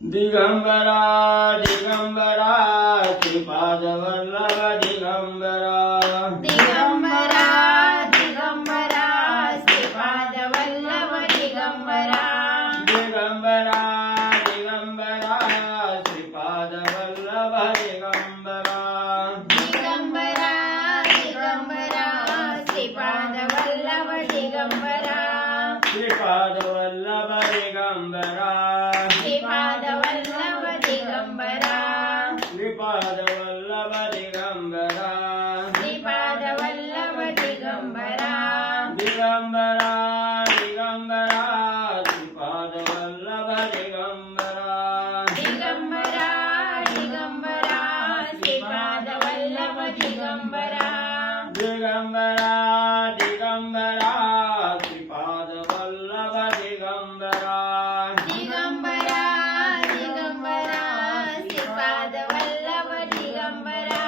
दिगंबरा दिगंबरा श्रीपाद वल्लभ दिगंबरा दिगंबरा दिगंबरा श्रीपाद वल्लभ दिगंबरा दिगंबरा दिगंबरा श्रीपाद वल्लभ दिगंबरा दिगंबरा दिगंबरा श्रीपाद वल्लभ दिगंबरा श्रीपाद वल्लभ दिगंबरा श्रीपाद वल्लभ दिगंबरा श्रीपाद वल्लभ दिगंबरा श्रीपाद वल्लभ दिगंबरा दिगंबरा दिगंबरा श्रीपाद वल्लभ दिगंबरा दिगंबरा दिगंबरा श्रीपाद वल्लभ दिगंबरा दिगंबरा दिगंबरा श्रीपाद वल्लभ दिगंबरा दिगंबरा दिगंबरा श्रीपाद वल्लभ दिगंबरा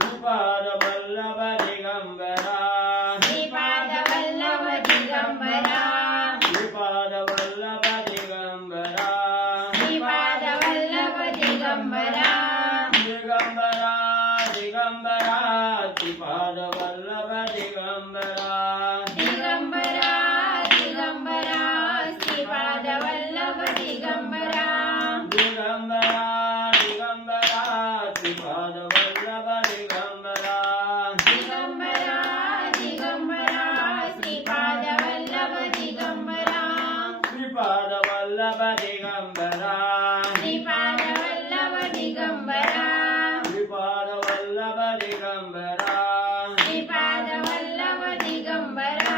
श्रीपाद वल्लभ दिगंबरा श्रीपाद वल्लभ दिगंबरा श्रीपाद वल्लभ दिगंबरा श्रीपाद वल्लभ दिगंबरा दिगंबरा दिगंबरा श्रीपाद वल्लभ दिगंबरा दिगंबरा दिगंबरा श्रीपाद वल्लभ दिगंबरा दिगंबरा दिगंबरा श्रीपाद वल्लभ दिगंबरा दिगंबरा दिगंबरा श्रीपाद वल्लभ दिगंबरा श्रीपाद वल्लभ दिगंबरा श्रीपाद वल्लभ दिगंबरा श्रीपाद वल्लभ दिगंबरा श्रीपाद वल्लभ दिगंबरा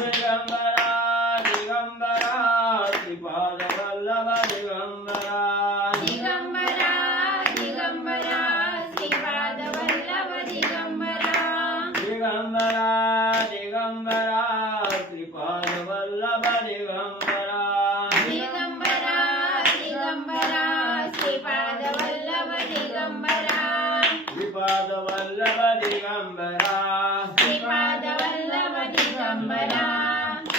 दिगंबरा दिगंबरा श्रीपाद वल्लभ दिगंबरा दिगंबरा दिगंबरा श्रीपाद वल्लभ दिगंबरा दिगंबरा दिगंबरा श्रीपाद वल्लभ दिगंबरा दिगंबरा दिगंबरा श्रीपाद वल्लभ दिगंबरा श्रीपाद वल्लभ दिगंबरा श्रीपाद वल्लभ दिगंबरा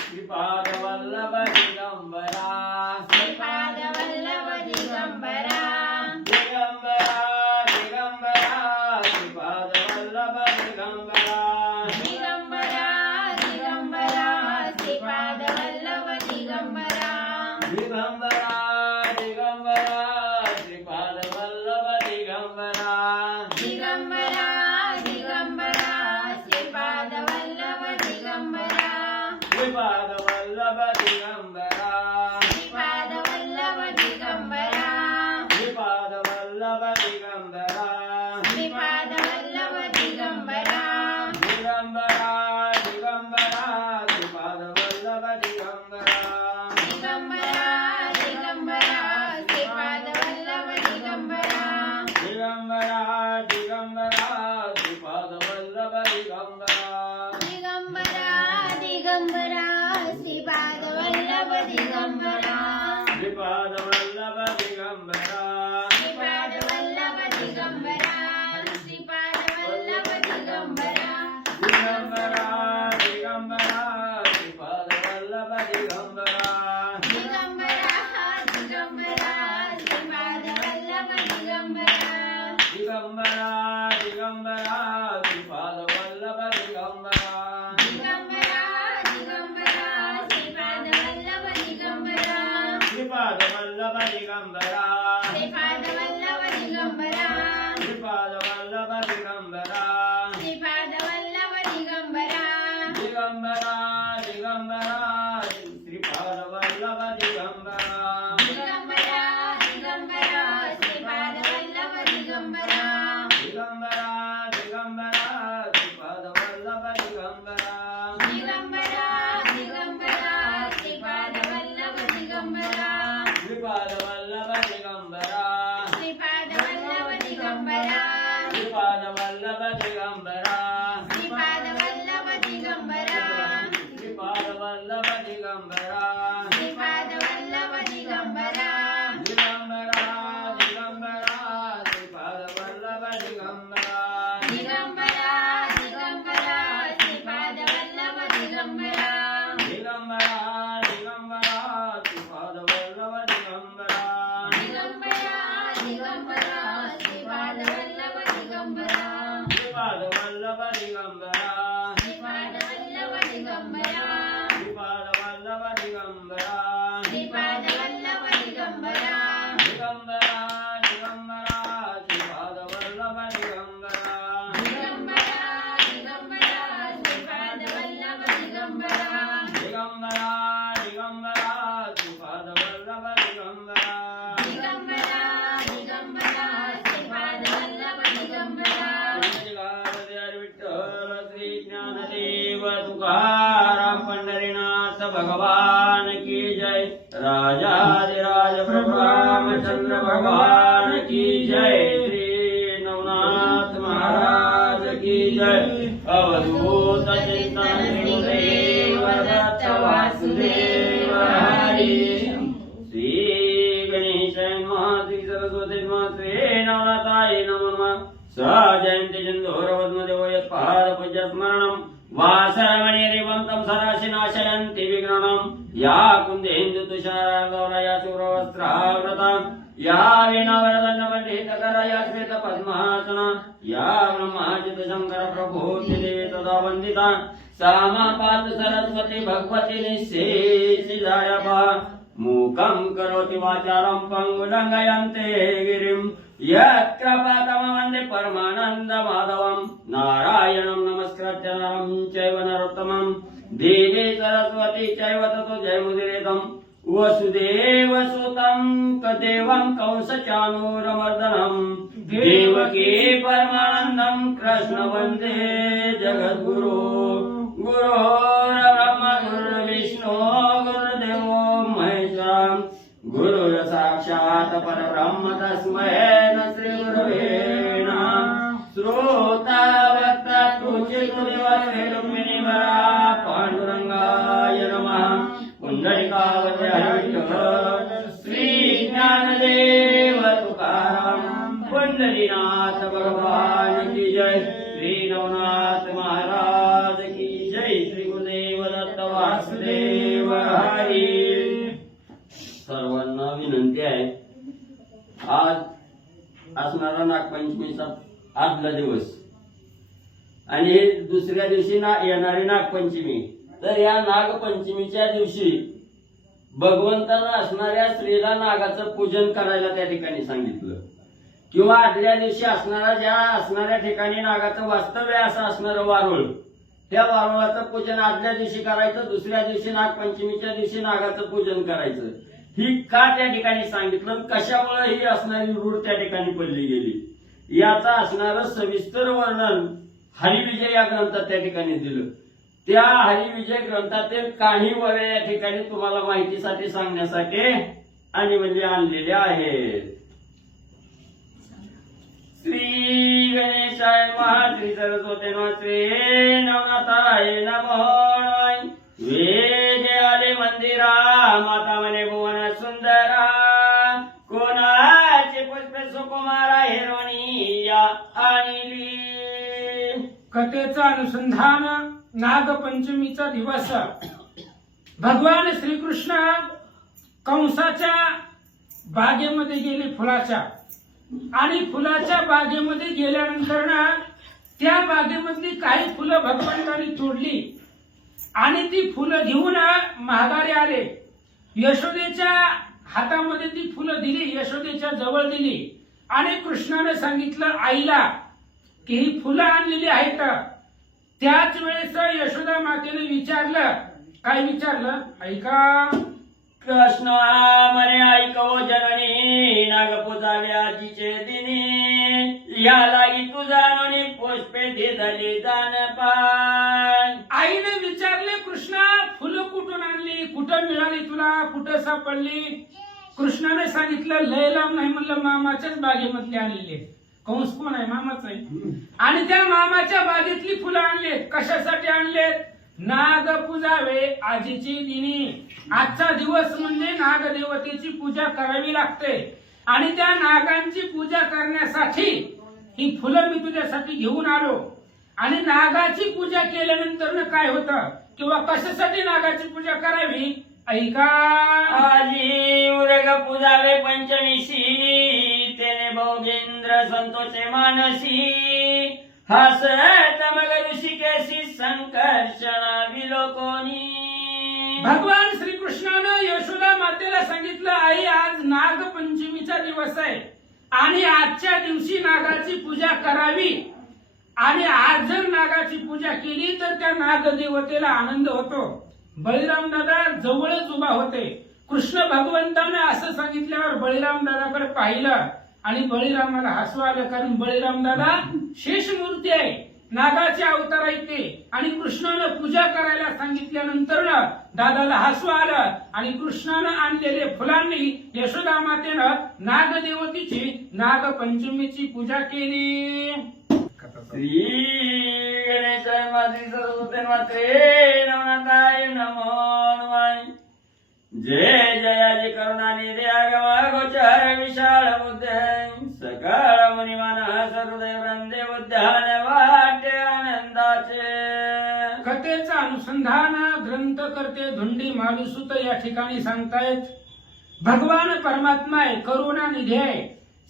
श्रीपाद वल्लभ दिगंबरा श्रीपाद वल्लभ दिगंबरा दिगंबरा दिगंबरा श्रीपाद वल्लभ दिगंबरा दिगंबरा दिगंबरा श्रीपाद वल्लभ दिगंबरा दिगंबरा दिगंबरा श्रीपाद वल्लभ दिगंबरा दिगंबरा दिगंबरा श्रीपाद वल्लभ दिगंबरा श्रीपाद वल्लभ दिगंबरा श्रीपाद वल्लभ दिगंबरा श्रीपाद वल्लभ दिगंबरा श्रीपाद वल्लभ दिगंबरा दिगंबरा दिगंबरा श्रीपाद वल्लभ दिगंबरा दिगंबरा दिगंबरा श्रीपाद वल्लभ दिगंबरा दिगंबरा दिगंबरा श्रीपाद वल्लभ दिगंबरा दिगंबरा दिगंबरा श्रीपाद वल्लभ दिगंबरा श्रीपाद वल्लभ दिगंबरा श्रीपाद वल्लभ दिगंबरा श्रीपाद वल्लभ दिगंबरा दिगंबरा दिगंबरा श्रीपाद वल्लभ दिगंबरा दिगंबरा दिगंबरा श्रीपाद वल्लभ दिगंबरा दिगंबरा दिगंबरा श्रीपाद वल्लभ दिगंबरा दिगंबरा दिगंबरा श्रीपाद वल्लभ दिगंबरा श्रीपाद वल्लभ दिगंबरा श्रीपाद वल्लभ दिगंबरा श्रीपाद वल्लभ दिगंबरा श्रीपाद वल्लभ दिगंबरा दिगंबरा दिगंबरा श्रीपाद वल्लभ दिगंबरा दिगंबरा दिगंबरा श्रीपाद वल्लभ दिगंबरा दिगंबरा दिगंबरा श्रीपाद वल्लभ दिगंबरा दिगंबरा दिगंबरा श्रीपाद वल्लभ दिगंबरा श्रीपाद वल्लभ दिगंबरा श्रीपाद वल्लभ दिगंबरा श्रीपाद वल्लभ दिगंबरा श्रीपाद वल्लभ दिगंबरा श्रीपाद वल्लभ दिगंबरा श्रीपाद वल्लभ दिगंबरा दिगंबरा दिगंबरा श्रीपाद वल्लभ दिगंबरा दिगंबरा दिगंबरा श्रीपाद वल्लभ दिगंबरा दिगंबरा दिगंबरा श्रीपाद वल्लभ दिगंबरा दिगंबरा श्रीपाद वल्लभ दिगंबरा श्रीपाद वल्लभ दिगंबरा श्रीपाद वल्लभ दिगंबरा श्रीपाद वल्लभ दिगंबरा श्रीपाद वल्लभ दिगंबरा दिगंबरा दिगंबरा श्रीपाद वल्लभ दिगंबरा दिगंबरा दिगंबरा श्रीपाद वल्लभ दिगंबरा दिगंबरा दिगंबरा श्रीपाद वल्लभ दिगंबरा दिगंबरा दिगंबरा श्रीपाद वल्लभ दिगंबरा विठ्ठल श्री ज्ञानदेव तुकाराम पंढरीनाथ भगवान की जय राजाधिराज प्रभु रामचंद्र भगवान की जय श्री नवनाथ महाराज की जय अवधूत चिंतन गुरुदेव दत्त वासुदेव हरि श्री गणेशाय नमः श्री सरस्वती नमः श्री नवनाथाय नमो नमः जयंती चंदोरवद्मदेव यत्पाद पूज्य स्मरणम वासरमणि देवं तं सदाशि नाशयन्ति विघ्नम् या कुन्देन्दु तुषारगौरया शूरवस्त्रावृतां या वीणावरदण्डमण्डितकरा या श्वेतपद्मासना या ब्रह्माच्युत शङ्कर प्रभूतिदेवी तदा वन्दिता सा मा पातु सरस्वती भगवती निःशेषिजायपा मूकं करोति वाचालं पङ्गुलङ्घयन्ते गिरिम् यत्कृपातमं वन्दे परमानन्दमाधवं नारायणं नमस्कृत्य नरं चैव नरोत्तमं देवी सरस्वती चैव ततो जयमुदीरयेदं वसुदेवसुतं देवं कंसचाणूरमर्दनं देवकी परमानन्दं कृष्ण वन्दे जगद्गुरो गुरोर्ब्रह्मा गुरुर्विष्णु गुरुर्देवो महेश्वरः गुरुः साक्षात् परब्रह्म तस्मै न श्री गुरवे नमः श्रोता वक्ता तुचितुर्वरेरुक्मिणीवरा पांडुरंगाय नमः पुंडरीकावती विठ्ठल श्री ज्ञानदेव तुकाराम पंढरीनाथ भगवान की जय श्री नवनाथ महाराज की जय श्री गुरुदेव दत्त वासुदेव हरी सर्वांना विनंती आहे आज असणारा नागपंचमीचा आदला दिवस आणि दुसऱ्या दिवशी येणारी नागपंचमी तर या नागपंचमीच्या दिवशी भगवंताला असणाऱ्या स्त्रीला नागाचं पूजन करायला त्या ठिकाणी सांगितलं किंवा आदल्या दिवशी असणाऱ्या ठिकाणी नागाचं वास्तव्य असं असणारं वारुळ त्या वारुळाचं पूजन आदल्या दिवशी करायचं दुसऱ्या दिवशी नागपंचमीच्या दिवशी नागाचं पूजन करायचं ही का त्या ठिकाणी सांगितलं कशामुळे ही असणारी रूढ त्या ठिकाणी पडली गेली याचा असणारं सविस्तर वर्णन हरिविजय या ग्रंथात त्या ठिकाणी दिलं त्या हरिविजय ग्रंथातील काही वळे या ठिकाणी तुम्हाला माहितीसाठी सांगण्यासाठी आणि म्हणजे आणलेले आहेत श्री गणेशाय नमः श्री सरस्वती नमः श्री नवनाथाय नमः वेगे आले मंदिरा माता म्हणे भुवन सुंदरा कोणाचे पुष्पे सुकुमारा हिरवणी या आणली कथेचं अनुसंधान नागपंचमीचा दिवस भगवान श्रीकृष्ण कंसाच्या बागेमध्ये गेले फुलाच्या आणि फुलाच्या बागेमध्ये गेल्यानंतर ना त्या बागेमधली काही फुलं भगवंतांनी तोडली आणि ती फुलं घेऊन माघारी आले यशोदेच्या हातामध्ये ती फुलं दिली यशोदेच्या जवळ दिली आणि कृष्णाने सांगितलं आईला की ही फुलं आणलेली आहेत त्याच वेळेस यशोदा मातेने विचारलं काय विचारलं ऐका कृष्ण म्हणे ऐकवो जननी नाग पुजावे आजीचे दिनी या लागी तू जाणून पुष्पे दिली दान पाय आईने विचारले कृष्णा फुलं कुठून आणली कुठं मिळाली तुला कुठं सापडली कृष्णाने सांगितलं लय लांब नाही म्हणलं मामाच्याच बागेमधली आणलेली कंस कोण आहे मामाच आहे आणि त्या मामाच्या बागेतली फुलं आणलेत कशासाठी आणलेत नाग पूजावे आजीची दिनी आजचा दिवस म्हणजे नागदेवतेची पूजा करावी लागते आणि त्या नागांची पूजा करण्यासाठी ही फुलं मी तुझ्यासाठी घेऊन आलो आणि नागाची पूजा केल्यानंतर काय होतं किंवा कशासाठी नागाची पूजा करावी ऐका आजी उरग पूजावे पंचमीशी तेने भोगेंद्र संतोषे मानसी हसत मग ऋषिकेशी संकर्षणा विलोकोनी. भगवान श्रीकृष्णानं यशोदा मातेला सांगितलं, आई आज नागपंचमीचा दिवस आहे आणि आजच्या दिवशी नागाची पूजा करावी आणि आज जर नागाची पूजा केली तर त्या नागदेवतेला आनंद होतो. बळीराम दादा जवळच उभा होते. कृष्ण भगवंताने असं सांगितल्यावर बळीराम दादाकडे पाहिलं आणि बळीरामाला हसू आलं, कारण बळीराम दादा शेषमूर्ती आहे, नागाचे अवतार आहेत ते. आणि कृष्णानं पूजा करायला सांगितल्यानंतर दादाला हसू आलं आणि कृष्णानं आणलेले फुलांनी यशोदा मातेनं नागदेवतेची नागपंचमीची पूजा केली. श्री गणेश मात्री सरस्वती मात्रे नवनाथाय नमो नमः. जय जयाजी करुणानिधी आगमा गोचर विशाल बुद्ध सकळ मुनिमान हृदय वंदे बुद्धान वाटे आनंदाचे. कथेचं अनुसंधान ग्रंथकर्ते धुंडी मालुसुत या ठिकाणी सांगतायत. भगवान परमात्मा आहे, करुणा निधी आहे,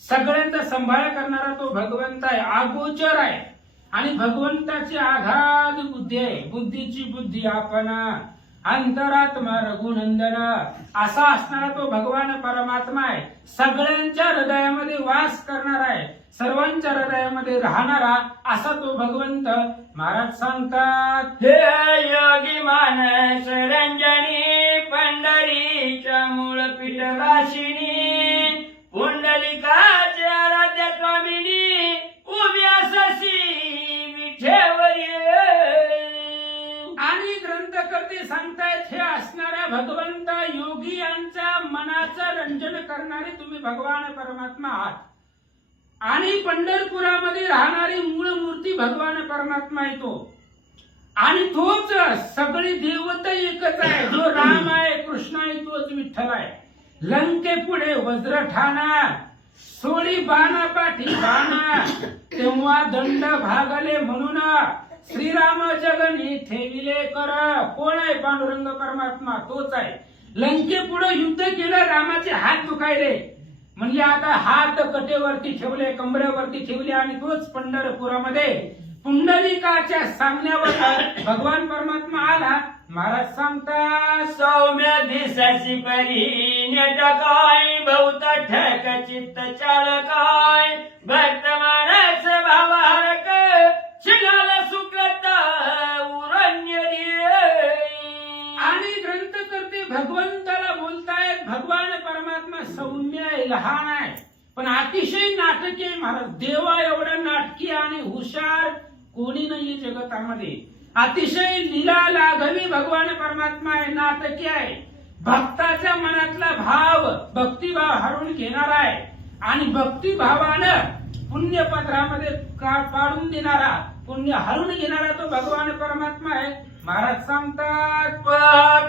सगळ्यांचा सांभाळ करणारा तो भगवंत आहे, अगोचर आहे आणि भगवंताची आघात बुद्धी आहे. बुद्धीची बुद्धी आपण अंतरात्मा रघुनंदन असा असणारा तो भगवान परमात्मा आहे. सगळ्यांच्या हृदयामध्ये वास करणारा आहे, सर्वांच्या हृदयामध्ये राहणारा असा तो भगवंत. महाराज सांगतात, हे योगी मानस रंजनी पंढरीच्या मूळ पीठवासिनी पुंडलिकाचे आराध्य स्वामिनी उभ्या ससी विठेवरी. आणि ग्रंथकर्ते सांगतायत, हे असणाऱ्या भगवंता योगी यांच्या मनाचं रंजन करणारे तुम्ही भगवान परमात्मा आहात आणि पंढरपुरामध्ये राहणारी मूळ मूर्ती भगवान परमात्मा येतो आणि तोच सगळी देवता एकच आहे. जो राम आहे, कृष्ण आहे, तोच विठ्ठल आहे. लंके पुढे वज्र ठाणा सोळी बाणा पाठी बाणा तेव्हा दंड भागले म्हणून श्रीराम जगनी ठेविले कर. कोण आहे? पांडुरंग परमात्मा, तोच आहे. लंके पुढे युद्ध केलं, रामाचे हात दुखायले, म्हणजे आता हात कटेवरती ठेवले, कमरेवरती ठेवले आणि तोच पंढरपुरामध्ये पुंडलिकाच्या सांगण्यावर भगवान परमात्मा आला. महाराज सांगतात, सौम्य दिसाची परी नेटकाय बहुत ठक चित्त चालकाय भक्त मानस भावारक शिगाल सुकृत उरण्य. आणि ग्रंथकर्ते भगवंताला बोलतायत, भगवान परमात्मा सौम्य आहे, लहान आहे, पण अतिशय नाटकी आहे. महाराज, देवा एवढा नाटकी आणि हुशार कोणी नाहीये जगतामध्ये. अतिशय लीला लाघवी भगवान परमात्मा आहे, नाटकी आहे. भक्ताच्या मनातला भाव, भक्तिभाव हरून घेणारा आहे आणि भक्तिभावानं पुण्यपत्रामध्ये पाडून देणारा, पुण्य हरून घेणारा तो भगवान परमात्मा आहे. महाराज सांगतात,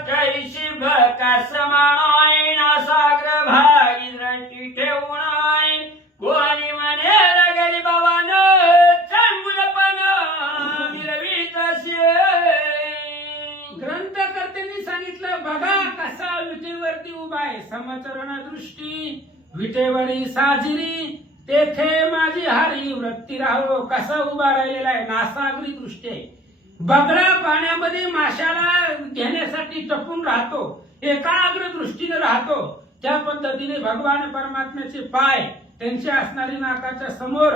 कैशी भका समानाय नासाग्र भागी दृष्टी ठेवूनाय कोणी म्हणे लगली भवान चांगुलपणा मिळवीत असे. ग्रंथकर्त्यांनी सांगितलं, बघा कसा विटेवरती उभा आहे, समचरण दृष्टी विटेवरी साजिरी तेथे माझी हरी वृत्ती राहो. कसा उभा राहिलेला आहे, नासागरी दृष्टी आहे. बगळा पाण्यामध्ये माशाला घेण्यासाठी टपून राहतो, एकाग्र दृष्टीने राहतो. त्या पद्धतीने भगवान परमात्म्याचे पाय त्यांच्या असणारी नाकाच्या समोर,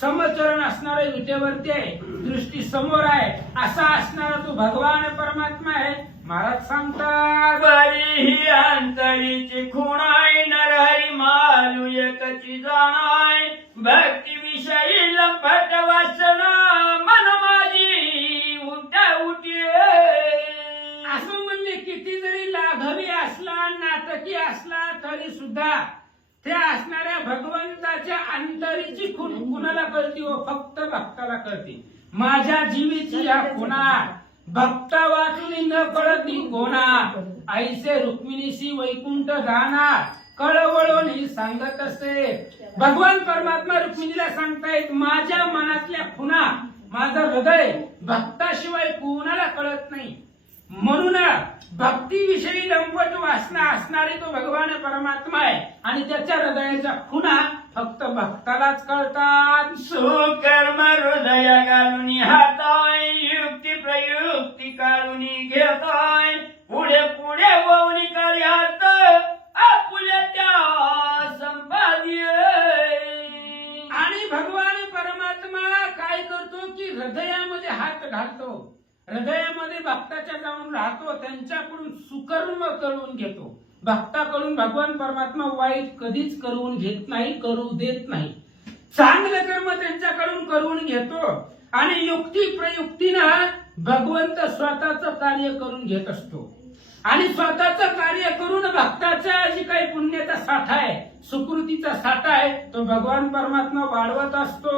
समचरण असणारे विटेवरती आहे, दृष्टी समोर आहे, असा असणारा तो भगवान परमात्मा आहे. महाराज सांगतात, बरी ही अंतरीची खुणाय नरहरी मालू एकची जाणाय भक्ती विषयी लंपट वासना मन माझी उठी. असं म्हणजे किती जरी लाघवी असला, नाटकी असला तरी सुद्धा त्या असणाऱ्या भगवंताच्या अंतरीची खूण कुणाला कळती हो? फक्त भक्ताला कळते. माझ्या जीवीची या खुणा भक्ता वाचून न कळती कोणा. ऐसे रुक्मिणीशी वैकुंठ जाणार कळवळून सांगत असे. भगवान परमात्मा रुक्मिणीला सांगतायत, माझ्या मनातल्या खुणा, माझं हृदय भक्ताशिवाय कोणाला कळत नाही. म्हणून भक्तीविषयी लंपट वासना असणारी तो भगवान परमात्मा आहे आणि त्याच्या हृदयाच्या खुणा फक्त भक्तालाच कळतात. सुकर्म हृदय घालून हाताय, युक्ती प्रयुक्ती काढून घेताय, पुढे पुढे वौनी कार्यात आपुल्या त्या संपाद्य. आणि भगवान परमात्मा काय करतो की हृदयामध्ये हात घालतो, हृदयामध्ये भक्ताच्या जाऊन राहतो, त्यांच्याकडून सुकर्म करून घेतो. भक्ताकडून भगवान परमात्मा वाईट कधीच करून घेत नाही, करू देत नाही. चांगलं कर्म त्यांच्याकडून करून घेतो आणि युक्ती प्रयुक्तीनं भगवंत स्वतःच कार्य करून घेत असतो आणि स्वतःच कार्य करून भक्ताचा जी काही पुण्याचा साठा आहे, सुकृतीचा साठा आहे, तो भगवान परमात्मा वाढवत असतो.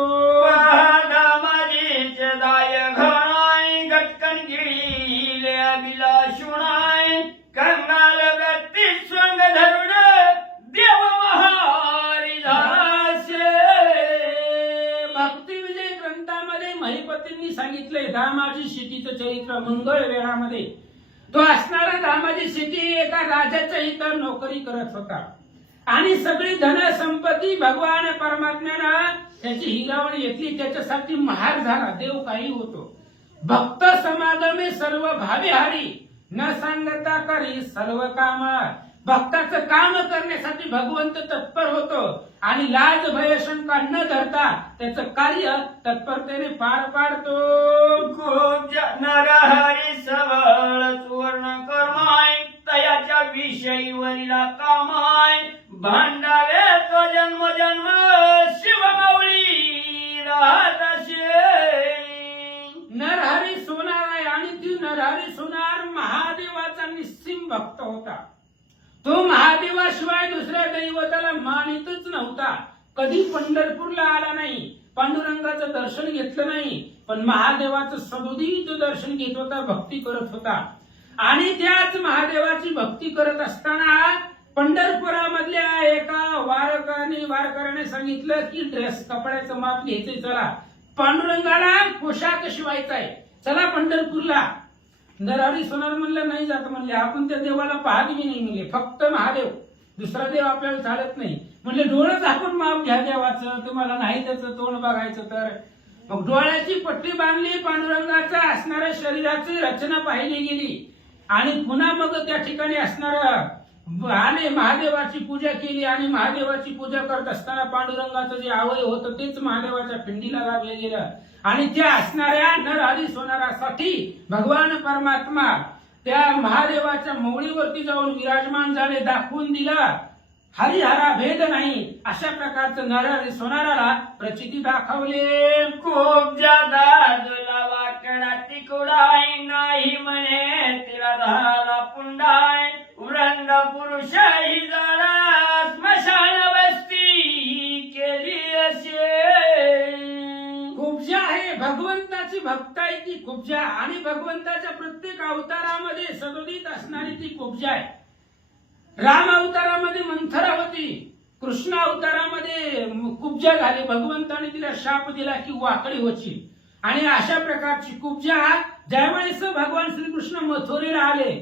माझीचे दाय घराय, गटकन गिळीले बिला शुणाय, कंगाल व्यक्ती स्वंग धरुण देव महारी झालाशे. भक्ती विजय ग्रंथामध्ये महिपतींनी सांगितलंय दामाजी शेतीचं चरित्र मंगळ वेळामध्ये. तो असणारा दामाजी शेती एका राजाच्या इथं नोकरी करत होता आणि सगळी धन संपत्ती भगवान परमात्म्यानं त्याची हिरावण घेतली, त्याच्यासाठी महार झाला. देव काही होतो. भक्त समागमे सर्व भावे हारी, न सांगता करी सर्व काम. भक्ताचं काम करण्यासाठी भगवंत तत्पर होतो आणि लाज भय शंका न धरता त्याचं कार्य तत्परतेने पार पाडतो. खूप नरहरी सबळ सुवर्ण कर्माय, तयाच्या विषयीवरीला कामाय, भांडावे तो जन्म जन्म शिवमाऊली राहत असे. नरहरी सोनार आहे आणि ती नरहरी सोनार महादेवाचा निस्सिम भक्त होता. तो महादेवाशिवाय दुसऱ्या दैवताला मानितच नव्हता. कधी पंढरपूरला आला नाही, पांडुरंगाचं दर्शन घेतलं नाही, पण महादेवाचं सदोदित दर्शन घेत होता, भक्ती करत होता. आणि त्याच महादेवाची भक्ती करत असताना पंढरपुरामधल्या एका वारकऱ्याने सांगितलं की ड्रेस कपड्याचं माप घ्यायचंय, चला पांडुरंगाला पोशाख शिवायचा आहे, चला पंढरपूरला. नरहरी सोनार म्हणलं नाही जात. म्हणले आपण त्या देवाला पाहत बी नाही, म्हणले फक्त महादेव, दुसरा देव आपल्याला चालत नाही. म्हणले डोळं झाकून माप घ्या देवाचं, तुम्हाला नाही त्याचं तोंड बघायचं तर. मग डोळ्याची पट्टी बांधली, पांडुरंगाचा असणाऱ्या शरीराची रचना पाहिली गेली आणि पुन्हा मग त्या ठिकाणी असणारं आले, महादेवाची पूजा केली आणि महादेवाची पूजा करत असताना पांडुरंगाचं जे अवयव होतं तेच महादेवाच्या पिंडीला लागले गेलं आणि त्या असणाऱ्या नरहरी सोनारासाठी भगवान परमात्मा त्या महादेवाच्या मौळीवरती जाऊन विराजमान झाले, दाखवून दिलं हरिहरा भेद नाही, अशा प्रकारचं नरहरी सोनाराला प्रचिती दाखवले. खूप जादा तुला वाकडा तिकुडाय, नाही म्हणे तिला झाला पुंडाय, वृंद पुरुष ही जरा स्मशान वस्ती केली असे. कुब्जा आहे, भगवंताची भक्त आहे ती कुब्जा आणि भगवंताच्या प्रत्येक अवतारामध्ये सदोदित असणारी ती कुब्जा आहे. राम अवतारामध्ये मंथरा होती, कृष्ण अवतारामध्ये कुब्जा झाली, भगवंताने तिला शाप दिला की वाकडी होची. आणि अशा प्रकारची कुब्जा ज्यावेळेस भगवान श्रीकृष्ण मथुरेला आले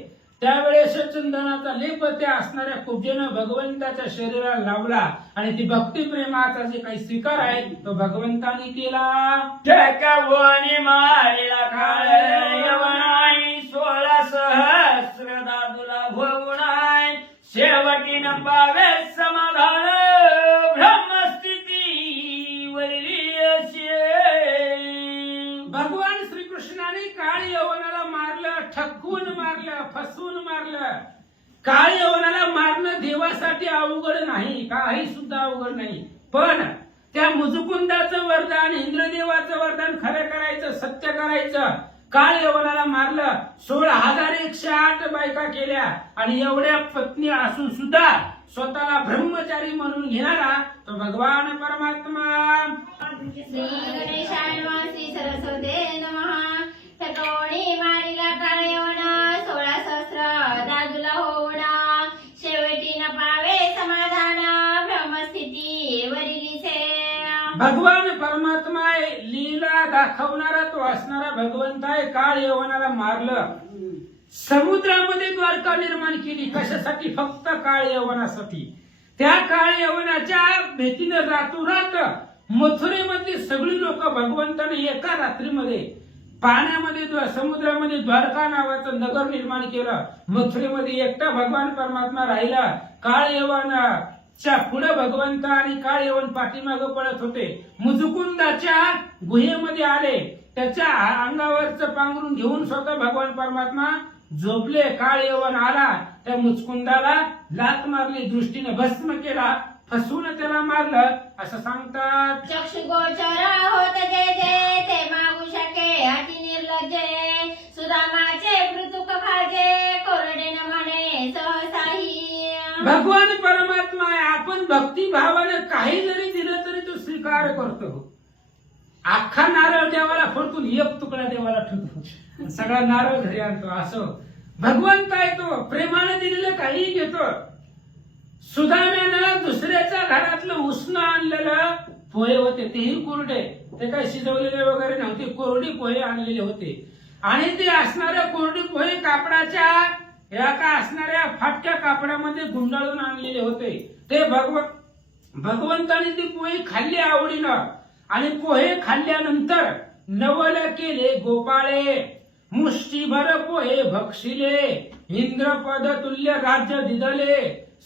त्यावेळेस चंदनाचा लेप त्या असणाऱ्या कुब्जेनं भगवंताच्या शरीराला लावला आणि ती भक्ती प्रेमाचा जे काही स्वीकार आहे तो भगवंताने केला. ठेकवणी मारिला काळ यवनाई, 16 सहस्र दादुला भोगुणाय, शेवटीनं पावे समाधान ब्रह्मस्थिती वरली असे. भगवान श्रीकृष्णाने काळ यवनाला मारलं, ठकवून मारलं, फसवून मारलं. काळ यवनाला मारणं देवासाठी अवघड नाही, काही सुद्धा अवघड नाही. पण त्या मुजुकुंदाचं वरदान, इंद्रदेवाचं वरदान खरं करायचं, सत्य करायचं. काळ यवनाला मारलं, 16,108 बायका केल्या आणि एवढ्या पत्नी असून सुद्धा स्वतःला ब्रह्मचारी म्हणून घेणारा तो भगवान परमात्मा. श्री गणेशाय नमः, श्री सरस्वते नमः. ठकवणी मारिला काळ यवन, 16 सहस्र दादुला होवणा, शेवटी न पावे समाधान ब्रह्मस्थिती वरिलीचे. भगवान परमात्मा आहे, लीला दाखवणारा तो असणारा भगवंत आहे. काळ यवनाला मारलं, समुद्रामध्ये द्वारका निर्माण केली. कशासाठी? फक्त काळ यवनासाठी. त्या काळ यवनाच्या भीतीने रातोरात मथुरेमधली सगळी लोक भगवंताने एका रात्रीमध्ये पाण्यामध्ये समुद्रामध्ये द्वारका नावाचं नगर निर्माण केलं. मथुरेमध्ये एकटा भगवान परमात्मा राहिला. काळ यवनाच्या पुढे भगवंत आणि काळ यवन पाठीमागं पळत होते. मुजुकुंदाच्या गुहेमध्ये आले. त्याच्या अंगावरचं पांघरून घेऊन स्वतः भगवान परमात्मा झोपले. काळ यवन आला, त्या मुचकुंदाला लात मारली, दृष्टीने भस्म केला, फसवून त्याला मारलं असं सांगतात. चक्षुगोचर होत जे जे ते मागू शके अति निर्लज्जे सुदामाचे पृथुक भाजे कोरडे न म्हणे सहसाही. भगवान परमात्मा आहे. आपण भक्ती भावाने काही जरी दिलं तरी तो स्वीकार करतो. अख्खा नारळ देवाला फोडतो, एक तुकडा देवाला ठेवतो, सगळा नारळ घरी आणतो. असं भगवंत आहे. तो प्रेमाने दिलेलं काही घेतो. सुदाम्यानं दुसऱ्याच्या घरातलं उष्ण आणलेलं पोहे होते, तेही कोरडे, ते काय शिजवलेले वगैरे नव्हते, कोरडी पोहे आणलेले होते. आणि ते असणाऱ्या कोरडी पोहे कापडाच्या एका असणाऱ्या फाटक्या कापडामध्ये गुंडाळून आणलेले होते. ते भगवंताने ती पोहे खाल्ली आवडीनं. आणि पोहे खाल्ल्यानंतर नवल केले गोपाळे, मुष्टीभर पोहे भक्षिले, इंद्रपद तुल्य राज्य दिदले,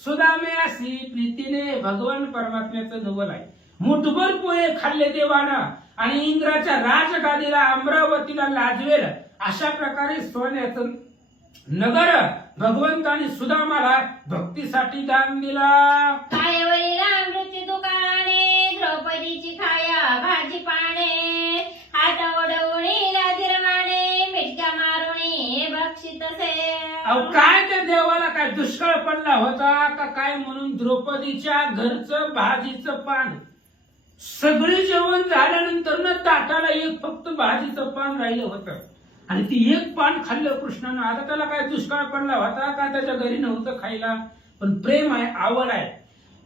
सुदाम्यासी प्रीतीने. भगवान परमात्म्याचं नवल आहे. मुठभर पोहे खाल्ले देवानं आणि इंद्राच्या राजगादीला अमरावतीला लाजवेल अशा प्रकारे सोन्याचं नगर भगवंताने सुदामाला भक्तीसाठी दान दिला. कायवरीला मृत्यू दुकाने द्रौपदीची खाया भाजी पाणे हात ओढवणी लाजिरवाणे मिटक्या मारुणी बक्षित से. अहो काय त्या देवाला काय दुष्काळ पडला होता का काय म्हणून द्रौपदीच्या घरचं भाजीचं पान सगळे जेवण झाल्यानंतर ना ताटाला एक फक्त भाजीचं पान राहिलं होतं. आणि ती एक पान खाल्लं कृष्णानं. आता त्याला काय दुष्काळ पडला होता का त्याच्या घरी नव्हतं खायला. पण प्रेम आहे, आवड आहे.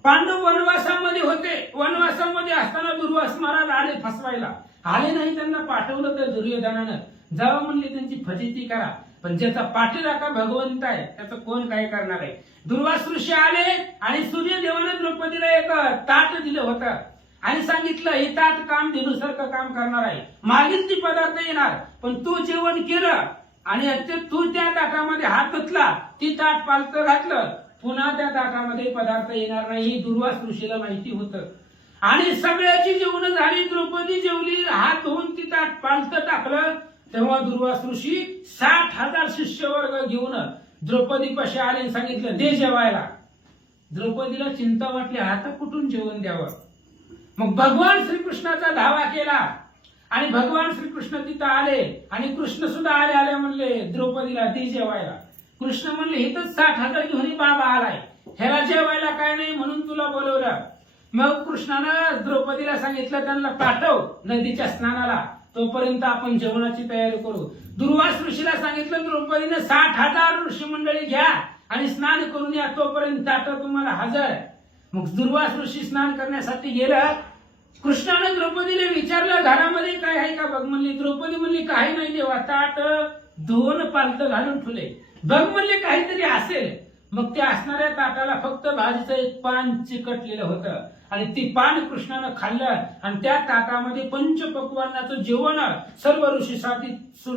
पांडव वनवासामध्ये होते. वनवासामध्ये असताना दुर्वास महाराज आले फसवायला. आले नाही, त्यांना पाठवलं तर दुर्योधनानं. जावा म्हणले त्यांची फजिती करा. पण ज्याचा पाठीराखा भगवंत आहे त्याचं कोण काय करणार आहे. दुर्वास ऋषी आले आणि सूर्यदेवानं द्रौपदीला एक ताट दिलं होतं आणि सांगितलं हे ताट काम धेनुसारखं काम करणार आहे. मागील ती पदार्थ येणार, पण तू जेवण केलं आणि तू त्या ताटामध्ये हात धुतला, ती ताट पालतं घातलं, पुन्हा त्या ताटामध्ये पदार्थ येणार नाही. ही दुर्वास ऋषीला माहिती होतं. आणि सगळ्याची जेवण झाली, द्रौपदी जेवली, हात धुवून ती ताट पालतं टाकलं. तेव्हा दुर्वास ऋषी 60,000 शिष्यवर्ग घेऊन द्रौपदी पाशी आले आणि सांगितलं दे जेवायला. द्रौपदीला चिंता वाटली, आता कुठून जेवण द्यावं. मग भगवान श्रीकृष्णाचा धावा केला आणि भगवान श्रीकृष्ण तिथं आले आणि कृष्ण सुद्धा आले म्हणले द्रौपदीला दे जेवायला. कृष्ण म्हणले इथंच 60,000 घेऊन बाबा आलाय, ह्याला जेवायला काय नाही म्हणून तुला बोलवलं. मग कृष्णानं द्रौपदीला सांगितलं त्यांना पाठव नदीच्या स्नानाला, तोपर्यंत आपण जेवणाची तयारी करू. दुर्वास ऋषीला सांगितलं द्रौपदीने 60,000 ऋषी मंडळी घ्या आणि स्नान करून या, तोपर्यंत ताट तुम्हाला हजर. मग दुर्वास ऋषी स्नान करण्यासाठी गेलं. कृष्णाने द्रौपदीला विचारलं घरामध्ये काय आहे का बघ म्हणली. द्रौपदी म्हणली काही नाही देवा, ताट 2 पालतं घालून ठेवले, बघ म्हणले काहीतरी असेल. मग त्या असणाऱ्या ताटाला फक्त भाजीचं एक पान चिकटलेलं होतं आणि ती पान कृष्णानं खाल्लं आणि त्या ताटामध्ये पंचपक्वान्नाचं जेवण सर्व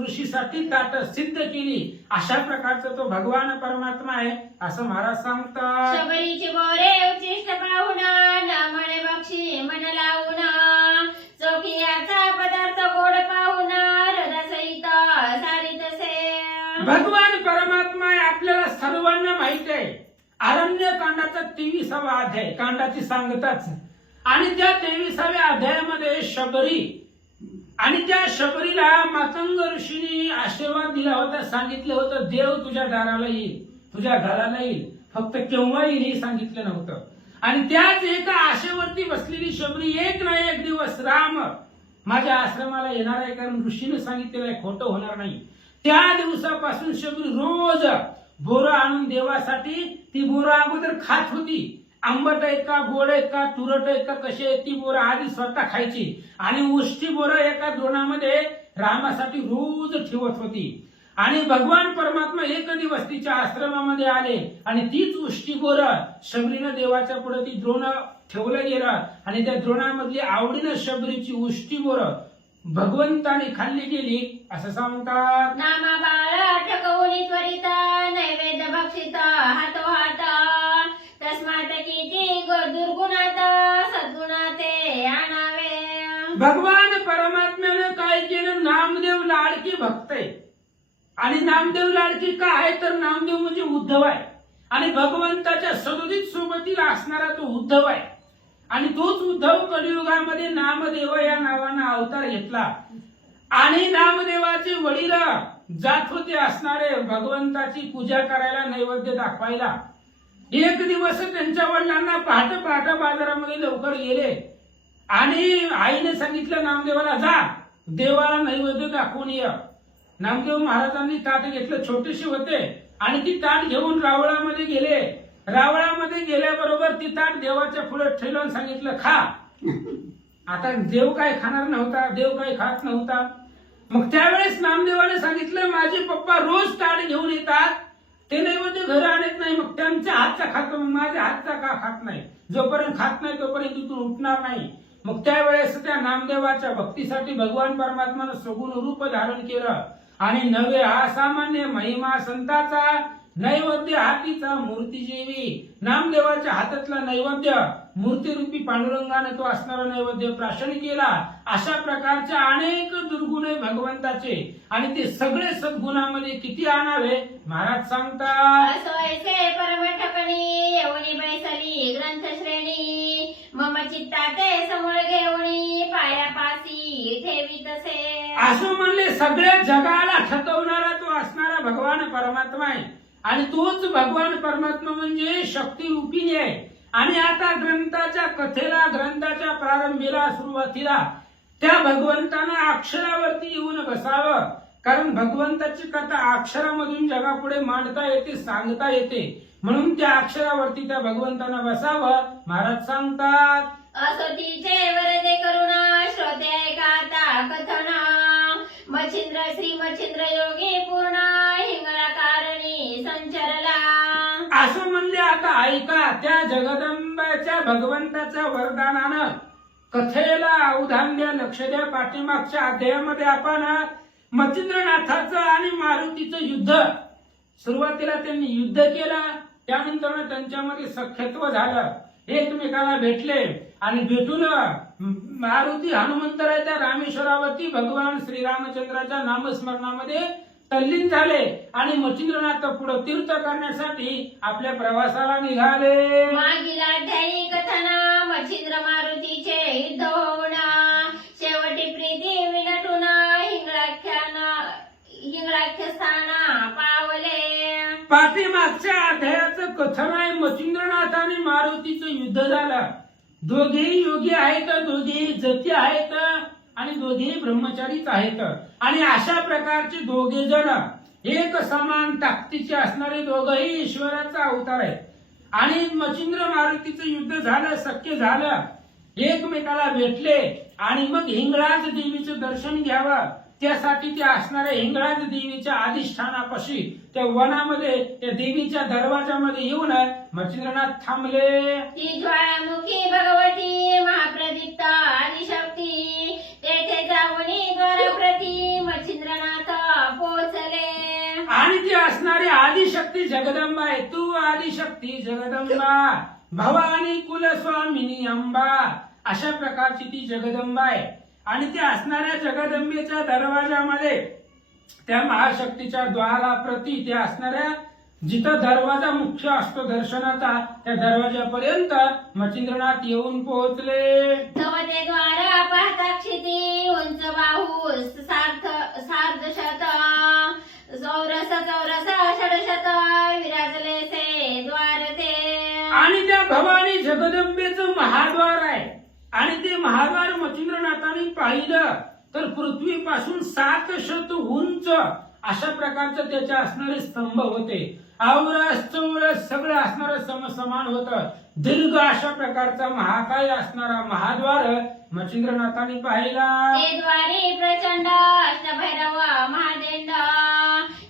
ऋषीसाठी ताट सिद्ध केली. अशा प्रकारचा तो भगवान परमात्मा आहे असं महाराज सांगतात. शबरीचे बोरे उच्चिष्ट पाहुण न म्हणे बक्षी मन लावून चोखियाचा पदार्थ गोड पाहुण हृदयसहित सारितसे. भगवान परमात्मा आहे आपल्याला सर्वांना माहित आहे. अरण्य कांडाचा 23वा अध्याय कांडाची सांगताच आणि त्या 23व्या अध्यायामध्ये शबरी आणि त्या शबरीला मातंग ऋषींनी आशीर्वाद दिला होता. सांगितलं होतं देव तुझ्या दाराला येईल, तुझ्या घराला येईल, फक्त केव्हा येईल हे सांगितलं नव्हतं. आणि त्याच एका आशेवरती बसलेली शबरी एक ना एक दिवस राम माझ्या आश्रमाला येणार आहे, कारण ऋषीने सांगितलेलं आहे, खोटं होणार नाही. त्या दिवसापासून शबरी रोज बोरं आणून देवासाठी ती बोरं अगोदर खात होती. आंबट आहेत का, गोड आहेत का, तुरट आहेत का, कशी आहेत ती बोरं आधी स्वतः खायची आणि उष्टी बोरं एका द्रोणामध्ये रामासाठी रोज ठेवत होती. आणि भगवान परमात्मा एक दिवस तिच्या आश्रमामध्ये आले आणि तीच उष्टी बोरं शबरीनं देवाच्या पुढे ती द्रोण ठेवलं गेलं आणि त्या द्रोणामधली आवडीनं शबरीची उष्टी बोरं भगवंताने खाल्ली गेली असं सांगतात. नामा बाळ ठकवून त्वरित नैवेद्य भक्षित हातो हात तस्मात किती दुर्गुणात सद्गुणाते आणावे. भगवान परमात्म्याने काय केलं, नामदेव लाडकी भक्त आहे आणि नामदेव लाडकी का आहे तर नामदेव म्हणजे उद्धव आहे आणि भगवंताच्या सदोदित सोबतीला असणारा तो उद्धव आहे आणि तोच उद्धव कलियुगामध्ये नामदेव या नावानं अवतार घेतला आणि नामदेवाचे वडील जात होते असणारे भगवंताची पूजा करायला, नैवेद्य दाखवायला. एक दिवस त्यांच्या वडिलांना पहाटे पहाटे बाजारामध्ये लवकर गेले आणि आईने सांगितलं नामदेवाला जा देवाला नैवेद्य दाखवून ये. नामदेव महाराजांनी ताट घेतलं, छोटेसे होते आणि ती ताट घेऊन रावळामध्ये गेले. रावळामध्ये गेल्याबरोबर ती ताट देवाच्या पुढे ठेवून सांगितलं खा. आता देव काय खाणार नव्हता, देव काय खात नव्हता. मग त्यावेळेस नामदेवाने सांगितलं माझे पप्पा रोज ताट घेऊन येतात, ते नैवेद्य घर आणत नाही, मग त्यांच्या हातचा खातो, मग माझ्या हातचा का खात नाही, जोपर्यंत खात नाही तोपर्यंत तिथून उठणार नाही. मग त्यावेळेस त्या नामदेवाच्या भक्तीसाठी भगवान परमात्मानं सगुण रूप धारण केलं आणि नवे असामान्य महिमा संताचा नैवेद्य हातीचा मूर्ती जेवी. नामदेवाच्या हातातला नैवेद्य मूर्तीरूपी पांडुरंगाने तो असणारा नैवेद्य प्राशन केला. अशा प्रकारच्या अनेक दुर्गुण आहे भगवंताचे आणि ते सगळे सद्गुणामध्ये किती आणावे महाराज सांगतात. असोयसे परम ठकणी येऊनी बैसली ग्रंथ श्रेणी मम चित्ताते समोर घेऊनी पायापासी ठेवी तसे. असं म्हणले सगळ्या जगाला ठकवणारा तो असणारा भगवान परमात्मा आहे आणि तोच भगवान परमात्मा म्हणजे शक्ती रूपिणी आहे. आणि आता ग्रंथाच्या कथेला, ग्रंथाच्या प्रारंभीला, सुरुवातीला त्या भगवंतानं अक्षरावरती येऊन बसावं, कारण भगवंताची कथा अक्षरामधून जगापुढे मांडता येते, सांगता येते, म्हणून त्या अक्षरावरती त्या भगवंतानं बसावं महाराज सांगतात. असोतीचे वरदे करुणा श्रोते ऐकाता कथना मच्छिंद्र श्री मच्छिंद्र योगी पूर्ण हिंगळा कारणी संचरला. असं म्हणले आता ऐका, त्या जगदंबाच्या भगवंताच्या वरदानानं कथेला अवधान द्या, लक्ष द्या. पाठीमागच्या अध्यायामध्ये आपण मच्छिंद्रनाथाचं आणि मारुतीचं युद्ध, सुरुवातीला त्यांनी युद्ध केलं, त्यानंतर त्यांच्यामध्ये सख्यत्व झालं, एकमेकाला भेटले आणि भेटून मारुती हनुमंतराच्या रामेश्वरावरती भगवान श्रीरामचंद्राच्या नामस्मरणामध्ये तल्लीन झाले आणि मच्छिंद्रनाथ पुढे तीर्थ करण्यासाठी आपल्या प्रवासाला निघाले. मागील अध्यायी कथना मच्छिंद्र मारुतीचे युद्ध होणं शेवटी प्रीती विनटून हिंगळाख्य स्थान पावले. पाठीमागच्या अध्यायाचं कथन आहे मच्छिंद्रनाथ आणि मारुतीचं युद्ध झालं. दोघेही योगी आहेत, दोघेही जती आहेत आणि दोघेही ब्रह्मचारीच आहेत आणि अशा प्रकारचे दोघे जण एक समान ताकदीचे असणारे दोघही ईश्वराचा अवतार आहेत आणि मच्छिंद्र मारुतीचं युद्ध झालं, सख्य झालं, एकमेकाला भेटले आणि मग हिंगळाज देवीचं दर्शन घ्यावं, त्यासाठी ते असणाऱ्या हिंगळाज देवीच्या अधिष्ठानापाशी त्या वनामध्ये त्या देवीच्या दरवाजामध्ये येऊन मच्छिंद्रनाथ थांबले. ती ज्वालामुखी भगवती महाप्रदीप्त आदिशक्ती तेथे जाऊनी द्वारप्रती मच्छिंद्रनाथ पोचले. आणि ती असणारी आदिशक्ती जगदंबा आहे. तू आदिशक्ती जगदंबा भवानी कुलस्वामिनी अंबा, अशा प्रकारची ती जगदंबा आहे. आणि त्या असणाऱ्या जगदंबेच्या दरवाजामध्ये त्या महाशक्तीच्या द्वाराप्रती त्या असणाऱ्या जिथं दरवाजा मुख्य असतो दर्शनाचा त्या दरवाजापर्यंत मच्छिंद्रनाथ येऊन पोहोचले. तवते द्वार पाहता क्षिती उंच बाहू सार्धशत चौरस षडशत विराजले से द्वार ते. आणि त्या भवानी जगदंबेचं महाद्वार आहे आणि ते महाद्वार मच्छिंद्रनाथाने पाहिलं तर पृथ्वीपासून 700 उंच अशा प्रकारचे त्याचे असणारे स्तंभ होते आवरस चौरस सगळं असणारं समान होतं. दीर्घ अशा प्रकारचा महाकाय असणारा महाद्वार मच्छिंद्रनाथाने पाहिला. ते द्वारी प्रचंड अष्टभैरव महादेंड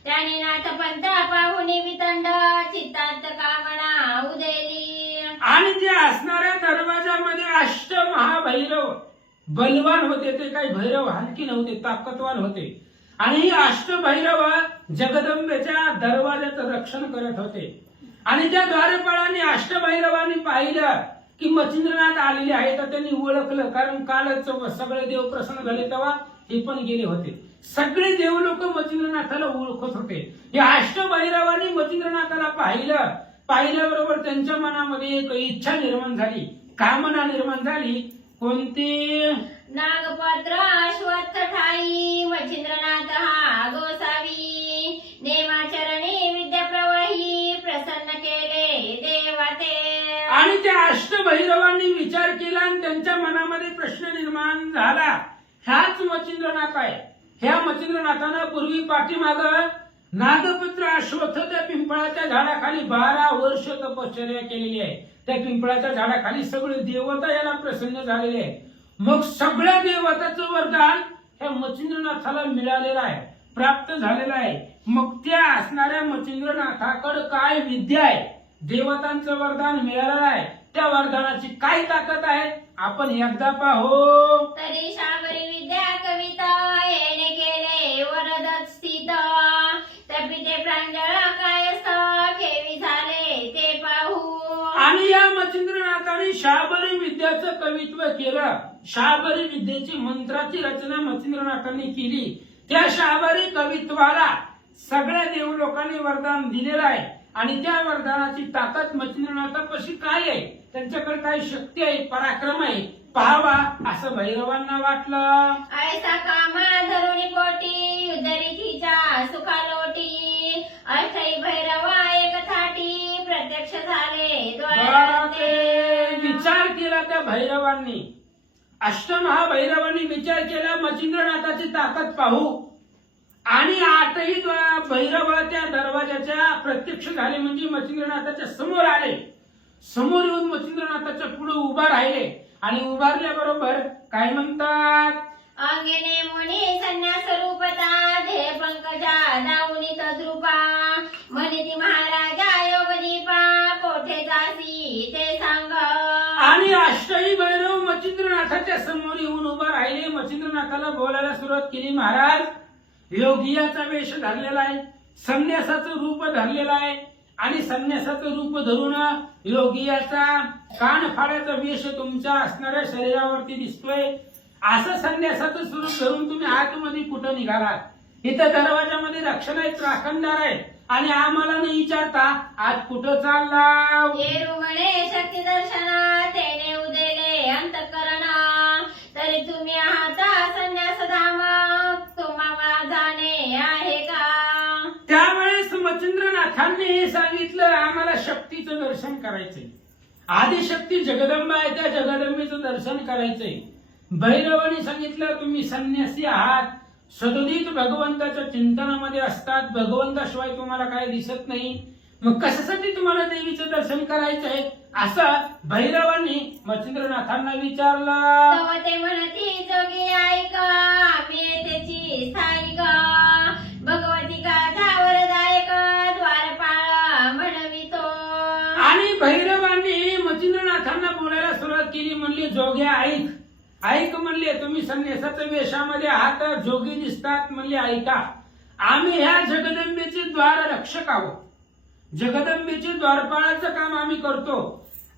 त्याने नाथ पंथ पाहुनी वितंड चित्तांत कामना उदेली. आणि त्या असणाऱ्या दरवाजामध्ये अष्ट महाभैरव बलवान होते. ते काही भैरव हलकी नव्हते, ताकदवान होते. आणि ही अष्टभैरव जगदंबेच्या दरवाजाचं रक्षण करत होते. आणि त्या द्वारपाळांनी अष्टभैरवांनी पाहिलं की मच्छिंद्रनाथ आलेले आहे, तर त्यांनी ओळखलं. कारण कालच सगळे देव प्रसन्न झाले तेव्हा हे पण गेले होते. सगळे देव लोक मच्छिंद्रनाथाला ओळखत होते. या अष्टभैरवांनी मच्छिंद्रनाथाला पाहिल्याबरोबर त्यांच्या मनामध्ये एक इच्छा निर्माण झाली, कामना निर्माण झाली. कोणती? नागपत्र अश्वत्थ ठाई मच्छिंद्रनाथ हा गोसावी नेमाचरणी विद्या प्रवाही प्रसन्न केले देवाते. आणि त्या अष्टभैरवांनी विचार केला आणि त्यांच्या मनामध्ये प्रश्न निर्माण झाला, ह्याच मच्छिंद्रनाथ आहे. ह्या मच्छिंद्रनाथानं पूर्वी पाठीमाग नागपत्र अश्वत्थ त्या पिंपळाच्या झाडाखाली 12 वर्ष तपश्चर्या केलेली आहे. त्या पिंपळाच्या झाडाखाली सगळे देवता याला प्रसन्न झालेले आहे. मग सगळ्या देवताचं वरदान ह्या मच्छिंद्रनाथाला मिळालेलं आहे, प्राप्त झालेलं आहे. मग त्या असणाऱ्या मच्छिंद्रनाथाकडे काय विद्या आहे? देवतांचं वरदान मिळालेलं आहे. त्या वरदानाची काय ताकद आहे आपण एकदा पाहू. तरी शाबरी विद्या कविता येणे केले वरदत स्थित तपिते प्रांजळ कायस्थ केवी झाले ते पाहू. आणि या मच्छिंद्रनाथाने शाबरी विद्याचं कवित्व केलं. शाबरी विद्येची मंत्राची रचना मच्छिंद्रनाथांनी केली. त्या शाबरी कवित्वाला सगळ्या देव लोकांनी वरदान दिलेलं आहे. आणि त्या वरदानाची ताकद मच्छिंद्रनाथापाशी काय आहे, त्यांच्याकडे काय शक्ती आहे, पराक्रम आहे, पाहावा असं भैरवांना वाटलं. ऐसा कामा धरुणी पोटी उदरीतीच्या सुखालोटी अष्टई भैरवा एक थाटी प्रत्यक्ष झाले द्वाराते. विचार केला त्या भैरवांनी, अष्टमहाभैरवांनी विचार केला मच्छिंद्रनाथाची ताकद पाहू. आणि 8ही भैरव त्या दरवाजाच्या प्रत्यक्ष झाले, म्हणजे मच्छिंद्रनाथाच्या समोर आले. समोर येऊन मच्छिंद्रनाथाच्या पुढे उभा राहिले. आणि उभारल्याबरोबर काय म्हणतात? अंगेने मुनी संन्यास रूपता ध्येय पंकजा दाऊनी तद्रुपा म्हणिती महाराजा योगदीपा कोठे जासी ते सांग. आणि अष्टही भैरव मच्छिंद्रनाथाच्या समोर येऊन उभा राहिले. मच्छिंद्रनाथाला बोलायला सुरुवात केली, महाराज योगियाचा वेश धरलेला आहे, संन्यासाचं रूप धरलेलं आहे. आणि संन्यासाचं रूप धरून योगियाचा कान फाड्याचा वेश तुमच्या असणाऱ्या शरीरावरती दिसतोय. असं संन्यासाचं स्वरूप धरून तुम्ही आतमध्ये कुठं निघालात? इथं दरवाजामध्ये रक्षण आहे, राखणदार आहे. आणि आम्हाला न विचारता आज कुठं चालला? येरू म्हणे शक्ती दर्शना तेने उदेले अंतकरणा तरी तुम्ही आहात संन्यास धामा तुम्हाला जाणे आहे का? त्यावेळेस मच्छिंद्रनाथांनी सांगितलं, आम्हाला शक्तीचं दर्शन करायचंय. आदिशक्ती जगदंबा आहे, त्या जगदंबेचं दर्शन करायचंय. भैरवानी सांगितलं, तुम्ही संन्यासी आहात, सदोदित भगवंताच्या चिंतनामध्ये असतात, भगवंताशिवाय तुम्हाला काय दिसत नाही, मग कशासाठी तुम्हाला देवीचं दर्शन करायचंय? असं भैरवांनी मच्छिंद्रनाथांना विचारलं. तेव्हा ते म्हणती जोगी ऐक आम्ही त्याची स्थायिक भगवती का वरदायक द्वारपाळ म्हणवितो. आणि भैरवांनी मच्छिंद्रनाथांना बोलायला सुरुवात केली. म्हणली, जोग्या ऐक, ऐक म्हणले, तुम्ही संन्यासाच्या वेशामध्ये आहात, जोगी दिसतात. म्हणले, ऐका, आम्ही ह्या जगदंबेचे द्वार रक्षक आहोत. जगदंबेचे द्वारपाळाचं काम आम्ही करतो.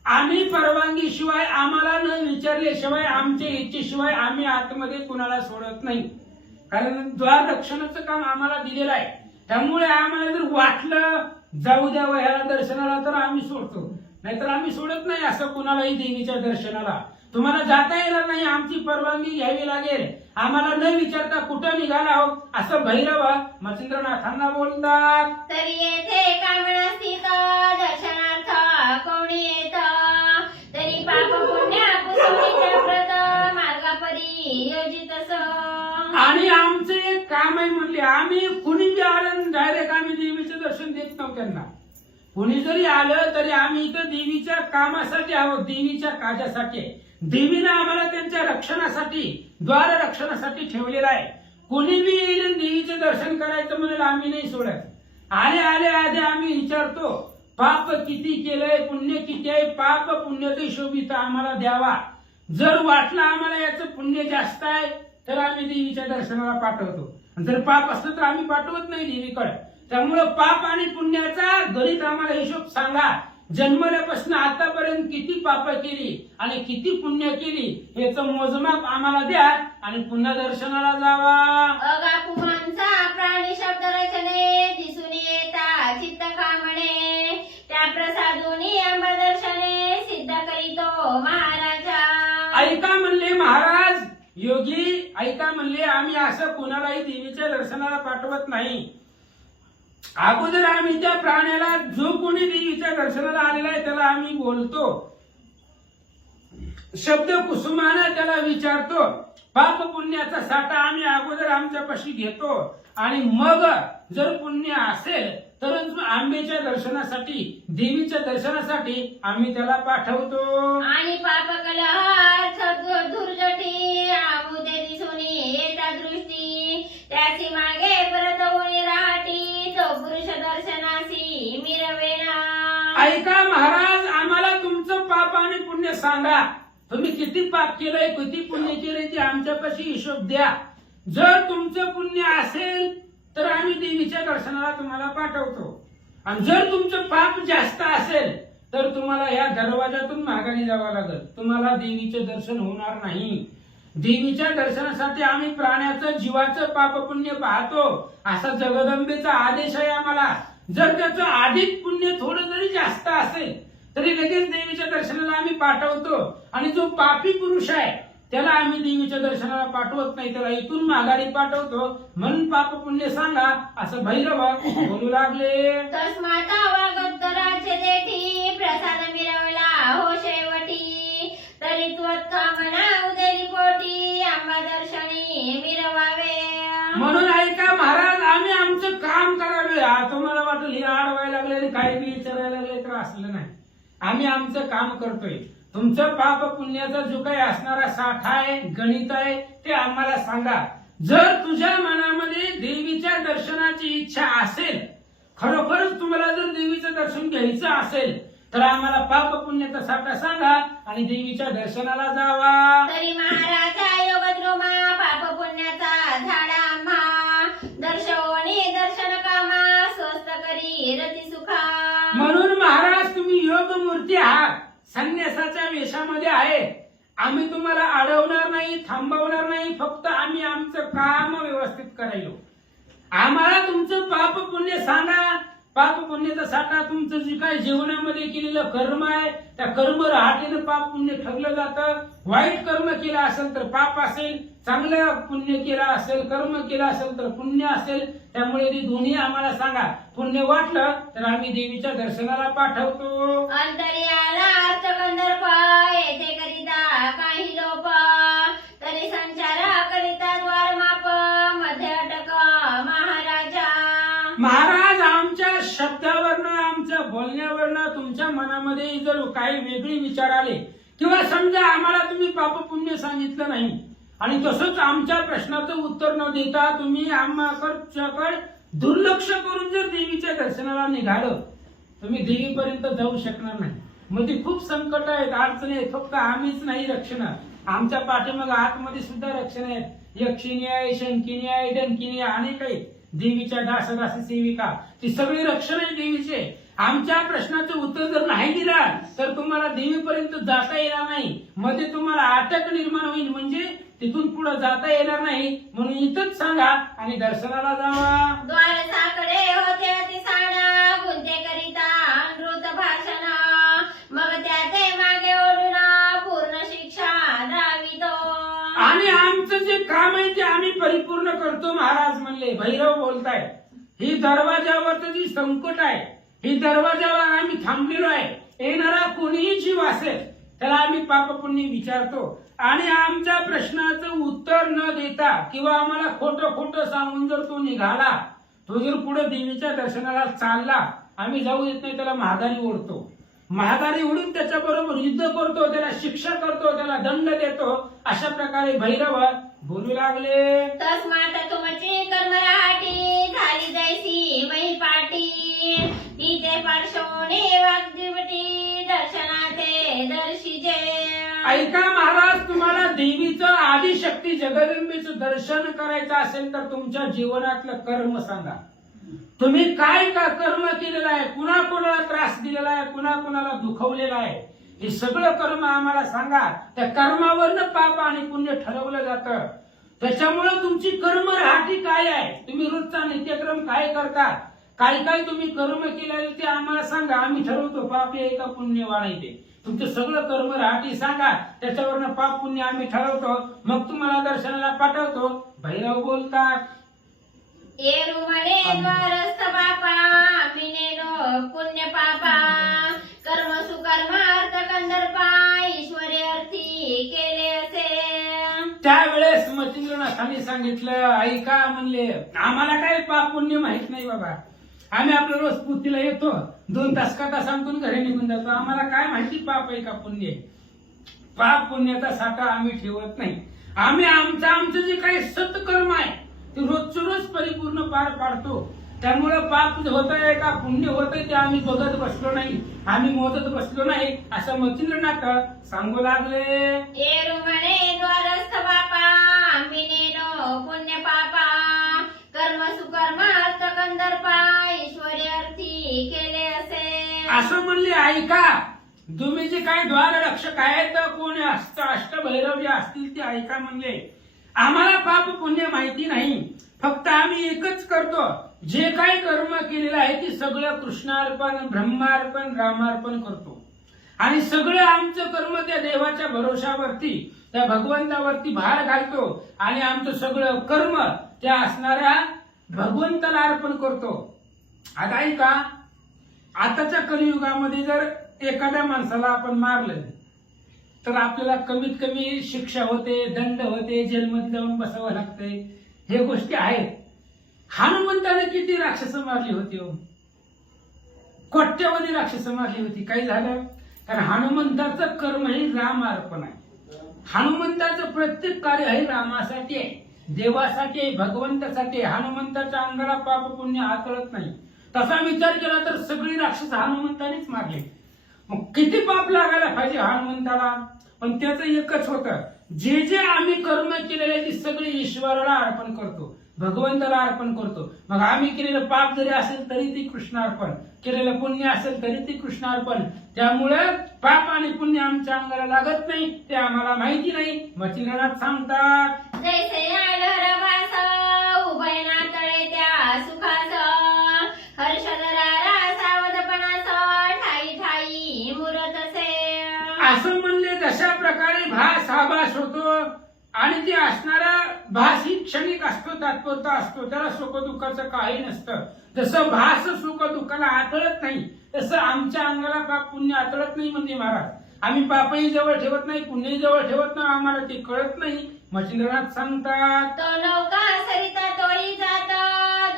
आम्ही परवानगीशिवाय, आम्हाला न विचारल्याशिवाय, आमच्या इच्छेशिवाय आम्ही आतमध्ये कुणाला सोडत नाही. कारण द्वार रक्षणाचं काम आम्हाला दिलेलं आहे. त्यामुळे आम्हाला जर वाटलं जाऊ द्यावं ह्याला दर्शनाला तर आम्ही सोडतो, नाहीतर आम्ही सोडत नाही असं कुणालाही देवीच्या दर्शनाला. तुम्हाला जाता येणार नाही, आमची परवानगी घ्यावी लागेल. आम्हाला न विचारता कुठं निघाला आहोत असं भैरव मच्छिंद्रनाथांना बोलतात. तरी येथे कामना स्थित दर्शनार्थ कोणी येत तरी पाप पुण्य कुसुमित व्रत मार्गापरी योजित असो. आणि आमचं एक काम आहे म्हणले, आम्ही कुणी बी आलं डायरेक्ट आम्ही देवीचं दर्शन देत नव्हतं त्यांना. कोणी जरी आलं तरी आम्ही इथं देवीच्या कामासाठी आहोत, देवीच्या कार्यासाठी आहे. देवीनं आम्हाला त्यांच्या रक्षणासाठी, द्वार रक्षणासाठी ठेवलेलं आहे. कोणी बी येईल आणि देवीचं दर्शन करायचं म्हणून आम्ही नाही सोडत. आले आले आधी आम्ही विचारतो पाप किती केलंय, पुण्य किती आहे, पाप पुण्याचा हिशोब इथं आम्हाला द्यावा. जर वाटलं आम्हाला याचं पुण्य जास्त आहे तर आम्ही देवीच्या दर्शनाला पाठवतो, जर पाप असलं तर आम्ही पाठवत नाही देवीकडे. त्यामुळं पाप आणि पुण्याचा गणित आम्हाला हिशोब सांगा. जन्मल्यापासून आतापर्यंत किती पाप केली आणि किती पुण्य केली याचं मोजमाप आम्हाला द्या आणि पुन्हा दर्शनाला जावा. अगापुमांचा प्राणी शब्द रचने दिसून येता चित्त कामणे त्या प्रसादुनी अंबदर्शने सिद्ध करीतो महाराजा. ऐका म्हणले महाराज योगी, ऐका म्हणले आम्ही असं कोणालाही देवीच्या दर्शनाला पाठवत नाही. अगोदर आम्ही त्या प्राण्याला, जो कोणी देवीच्या दर्शनाला आलेला आहे त्याला आम्ही बोलतो, शब्द कुसुमानं त्याला विचारतो. पाप पुण्याचा साठा आम्ही अगोदर आमच्यापाशी घेतो आणि मग जर पुण्य असेल तरच आंबेच्या दर्शनासाठी, देवीच्या दर्शनासाठी आम्ही त्याला पाठवतो. आणि पाप कलह दुर्जटी आमुदे दिसून येता दृष्टी त्याची मागे परत होणे राहटी तो पुरुष दर्शनासी मिरवेना. ऐका महाराज, आम्हाला तुमचं पाप आणि पुण्य सांगा. तुम्ही किती पाप केलंय, किती पुण्य केलंय ते आमच्यापाशी हिशोब द्या. जर तुमचं पुण्य असेल तर आम्ही देवीच्या दर्शनाला तुम्हाला पाठवतो आणि जर तुमचं पाप जास्त असेल तर तुम्हाला या दरवाजातून माघारी जावं लागेल. तुम्हाला देवीचे दर्शन होणार नाही. देवीच्या दर्शनासाठी आम्ही प्राण्याचं, जीवाचं पाप पुण्य पाहतो, असा जगदंबेचा आदेश आहे आम्हाला. जर त्याचं अधिक पुण्य थोडं जरी जास्त असेल तरी लगेच देवीच्या दर्शनाला आम्ही पाठवतो आणि जो पापी पुरुष आहे त्याला आम्ही देवीच्या दर्शनाला पाठवत नाही, त्याला इथून माघारी पाठवतो. म्हणून पाप पुण्य सांगा असं भैरव बोलू लागले. तस्माता वागोत्तराचे देठी प्रसाद मिरवला हो शेवटी तरी त्वत कामना उदेली पोटी आंबा दर्शनी मिरवावे. म्हणून ऐका महाराज, आम्ही आमचं काम करावे. तुम्हाला वाटेल हे आडवायला लागले आणि काही बी विचारायला लागले तर असलं नाही. आम्ही आमचं काम करतोय. तुमचं पाप पुण्याचा जो काही असणारा साठा आहे, गणित आहे ते आम्हाला सांगा. जर तुझ्या मनामध्ये देवीच्या दर्शनाची इच्छा असेल, खरोखरच तुम्हाला जर देवीचं दर्शन घ्यायचं असेल तर आम्हाला पाप पुण्याचा साठा सांगा आणि देवीच्या दर्शनाला जावा. तरी महाराजा योगद्रोमा पाप पुण्याचा झाडा आम्हा दर्शवणी दर्शन कामा स्वस्त करी रती सुखा. म्हणून महाराज तुम्ही योग मूर्ती आहात, संन्यासाच्या वेशामध्ये आहे. आम्ही तुम्हाला अडवणार नाही, थांबवणार नाही. फक्त आम्ही आमचं काम व्यवस्थित करायलो. आम्हाला तुमचं पाप पुण्य सांगा. पाप पुण्याचा साठा तुमचं जे काय जीवनामध्ये केलेलं कर्म आहे त्या कर्म राहटीनं पाप पुण्य ठरलं जातं. वाईट कर्म केलं असेल तर पाप असेल, चांगलं पुण्य केलं असेल, कर्म केलं असेल तर पुण्य असेल. त्यामुळे ते दोन्ही आम्हाला सांगा. पुण्य वाटलं तर आम्ही देवीच्या दर्शनाला पाठवतो. अंतर्याला अर्थगंधर्प येथे करिता काही लोप तरी संचार करिता द्वार माप मध्ये अटक महाराजा. महाराज, आमच्या शब्दावरनं, आमच्या बोलण्यावरनं तुमच्या मनामध्ये जर काही वेगळे विचार आले किंवा समजा आम्हाला तुम्ही पाप पुण्य सांगितलं नाही आणि तसंच आमच्या प्रश्नाचं उत्तर न देता तुम्ही आम्हाकडे दुर्लक्ष करून जर देवीच्या दर्शनाला निघालं, तुम्ही देवीपर्यंत जाऊ शकणार नाही. मग ती खूप संकट आहेत, अडचणी आहेत. फक्त आम्हीच नाही रक्षण, आमच्या पाठीमाग आतमध्ये सुद्धा रक्षण आहेत. यक्षिणी आहे, शंकिनी आहे, डंकिनी आहे, अनेक आहेत. देवीच्या दासदासी सेविका, ती सगळी रक्षण आहे देवीचे. आमच्या प्रश्नाचं उत्तर जर नाही दिलं तर तुम्हाला देवीपर्यंत जाता येणार नाही. मध्ये तुम्हाला अटक निर्माण होईल, म्हणजे तिथून पुढे जाता येणार नाही. म्हणून इथंच सांगा आणि दर्शनाला जावा. द्वार साकडे होते अति साडा गुंते करिता नृत भाषण मग त्याचे मागे ओढून पूर्ण शिक्षा द्रावितो. आणि आमचं जे काम आहे ते आम्ही परिपूर्ण करतो महाराज म्हणले. भैरव बोलताय, ही दरवाजावरचं जी संकट आहे, ही दरवाजावर आम्ही थांबलेलो आहे. येणारा कोणीही जीव असेल त्याला आम्ही पाप पुण्य विचारतो आणि आमच्या प्रश्नाचं उत्तर न देता किंवा आम्हाला खोटं खोटं सांगून जर तो निघाला, तो जर पुढे देवीच्या दर्शनाला चालला आम्ही जाऊ देत नाही, त्याला महागारी ओढतो. महागारी ओढून त्याच्याबरोबर युद्ध करतो, त्याला शिक्षा करतो, त्याला दंड देतो. अशा प्रकारे भैरव बोलू लागले. तस्मात तुमची कर्मराटी झाली जैसी महिपाटी तिथे पार्श्वने वाग्दिवटी दर्शनाचे दर्शिजे. ऐका महाराज, तुम्हाला देवीचं आदिशक्ती जगदंबेचं दर्शन करायचं असेल तर तुमच्या जीवनातलं कर्म सांगा. तुम्ही काय का कर्म केलेलं आहे, कुणा कोणाला त्रास दिलेला आहे, कुणा कोणाला दुखवलेला आहे, हे सगळं कर्म आम्हाला सांगा. त्या कर्मावरनं पाप आणि पुण्य ठरवलं जातं. त्याच्यामुळे तुमची कर्म राहटी काय आहे, तुम्ही रोजचा नित्यक्रम काय करता, काय काय तुम्ही कर्म केलेले ते आम्हाला सांगा. आम्ही ठरवतो पाप आहे का पुण्य वाढायचे. तुमचं सगळं कर्म राहटी सांगा, त्याच्यावरनं पाप पुण्य आम्ही ठरवतो, मग तुम्हाला दर्शनाला पाठवतो. भैरव बोलतात. येरू म्हणे द्वारस्थ बापा मिनेनो पुण्य पापा कर्म सुकर्म अर्थ कंदर्पा ईश्वरी अर्थी केले असे. त्यावेळेस मच्छिंद्रनाथांनी सांगितलं, ऐका म्हणले, आम्हाला काय पाप पुण्य माहित नाही बाबा. आम्ही आपलं रोज पुतीला येतो, 2 तास का सांगून घरी निघून जातो. आम्हाला काय माहिती पाप आहे का पुण्य आहे. पाप पुण्याचा साठा आम्ही ठेवत नाही. आम्ही आमचं जे काही सत्कर्म आहे ते रोजचं रोज परिपूर्ण पार पाडतो. त्यामुळे पाप होत आहे का पुण्य होत आहे ते आम्ही बघत बसलो नाही, आम्ही मोजत बसलो नाही, असं मच्छिंद्रनाथ सांगू लागले. येरू म्हणे द्वारस्थ बापा मिनेनो पुण्य पापा कर्म सुकर्म अर्थ कंदर्पा ईश्वरी अर्थी केले असे. असं म्हणले, ऐका, तुम्ही जे काय द्वार रक्षक आहेत, कोण अष्टभैरव जे असतील ते ऐका म्हणले. आम्हाला पाप पुण्य माहिती नाही, फक्त आम्ही एकच करतो, जे काही कर्म केलेलं आहे ते सगळं कृष्णार्पण, ब्रह्मार्पण, रामार्पण करतो. आणि सगळं आमचं कर्म त्या देवाच्या भरोशावरती, त्या भगवंतावरती भार घालतो आणि आमचं सगळं कर्म त्या असणाऱ्या भगवंताला अर्पण करतो. आता ऐका, आताच्या कलियुगामध्ये जर एखाद्या माणसाला आपण मारलं तर आपल्याला कमीत कमी शिक्षा होते, दंड होते, जेलमध्ये जाऊन बसावं लागतंय. हे गोष्टी आहेत. हनुमंताने किती राक्षस मारली होती हो, कोट्यवधी राक्षस मारली होती. काही झालं कारण हनुमंताचं कर्म हे राम अर्पण आहे. हनुमंताचं प्रत्येक कार्य हे रामासाठी आहे, देवासाठी आहे, भगवंतासाठी आहे. हनुमंताच्या अंगाला पाप पुण्य हातळत नाही. तसा विचार केला तर सगळी राक्षस हनुमंतानेच मारले. मग किती पाप लागायला पाहिजे हनुमंताला. पण त्याचं एकच होतं, जे जे आम्ही कर्म केलेले ते सगळे ईश्वराला अर्पण करतो, भगवंताला अर्पण करतो. मग आम्ही केलेलं पाप जरी असेल तरी ते कृष्णार्पण, केलेलं पुण्य असेल तरी ते कृष्णार्पण. त्यामुळे पाप आणि पुण्य आमच्या अंगाला लागत नाही, ते आम्हाला माहिती नाही. मच्छिंद्रनाथ सांगतात. जैसे आढळ वास उभय नातळे त्या सुखास हर्षधरारा सावधपणास ठाई ठाई मुरतसे. असं म्हणले, जशा प्रकारे भास हा भास होतो आणि ते असणारा भास ही क्षणिक असतो, तात्पुरता असतो, त्याला सुख दुःखाचं काही नसतं. जसं भास सुख दुःखाला आतळत नाही, तसं आमच्या अंगाला पाप पुण्य आतळत नाही म्हणजे महाराज. आम्ही पापही जवळ ठेवत नाही, पुण्यही जवळ ठेवत नाही, आम्हाला ते कळत नाही. मच्छिंद्रनाथ सांगतात. तो नौका सरिता तोळी जात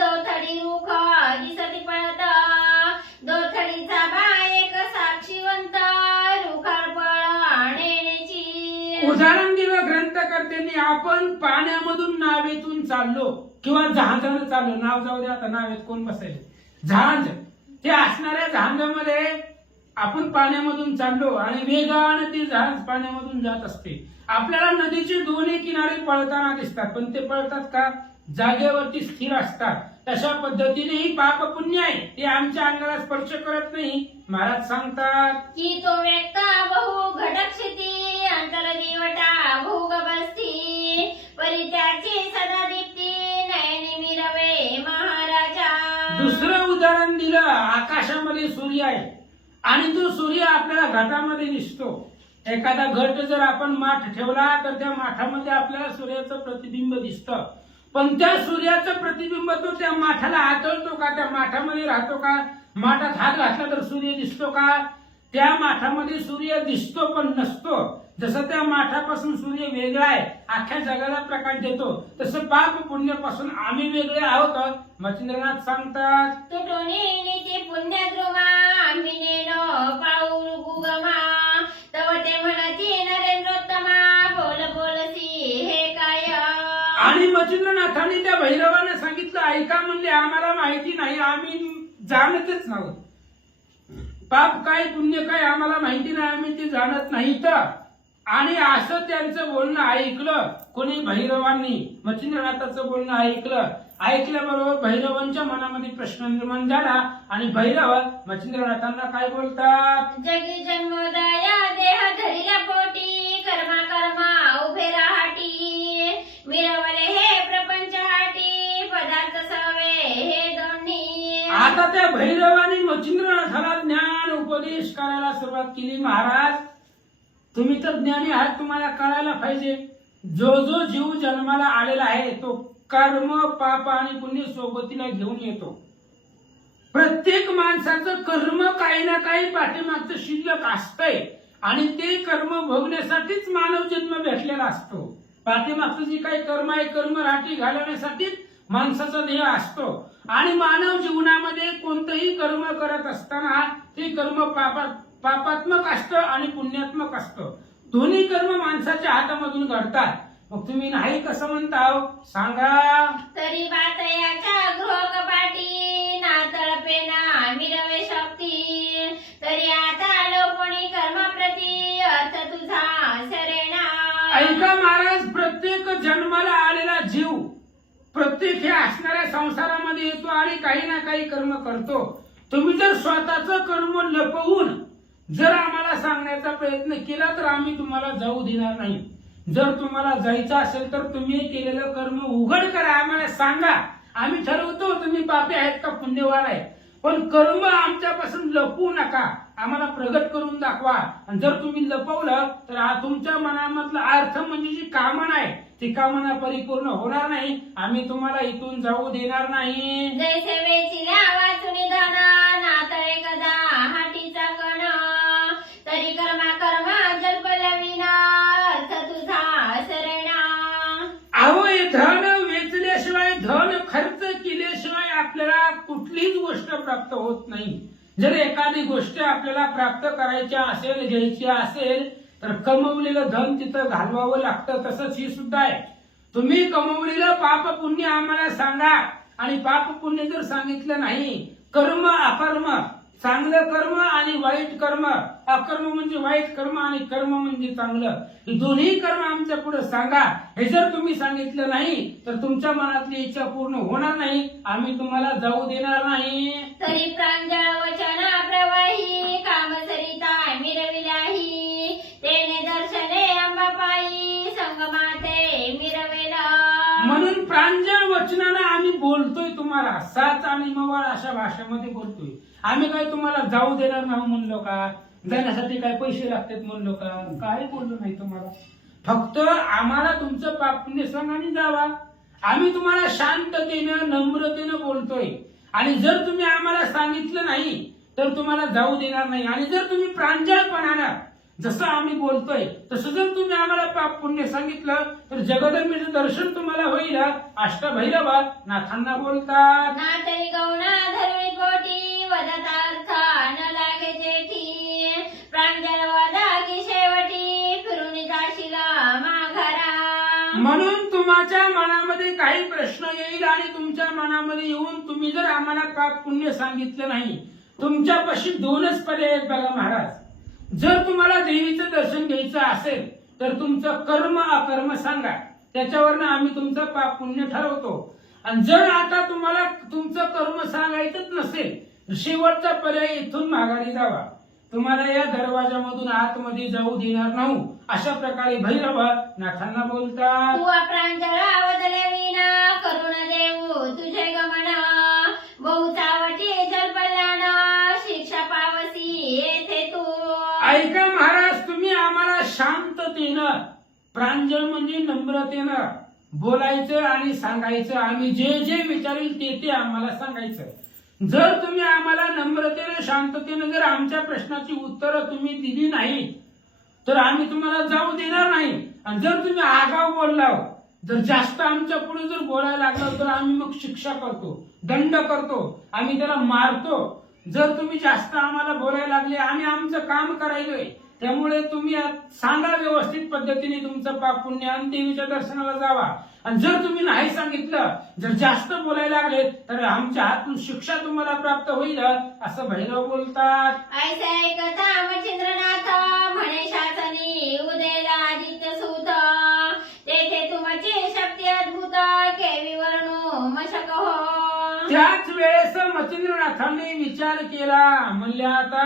दोथडी रुख दिसती पळत दोथडीचा बायक साक्षीवंत रुखाळ पळ नेण्याची. उदाहरण दिलं ग्रंथकर्त्यांनी. आपण पाण्यामधून नावेतून चाललो किंवा जहाजानं चाललो, नाव जाऊ दे, आता नावेत कोण बसायले, जहाज. ते असणाऱ्या जहाजामध्ये आपण पाण्यामधून चाललो आणि वेगाने ते जहाज पाण्यामधून जात असते. आपल्याला नदीचे दोन्ही किनारे पळताना दिसतात, पण ते पळतात का, जागेवरती स्थिर असतात. तशा पद्धतीने ही पाप पुण्य आहे, ते आमच्या अंगाला स्पर्श करत नाही. महाराज सांगतात की तो व्यक्त बहु घटक्षिती अंतर दिवटा भोग बसती परित्याची सदा दीप्ती नयनी मिरवे महाराजा. दुसरं उदाहरण दिलं, आकाशामध्ये सूर्य आहे आणि तो सूर्य आपल्याला घाटामध्ये दिसतो. एखादा घट जर आपण माठ ठेवला तर त्या माठामध्ये आपल्याला सूर्याचं प्रतिबिंब दिसतं. पण त्या सूर्याचं प्रतिबिंब तो त्या माठाला आतळतो का, त्या माठामध्ये राहतो का, माठात हात घातला तर सूर्य दिसतो का. त्या माठामध्ये सूर्य दिसतो पण नसतो. जसं त्या माठापासून सूर्य वेगळा आहे, अख्ख्या जगाला प्रकाश देतो, तसं पाप पुण्यापासून आम्ही वेगळे आहोत. मच्छिंद्रनाथ सांगतात, तुटोनी नीती पुण्य द्रुमा आम्ही नेनो पाऊल गुगमा तव ते म्हणती नरेंद्रोत्तमा बोल बोलसी हे काय. आणि मच्छिंद्रनाथांनी त्या भैरवाने सांगितलं, ऐका म्हणले, आम्हाला माहिती नाही, आम्ही जाणतच नव्हतो. पाप काय पुण्य काय आम्हाला माहिती नाही, आम्ही ते जाणत नाही. तर आणि असं त्यांचं बोलणं ऐकलं कोणी, भैरवांनी मच्छिंद्रनाथाचं बोलणं ऐकलं. ऐकल्याबरोबर भैरवांच्या मनामध्ये प्रश्न निर्माण झाला आणि भैरव मच्छिंद्रनाथांना काय बोलतात, जगी जन्मोदया देह धरिला पोटी कर्मा कर्मा उभे राहाटी मिरवले हे प्रपंच हाटी पदार्थ सवे हे दोन्ही. आता त्या भैरवानी मच्छिंद्रनाथाला ज्ञान उपदेश करायला सुरुवात केली. महाराज, तुम्ही तर ज्ञानी आहात, तुम्हाला कळायला पाहिजे, जो जो जीव जन्माला आलेला आहे तो कर्म पाप आणि पुण्य सोबतीला घेऊन येतो. प्रत्येक माणसाचं कर्म काही ना काही पाठीमागचं शिल्लक असतंय आणि ते कर्म भोगण्यासाठीच मानव जन्म भेटलेला असतो. पाठीमागचं जे काही कर्म आहे, कर्म राठी घालवण्यासाठीच माणसाचा देह असतो. आणि मानव जीवनामध्ये कोणतंही कर्म करत असताना ते कर्म पापात्मक असतं आणि पुण्यात्मक असतं. दोन्ही कर्म माणसाच्या हातामधून घडतात. मग तुम्ही नाही कसं म्हणता, सांगा. तरी बात याच्या गृह कपाटी ना तळपे ना मिरवे शक्ती तरी आता लोकोणी कर्माप्रती अर्थ तुझा सरेना. ऐका महाराज, प्रत्येक जन्माला आलेला जीव प्रत्येक हे असणाऱ्या संसारामध्ये येतो आणि काही ना काही कर्म करतो. तुम्ही जर स्वतःचं कर्म लपवून जर आम्हाला सांगण्याचा प्रयत्न केला तर आम्ही तुम्हाला जाऊ देणार नाही. जर तुम्हाला जायचं असेल तर तुम्ही केलेलं कर्म उघड करा, आम्हाला सांगा, आम्ही ठरवतो तुम्ही पापी आहेत का पुण्यवान आहे. पण कर्म आमच्यापासून लपवू नका, आम्हाला प्रगट करून दाखवा. आणि जर तुम्ही लपवलं तर तुमच्या मनामधला अर्थ म्हणजे जी कामना आहे ती कामना परिपूर्ण होणार नाही, आम्ही तुम्हाला इथून जाऊ देणार नाही. जैसे वेचिल्या वाचुनी धन नातळे कदा हाटीचा कण तरी कर्मा कर्मा जल्पलविना अर्थ तुझा सरेना. अहो, हे धन वेचल्याशिवाय, धन खर्च केल्याशिवाय आपल्याला कुठलीच गोष्ट प्राप्त होत नाही. जर एखादी गोष्ट आपल्याला प्राप्त करायची असेल, घ्यायची असेल तर कमवलेलं धन तिथं घालवावं लागतं. तसंच ही सुद्धा आहे. तुम्ही कमवलेलं पाप पुण्य आम्हाला सांगा आणि पाप पुण्य जर सांगितलं नाही, कर्म अकर्म, चांगलं कर्म आणि वाईट कर्म, अकर्म म्हणजे वाईट कर्म आणि कर्म म्हणजे चांगलं, हे दोन्ही कर्म आमच्या पुढे सांगा. हे जर तुम्ही सांगितलं नाही तर तुमच्या मनातली इच्छा पूर्ण होणार नाही, आम्ही तुम्हाला जाऊ देणार नाही. तरी प्रांजळ वचना प्रवाही कामसरिता मिरविल्याही तेने दर्शने अंबापायी संगमाते मिरवेला. म्हणून प्रांजळ वचनानं आम्ही बोलतोय तुम्हाला, साच आणि मवाळ अशा भाषेमध्ये बोलतोय. आम्ही काय तुम्हाला जाऊ देणार नाही म्हणलो का? जाण्यासाठी काय पैसे लागतात म्हणलो का? काय बोललो नाही तुम्हाला. फक्त आम्हाला तुमचं पाप पुण्य सांगा आणि जावा. आम्ही तुम्हाला शांततेनं नम्रतेनं बोलतोय आणि जर तुम्ही आम्हाला सांगितलं नाही तर तुम्हाला जाऊ देणार नाही. आणि जर तुम्ही प्रांजळपणानं जसं आम्ही बोलतोय तसं जर तुम्ही आम्हाला पाप पुण्य सांगितलं तर जगदंबेचं दर्शन तुम्हाला होईल. अष्टभैरव नाथांना बोलतात, ना तरी गौणा धरवी पोटी वदतार्थ न लागे जेठी प्रांजळ वदा की शेवटी फिरून जाशील माघारा. म्हणून तुमच्या मनामध्ये काही प्रश्न येईल आणि तुमच्या मनामध्ये येऊन तुम्ही जर आम्हाला पाप पुण्य सांगितलं नाही, तुमच्यापाशी दोनच पर्याय आहेत बघा महाराज. जर तुम्हाला देवीचं दर्शन घ्यायचं असेल तर तुमचं कर्म अकर्म सांगा, त्याच्यावरनं आम्ही तुमचं पाप पुण्य ठरवतो. आणि जर आता तुम्हाला तुमचं कर्म सांगायचंच नसेल, शेवटचा पर्याय इथून माघारी जावा, तुम्हाला या दरवाजामधून आतमध्ये जाऊ देणार नाही. अशा प्रकारे भैरव नाथांना बोलतात, तू प्रांजळा वदलविना करुण देऊ तुझे गमन बहुचावटी जलपल्यान शिक्षा पावसी येथे तू. ऐका महाराज, तुम्ही आम्हाला शांततेनं, प्रांजळ म्हणजे नम्रतेनं बोलायचं आणि सांगायचं. आम्ही जे जे विचारेल ते आम्हाला सांगायचं. जर तुम्ही आम्हाला नम्रतेनं शांततेनं जर आमच्या प्रश्नाची उत्तरं तुम्ही दिली नाही तर आम्ही तुम्हाला जाऊ देणार नाही. आणि जर तुम्ही आगाव बोलला, जर जास्त आमच्या पुढे जर बोलायला लागला तर आम्ही मग शिक्षा करतो, दंड करतो, आम्ही त्याला मारतो. जर तुम्ही जास्त आम्हाला बोलायला लागले, आम्ही आमचं काम करायलोय, त्यामुळे तुम्ही सांगा व्यवस्थित पद्धतीने तुमचं पाप पुण्य आणि देवीच्या दर्शनाला जावा. आणि जर तुम्ही नाही सांगितलं, जर जास्त बोलायला लागले तर आमच्या हातून शिक्षा तुम्हाला प्राप्त होईल, असं भैरव बोलतात. ऐसे कथा मच्छिंद्रनाथ म्हणे शासनी उदेला आदित्य सूत तेथे तुमची शक्ती अद्भुत केवी वर्णो मशक हो. त्याच वेळेस मच्छिंद्रनाथांनी विचार केला, म्हणले आता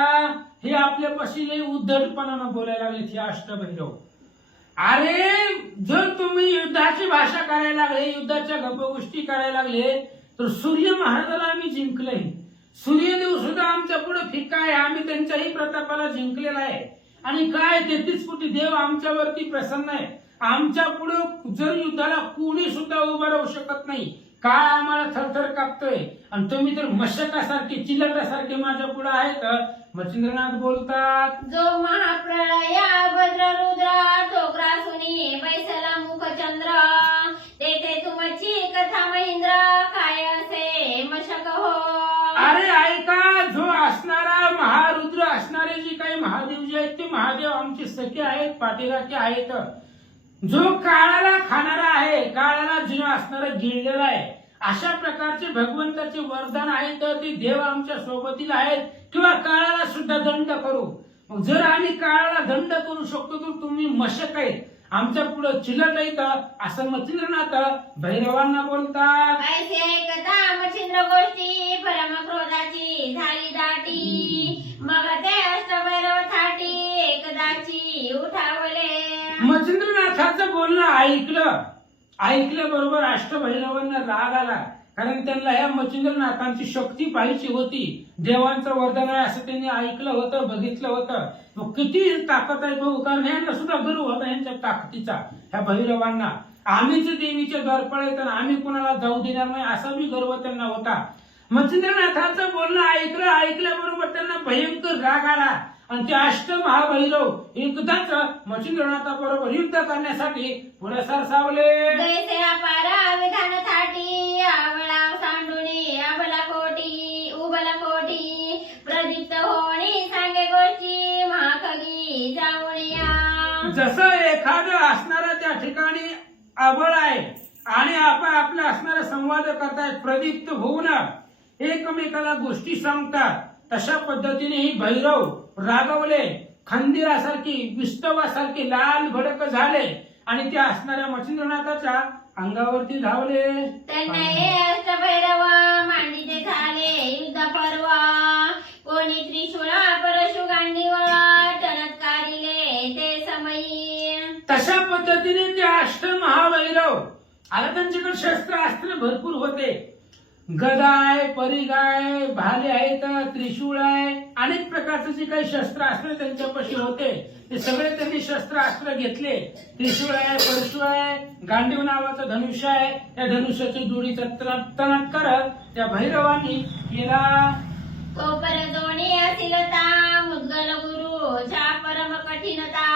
हे आपल्यापाशी लई उद्धटपणानं बोलायला लागले हे अष्टभैरव. अरे जर तुम्ही युद्धाची भाषा करायला लागले, युद्धाच्या गप्पगोष्टी करायला लागले, तर सूर्य महाराजाला आम्ही जिंकलंय. सूर्यदेव सुद्धा आमच्या पुढे फिक्का आहे, आम्ही त्यांच्याही प्रतापाला जिंकलेला आहे. आणि काय 33 कोटी देव आमच्यावरती प्रसन्न आहे. आमच्या पुढे जर युद्धाला कोणी सुद्धा उभं राहू शकत नाही. काळ आम्हाला थरथर कापतोय आणि तुम्ही तर मशकासारखे चिलटासारखे माझ्या पुढे आहेत. मच्छिंद्रनाथ बोलतात, जो महाप्रलया भद्ररुद्र टोकरासुनी बैसला मुखचंद्र तेथे तुमची कथा महेंद्र काय असे मशक हो. अरे ऐका, जो असणारा महारुद्र असणारे जे काही महादेव जे आहेत ते महादेव आमचे सखे आहेत, पाठीराखे आहेत. जो काळाला खाणारा आहे, काळाला जुना असणारा गिळलेला आहे, अशा प्रकारचे भगवंताचे वरदान आहे. तर ते देव आमच्या सोबतीला आहेत किंवा काळाला सुद्धा दंड करू. मग जर आम्ही काळाला दंड करू शकतो तर तुम्ही मशक आहेत, आमच्या पुढे चिलट आहेत, असं मच्छिंद्रनाथ भैरवांना बोलतात. ऐसे ऐकता मच्छिंद्र गोष्टी परम क्रोधाची झाली दाटी मग ते अष्टभैरव थाटी एकदाची उठावले. मच्छिंद्रनाथाचं बोलणं ऐकलं बरोबर अष्टभैरवांना राग आला, कारण त्यांना या मच्छिंद्रनाथांची शक्ती पाहिजे होती. देवांचं वरदान आहे असं त्यांनी ऐकलं होतं, बघितलं होतं. मग किती ताकद आहे बघू, कारण यांना सुद्धा गर्व होता यांच्या ताकदीचा. ह्या भैरवांना आम्हीच देवीचे द्वारपाळ आहेत आणि आम्ही कोणाला जाऊ देणार नाही असा बी गर्व त्यांना होता. मच्छिंद्रनाथांचं बोलणं ऐकल्याबरोबर त्यांना भयंकर राग आला आणि ते अष्टमहाभैरव एकदाच मच्छिंद्रनाथाबरोबर युद्ध करण्यासाठी पुढे सरसावले. जैसे अपार विधान थाटी आवळा सांडुनी अबला कोटी उबला कोटी प्रदीप्त होणी सांगे गोष्टी महाखगी जाऊनिया. जसं एखादं असणारा त्या ठिकाणी आबळ आहे आणि आपण आपला असणारा संवाद करतायत, प्रदीप्त होऊन एकमेकाला गोष्टी सांगतात, तशा पद्धतीने ही भैरव रागवले, खंदिरासारखी विस्तवासारखी लाल भडक झाले आणि त्या असणाऱ्या मच्छिंद्रनाथाच्या अंगावरती धावले. त्यांना हे अष्टभैरव मांडिते झाले युद्ध पर्व कोणी त्रिशूळा परशु गांडीवा चमत्कारिले ते समयी. तशा पद्धतीने ते अष्टमहाभैरव आता त्यांच्याकडे शस्त्र अस्त्र भरपूर होते. गदा आहे, परिघ आहे, भाले आहेत, त्रिशूळ आहे, अनेक प्रकारचे जे काही शस्त्र अस्त्र त्यांच्यापाशी होते ते सगळे त्यांनी शस्त्र अस्त्र घेतले. त्रिशूळ आहे, परशु आहे, गांडीव नावाचं धनुष्य आहे. त्या धनुष्याची दोरीचा तणाट करत त्या भैरवांनी केला. तो परजोणी असिलता मुद्गल गुरु च्या परम कठीणता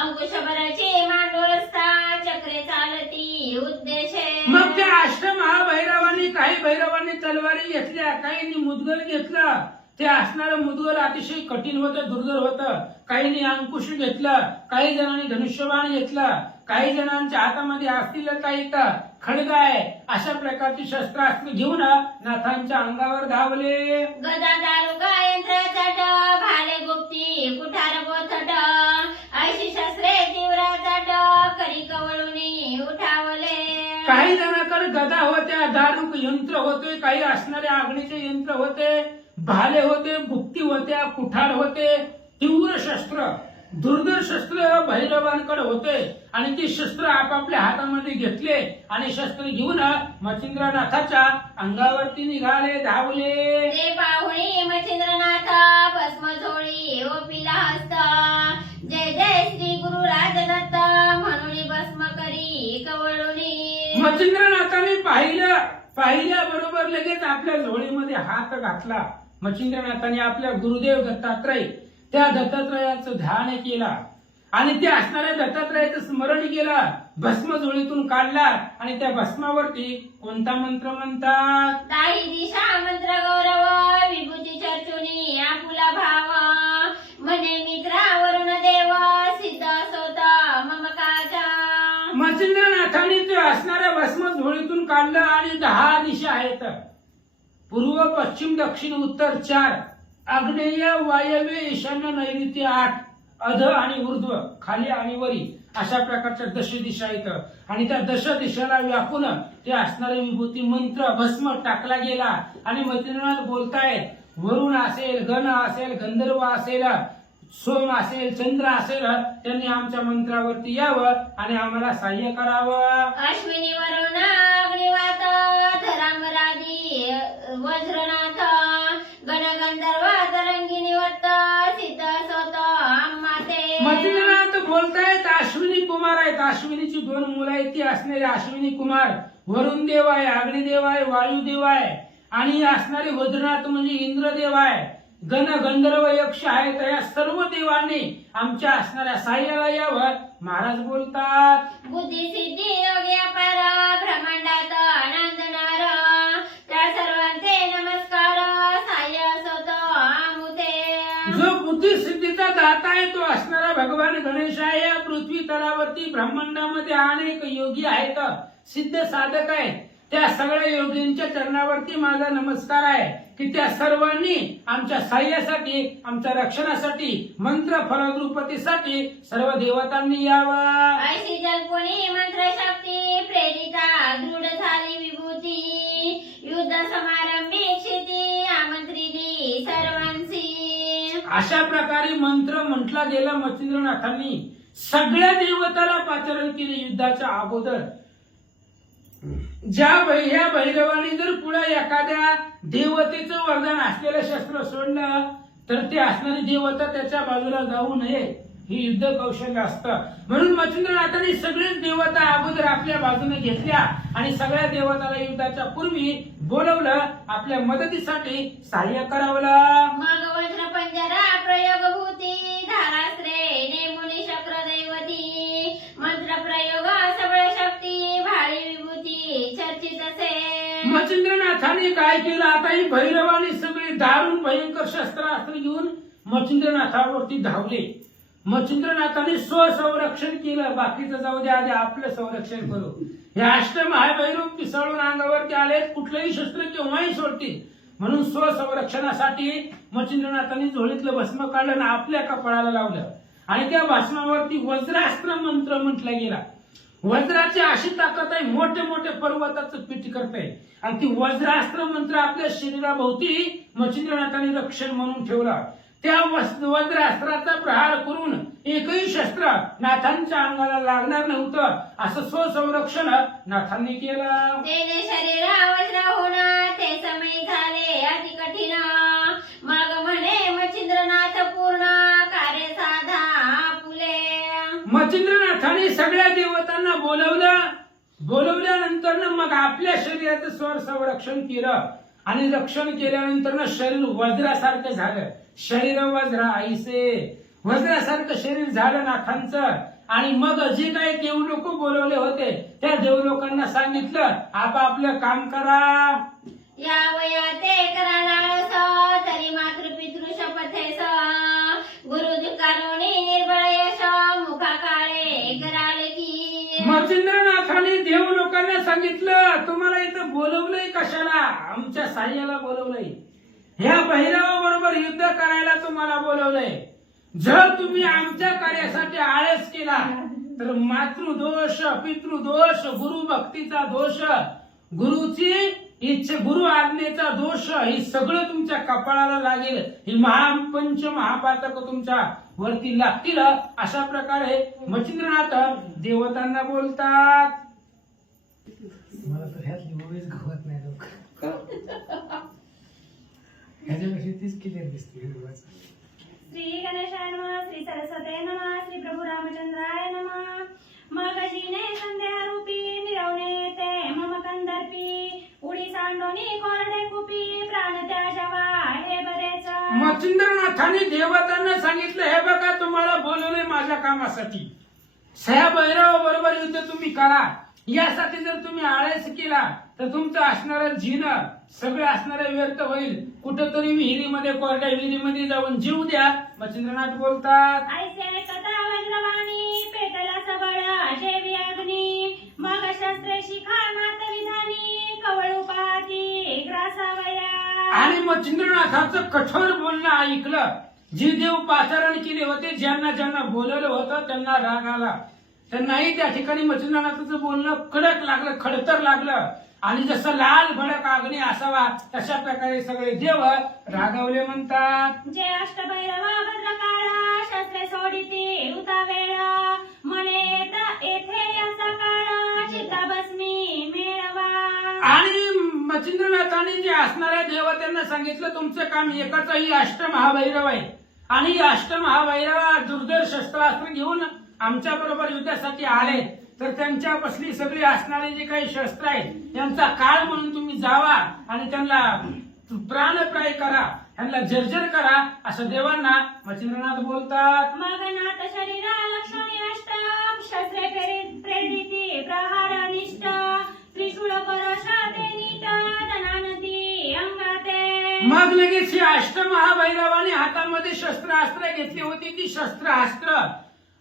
अंकुशभराचे मांडोळस्ता चक्रे चालती उद्देशे. मग त्या अष्टमहाभैरवांनी काही भैरवांनी तलवारी घेतल्या, काहींनी मुदगल घेतलं. ते असणारं मुदगल अतिशय कठीण होतं, दुर्धर होतं. काहींनी अंकुश घेतलं, काही जणांनी धनुष्यबाण घेतलं, काही जणांच्या हातामध्ये असतील काही खडग आहे. अशा प्रकारची शस्त्रास्त्र घेऊन नाथांच्या अंगावर धावले. गदा दारुका यंत्र चट भाले गुप्ती कुठार बोथट ऐशी शस्त्रे तीव्र चट करी कवळुनी उठावले. काही जणांकडे गदा होत्या, दारुक यंत्र होते, काही असणारे आग्नीचे यंत्र होते, भाले होते, गुप्ती होत्या, कुठार होते, तीव्र शस्त्र दुर्धर शस्त्र भैरवांकडे होते. आणि ती शस्त्र आपापल्या हातामध्ये घेतले आणि शस्त्र घेऊन मच्छिंद्रनाथाच्या अंगावरती निघाले, धावले. ते पाहुणी मच्छिंद्रनाथ भस्म झोळी ओपिला हस्त जय जय श्री गुरु राजदत्त म्हणून भस्म करी कवळुनी. मच्छिंद्रनाथाने पाहिल्याबरोबर लगेच आपल्या झोळीमध्ये हात घातला. मच्छिंद्रनाथाने आपल्या गुरुदेव दत्तात्रय त्या दत्तात्रयाचं ध्यान केला आणि ते असणाऱ्या दत्तात्रयाचं स्मरण केलं, भस्म झोळीतून काढला आणि त्या भस्मावरती कोणता मंत्र म्हणतात? ताही दिशा मंत्र गौरव विभूती चर्चुनी आपुला भाव म्हणे मित्रावरून देव सिद्ध सोत ममकाचा. मच्छिंद्रनाथांनी ते असणाऱ्या भस्म झोळीतून काढलं आणि 10 दिशा आहेत. पूर्व पश्चिम दक्षिण उत्तर 4, आग्नेय वायव्य ईशान्य नैऋत्य 8, अध आणि ऊर्ध्व खाली आणि वरी अशा प्रकारच्या 10 दिशा आहेत. आणि त्या 10 दिशाला व्यापून ते असणारे विभूती मंत्र भस्म टाकला गेला. आणि मच्छिंद्रनाथ बोलतायत, वरुण असेल, गण असेल, गंधर्व असेल, सोम असेल, चंद्र असेल, त्यांनी आमच्या मंत्रावरती यावं आणि आम्हाला सहाय्य करावं. अश्विनी वरुण अग्निवात धरामरादी वज्रनाथ गणगंधर्व तरंगिनी वत्त सिद्ध सोत आम्हाते. मच्छिंद्रनाथ बोलतायत, अश्विनी कुमार आहेत. अश्विनीची 2 मुलं आहेत, ती असणारे अश्विनी कुमार. वरुण देव आहे, अग्निदेव आहे, वायुदेव आहे आणि असणारे वज्रनाथ म्हणजे इंद्रदेव आहे. गण गंधर्व यक्ष आहेत. या सर्व देवांनी आमच्या असणाऱ्या सहाय्याला यावं. महाराज बोलतात, बुद्धी सिद्धी योगी अपार ब्रह्मांडात आनंदनार त्या सर्वांचे नमस्कार साह्य सोत आमुते. जो बुद्धी सिद्धीचा दाता आहे तो असणारा भगवान गणेश आहे. या पृथ्वी तलावरती ब्रह्मांडामध्ये अनेक योगी आहेत, सिद्ध साधक आहेत. त्या सगळ्या योगींच्या चरणावरती माझा नमस्कार आहे की त्या सर्वांनी आमच्या सहाय्यासाठी, आमच्या रक्षणासाठी, मंत्र फलद्रुपतीसाठी सर्व देवतांनी यावं. ऐशी जल्पोनी मंत्र शक्ती प्रेरिता दृढ झाली विभूती युद्ध समारंभी क्षिती आमंत्रिली सर्वांसी. अशा प्रकारे मंत्र म्हटला गेला. मच्छिंद्रनाथांनी सगळ्या देवताला पाचारण केले युद्धाच्या अगोदर. ह्या भैरवानी जर पुढे एखाद्या देवतेचं वरदान असलेलं शस्त्र सोडलं तर ते असणारी देवता त्याच्या बाजूला जाऊ नये, ही युद्ध कौशल्य असतं. म्हणून मच्छिंद्रनाथांनी सगळेच देवता अगोदर आपल्या बाजूने घेतल्या आणि सगळ्या देवताला युद्धाच्या पूर्वी बोलवलं, आपल्या मदतीसाठी सहाय्य करावलं. मग वज्र पंजरा प्रयोग भूती धारास्त्रे नेमुनी शक्र दैवती मंत्र प्रयोग सबळ शक्ती भाळी विभूती चर्चित असे. मच्छिंद्रनाथांनी काय केलं, आता ही भैरवानी सगळे दारुण भयंकर शस्त्रास्त्र घेऊन मच्छिंद्रनाथावरती धावले. मच्छिंद्रनाथांनी स्वसंरक्षण केलं. बाकीचं जाऊ द्या, आधी आपलं संरक्षण करू. हे अष्टमहाभैरव पिसळून अंगावरती आले, कुठलंही शस्त्र केव्हाही सोडतील. म्हणून स्वसंरक्षणासाठी मच्छिंद्रनाथांनी झोळीतलं भस्म काढलं आणि आपल्या कपाळाला लावलं आणि त्या भस्मावरती वज्रास्त्र मंत्र म्हटला गेला. वज्राची अशी ताकद आहे, मोठे मोठे पर्वताचं पीठ करते आणि ती वज्रास्त्र मंत्र आपल्या शरीराभोवती मच्छिंद्रनाथांनी रक्षण म्हणून ठेवला. त्या वज्रास्त्राचा प्रहार करून एकही शस्त्र नाथांच्या अंगाला लागणार नव्हतं, असं स्वसंरक्षण नाथांनी केलं. तेने शरीरा वज्र होणार ते समय झाले अति कठीण मग म्हणे मच्छिंद्रनाथ पूर्ण कार्य साधा फुले. मच्छिंद्रनाथांनी सगळ्या देवतांना बोलवल्यानंतर मग आपल्या शरीराचं स्वर संरक्षण केलं आणि रक्षण केल्यानंतर शरीर वज्रासारखं झालं. शरीर वज्र आईसे वज्रासारखं शरीर झालं नाथांचं. आणि मग जे काही देवलोक बोलवले होते त्या देवलोकांना सांगितलं, आपापलं काम करा. या वया ते करा नाळस तरी मातृपितृ शपथेस गुरु दुकारोनी निर्बळ यश मुखा काळे कराल की. मच्छिंद्रनाथांनी देवलोकांना सांगितलं, तुम्हाला इथं बोलवलंय कशाला? आमच्या साह्याला बोलवलंय. ह्या भैरवाबरोबर युद्ध करायला तुम्हाला बोलवलंय. जर तुम्ही आमच्या कार्यासाठी आळस केला तर मातृदोष, पितृदोष, गुरु भक्तीचा दोष, गुरुची इच्छा, गुरु आज्ञेचा दोष, हे सगळं तुमच्या कपाळाला लागेल. ही महापंच महापातक तुमच्या वरती लागतील. अशा प्रकारे मच्छिंद्रनाथ देवतांना बोलतात. मला तर ह्यातली ओळीच गवत नाही लोक. ह्याच्यापेक्षा तीच क्लिअर दिसते हिरवाचं. श्री गणेशाय नमः, श्री सरस्वते नमः, श्री प्रभू रामचंद्राय नमः. मग जीने संध्या रूपी मिरवणे येते मम कंदर्पी उडी सांडोनी कोरडे कुपी प्राण त्या जवा हे बरेच. मच्छिंद्रनाथांनी देवतांना सांगितलं, हे बघा तुम्हाला बोलवलंय माझ्या कामासाठी, सह्या भैरवा बरोबर युद्ध तुम्ही करा. यासाठी जर तुम्ही आळस केला तर तुमचं असणारं जीणं सगळं असणारं व्यर्थ होईल. कुठंतरी विहिरीमध्ये, कोरड्या विहिरीमध्ये जाऊन जीव द्या. मच्छिंद्रनाथ बोलतात, ऐसे कथा वज्रवाणी पेटला सबळ जेवी अग्नी मग शस्त्रे शिखा मात विधानी कवळू पाती ग्रासावया. आणि मच्छिंद्रनाथाचं कठोर बोलणं ऐकलं. जे देव पाचारण केले होते, ज्यांना ज्यांना बोलवलं होतं त्यांना राग आला. त्यांनाही त्या ठिकाणी मच्छिंद्रनाथाचं बोलणं कडक लागलं, खडतर लागलं. आणि जसं लाल भडक अग्नी असावा तशा प्रकारे सगळे देव रागावले. म्हणतात, जे अष्टभैरवा भद्रकाळा शस्त्रे सोडिती उता वेळा मने येथे याचा काळा चित्ताभस्मी मेळवा. आणि मच्छिंद्रनाथांनी जे असणाऱ्या देवतांना सांगितलं, तुमचं काम एकच आहे, अष्टमहाभैरव आहे. आणि अष्टमहाभैरव दुर्धर शस्त्रास्त्र घेऊन आमच्या बरोबर युद्धासाठी आले, तर त्यांच्यापासली सगळी असणारे जे काही शस्त्र आहेत त्यांचा काळ म्हणून तुम्ही जावा आणि त्यांना प्राणप्राय करा, त्यांना जर्जर करा, असं देवांना मच्छिंद्रनाथ बोलतात. मग नाथ शरीरा लक्षणी अष्ट शस्त्रे प्रेरिती प्रहार अनिष्ट त्रिशूळ परशाते नीट धनानदी अंगाते. मग लगेच ही अष्टमहाभैरवाने हातामध्ये शस्त्रास्त्र घेतली होती. ती शस्त्रास्त्र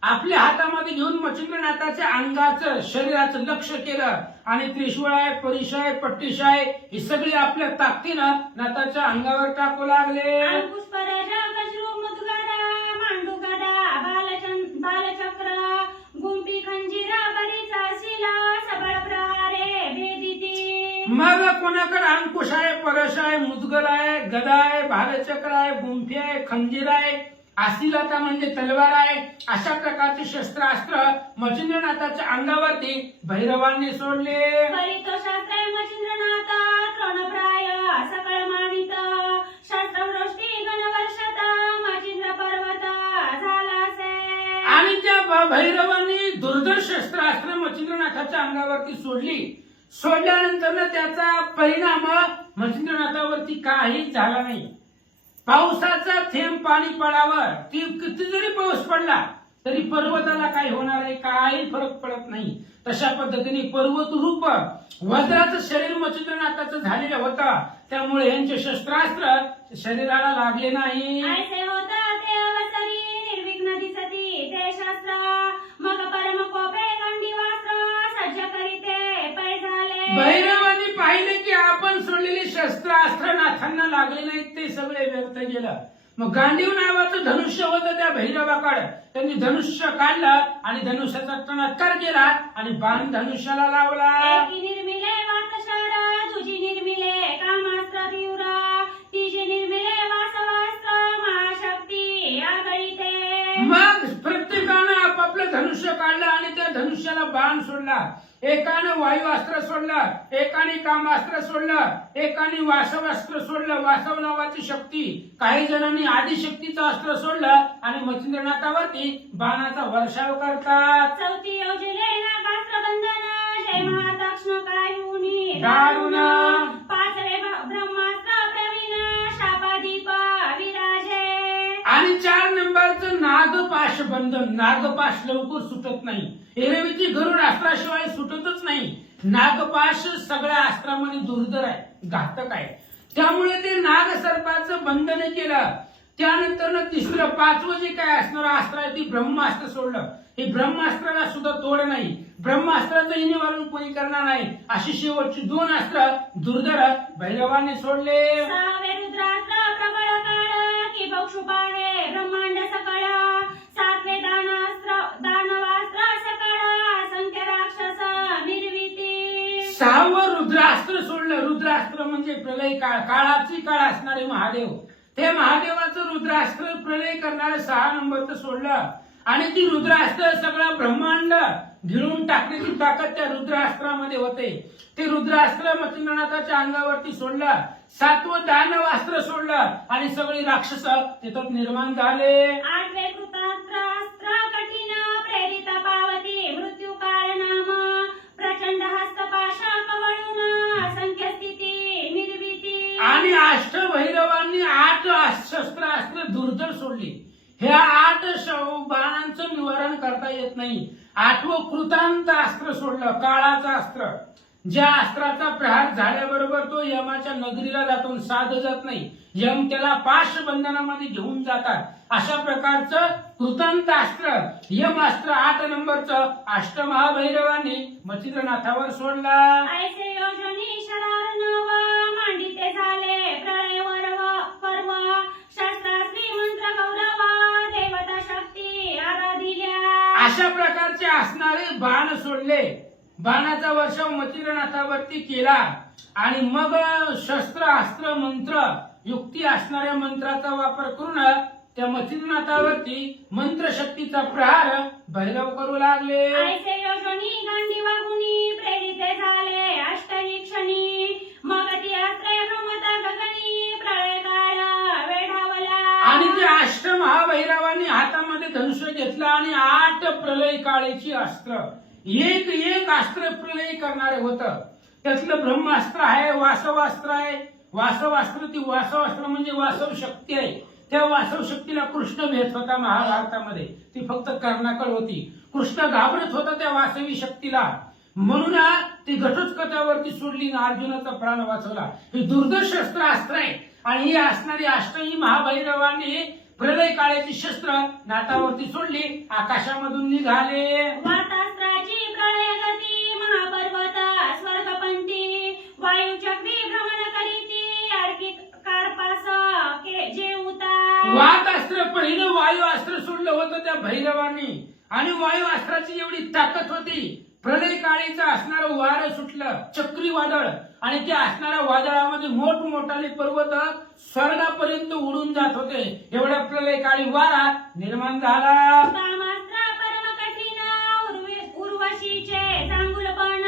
आपल्या हातामध्ये घेऊन मच्छिंद्रनाथाच्या अंगाचं, शरीराचं लक्ष केलं आणि त्रिशूळाय, परिशाय, पट्टिशाय ही सगळी आपल्या ताकदीनं नाथाच्या अंगावर टाकू लागले. अंकुश पराजा गजरू मुदगदा मांडुगदा बालचक्र गुंपी खंजीरा बरीचा शिला सबळ प्रहारे भेदिती. मग कोणाकडे अंकुश आहे, परश आहे, मुदगल आहे, गदा आहे, भालचक्र आहे, गुंफी आहे, खंजीर आहे, आसिलता म्हणजे तलवार आहे. अशा प्रकारचे शस्त्रास्त्र मच्छिंद्रनाथाच्या अंगावरती भैरवांनी सोडले. परितो शास्त्रे मच्छिंद्रनाथ तृणप्राय सकळ मानित शास्त्रवृष्टी गणवर्षत मच्छिंद्र पर्वत झालासे. आणि त्या भैरवांनी दुर्धर शस्त्रास्त्र मच्छिंद्रनाथाच्या अंगावरती सोडली. सोडल्यानंतर त्याचा परिणाम मच्छिंद्रनाथावरती काहीच झाला नाही. पावसाचा थेंब पाणी पडावर, ती किती जरी पाऊस पडला तरी पर्वताला काही होणार आहे, काही फरक पडत नाही. तशा पद्धतीने पर्वत रूप वज्राचं शरीर मच्छिंद्रनाथाचं झालेलं होतं, त्यामुळे यांचे शस्त्रास्त्र शरीराला लागले नाही. ऐसे होता ते अवसरी निर्विघ्न दिसती ते शास्त्र मग परम कोपे गंडी वास्त्र सज्ज करीते पै झाले. भैरवांनी पाहिले की आपण सोडलेली शस्त्रास्त्र नाथांना लागले नाहीत, ते सगळे व्यर्थ गेलं. मग गांडीव नावाचं धनुष्य होतं त्या भैरवाकडे. त्यांनी धनुष्य काढलं आणि धनुष्याचा चमत्कार केला आणि बाण धनुष्याला लावला. एकी निर्मिले वातशार दुजी निर्मिले कामास्त्र तीव्र तिजी निर्मिले वासवास्त्र महाशक्ती आगळीते. मग प्रत्येकानं आपापलं धनुष्य काढलं आणि त्या धनुष्याला बाण सोडला. एकानं वायू अस्त्र सोडलं, एकाने कामास्त्र सोडलं, एकाने वासवास्त्र सोडलं, वासव नावाची शक्ती. काही जणांनी आदिशक्तीचं अस्त्र सोडलं आणि मच्छिंद्रनाथावरती बाणाचा वर्षाव करतात. चौथी योजले नागास्त्र बंधन जय महाताक्ष्ण कायुनी दारुण. पाचवे ब्रह्मास्त्र प्रवीण शापादीप विराजे. आणि 4 नंबरचं नागपाश बंधन. नागपाश लवकर सुटत नाही. एरवीची गरुड अस्त्राशिवाय सुटतच नाही. नागपाश सगळ्या अस्त्रामध्ये दुर्धर आहे, घातक आहे. त्यामुळे ते नागसर्पाचं बंधन केलं. त्यानंतर तिसरं, 5वं जे काय असणारं अस्त्र आहे ते ब्रह्मास्त्र सोडलं. हे ब्रह्मास्त्राला सुद्धा तोड नाही. ब्रह्मास्त्राचं निवारण कोणी करणार नाही. अशी शेवटची 2 अस्त्र दुर्धर भैरवाने सोडले. सहावे रुद्रास्त्र प्रबळ काळ की बक्षुपाणे ब्रह्मांड सकळ. सातवे दानवास्त्र सकळ असंख्य राक्षस निर्विती. 6वं रुद्रास्त्र सोडलं. रुद्रास्त्र म्हणजे प्रलय काळ, काळाची काळ असणारे महादेव. ते महादेवाचं रुद्रास्त्र प्रलय करणारे 6 नंबरचं सोडलं. आणि ती रुद्रास्त्र सगळं ब्रह्मांड गिळून टाकण्याची ताकद त्या रुद्रास्त्रामध्ये होते. ते रुद्रास्त्र मच्छिंद्रनाथाच्या अंगावरती सोडलं. 7वं दानवास्त्र सोडलं आणि सगळी राक्षस तिथं निर्माण झाले. आठवे कृतास्त्र कठीण प्रेरित पावती मृत्यू काळ नाम प्रचंड हस्तपाश कवळून असंख्य स्थिती निर्विती. आणि अष्टभैरवांनी 8 शस्त्रास्त्र सोडली. ह्या 8 बाणांचं निवारण करता येत नाही. 8वं कृतांत अस्त्र सोडलं, काळाचं अस्त्र. ज्या अस्त्राचा प्रहार झाल्याबरोबर तो यमाच्या नगरीला जातो, साध जात नाही. यम त्याला पाशबंधनामध्ये घेऊन जातात. अशा प्रकारचं कृतांत अस्त्र, यम अस्त्र 8 नंबरचं अष्टमहाभैरवांनी मच्छिंद्रनाथावर सोडला. ऐसे योजनी शरार नव मांडिते झाले प्रलय पर्व शास्त्रास्त्री मंत्र गौरव देवता शक्ती आराधिल्या. अशा प्रकारचे असणारे बाण सोडले. बाणाचा वर्षाव मच्छिंद्रनाथावरती केला आणि मग शस्त्र अस्त्र मंत्र युक्ती असणाऱ्या मंत्राचा वापर करून त्या मच्छिंद्रनाथावरती मंत्रशक्तीचा प्रहार भैरव करू लागले. ऐसे योजनी गांडीवा गुणी प्रेरिते झाले अष्टही क्षणी मग ती अस्त्रे भ्रमता गगनी प्रलय काळ वेढावला. आणि ते अष्टमहाभैरवांनी हातामध्ये धनुष घेतला आणि 8 प्रलय काळीची अस्त्र, एक अस्त्र प्रलय करणारे होतं. त्यातलं ब्रह्मास्त्र आहे, वासवास्त्र आहे. वासवास्त्र ती वासवास्त्र म्हणजे वासव शक्ती आहे. त्या वासव शक्तीला कृष्ण भेट होता महाभारतामध्ये. ती फक्त कर्णाकड होती. कृष्ण घाबरत होता त्या वासवी शक्तीला, म्हणून ती घटोत्कचावरती सोडली आणि अर्जुनाचा प्राण वाचवला. हे दुर्धर शस्त्र अस्त्र आहे आणि ही असणारी अष्टही महाभैरवांनी प्रलय काळाची शस्त्र नाटावरती सोडली, आकाशामधून निघाले. वातास्त्राची प्रलय गती महापर्वत स्वर्गपंथी वायुचक्री भ्रमण करीती अडकी कार्पास जे उतार. वातास्त्र पहिलं वायू अस्त्र सोडलं होतं त्या भैरवांनी आणि वायू अस्त्राची एवढी ताकद होती. प्रलय काळीचं असणारं वारं सुटलं, चक्रीवादळ, आणि त्या असणाऱ्या वादळामध्ये मोठमोठाले पर्वत स्वर्गापर्यंत उडून जात होते. एवढ्या प्रलय काळी वारा निर्माण झाला. कामास्त्र परम कठीण उर्वशीचे चांगुलपण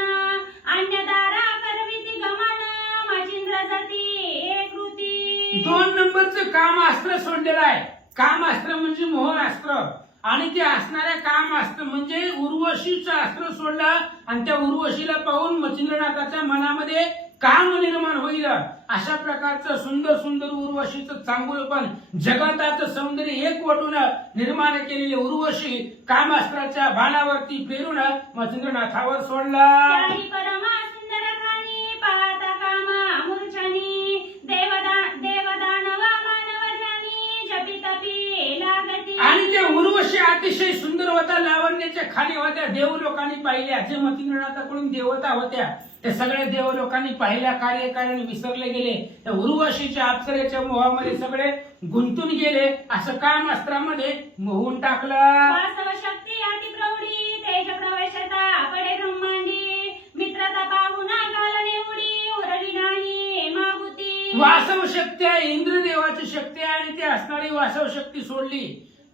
अन्यदारा करविती गमन मचिंद्र जती हे कृती. 2 नंबरचं कामास्त्र सोडलेलं आहे. कामास्त्र म्हणजे मोहनास्त्र आणि ते असणाऱ्या कामास्त्र म्हणजे उर्वशीचं अस्त्र सोडलं आणि त्या उर्वशीला पाहून मच्छिंद्रनाथाच्या मनामध्ये काम निर्माण होईल. अशा प्रकारचं सुंदर सुंदर उर्वशीचं चांगुलपण, जगताचं सौंदर्य एकवटून निर्माण केलेले उर्वशी कामास्त्राच्या बाणावरती प्रेरून मच्छिंद्रनाथावर सोडला. त्याही परमा सुंदर खानी पाहता कामा मूर्छनी देवदानव मानव जानी जपी तपी लागती. आणि त्या उर्वशी अतिशय सुंदर होत्या, लावण्याच्या खाली होत्या. देव लोकांनी पाहिल्या, जे मच्छिंद्रनाथाकडून देवता होत्या त्या सगळ्या देव लोकांनी पाहिल्या, कार्यकारिणी विसरले गेले. त्या उर्वशीच्या अप्सरेच्या मोहामध्ये सगळे गुंतून गेले. असं काम अस्त्रामध्ये मोहून टाकलं. वास्तव शक्ती अति प्रौढी तेज प्रवेशता पडे ब्रह्मांडी मित्रता पाहुना कालने उडी उरली नाही मागुती. वासव शक्ती आहे, इंद्रदेवाची शक्ती आहे आणि ती असणारी वासव शक्ती सोडली.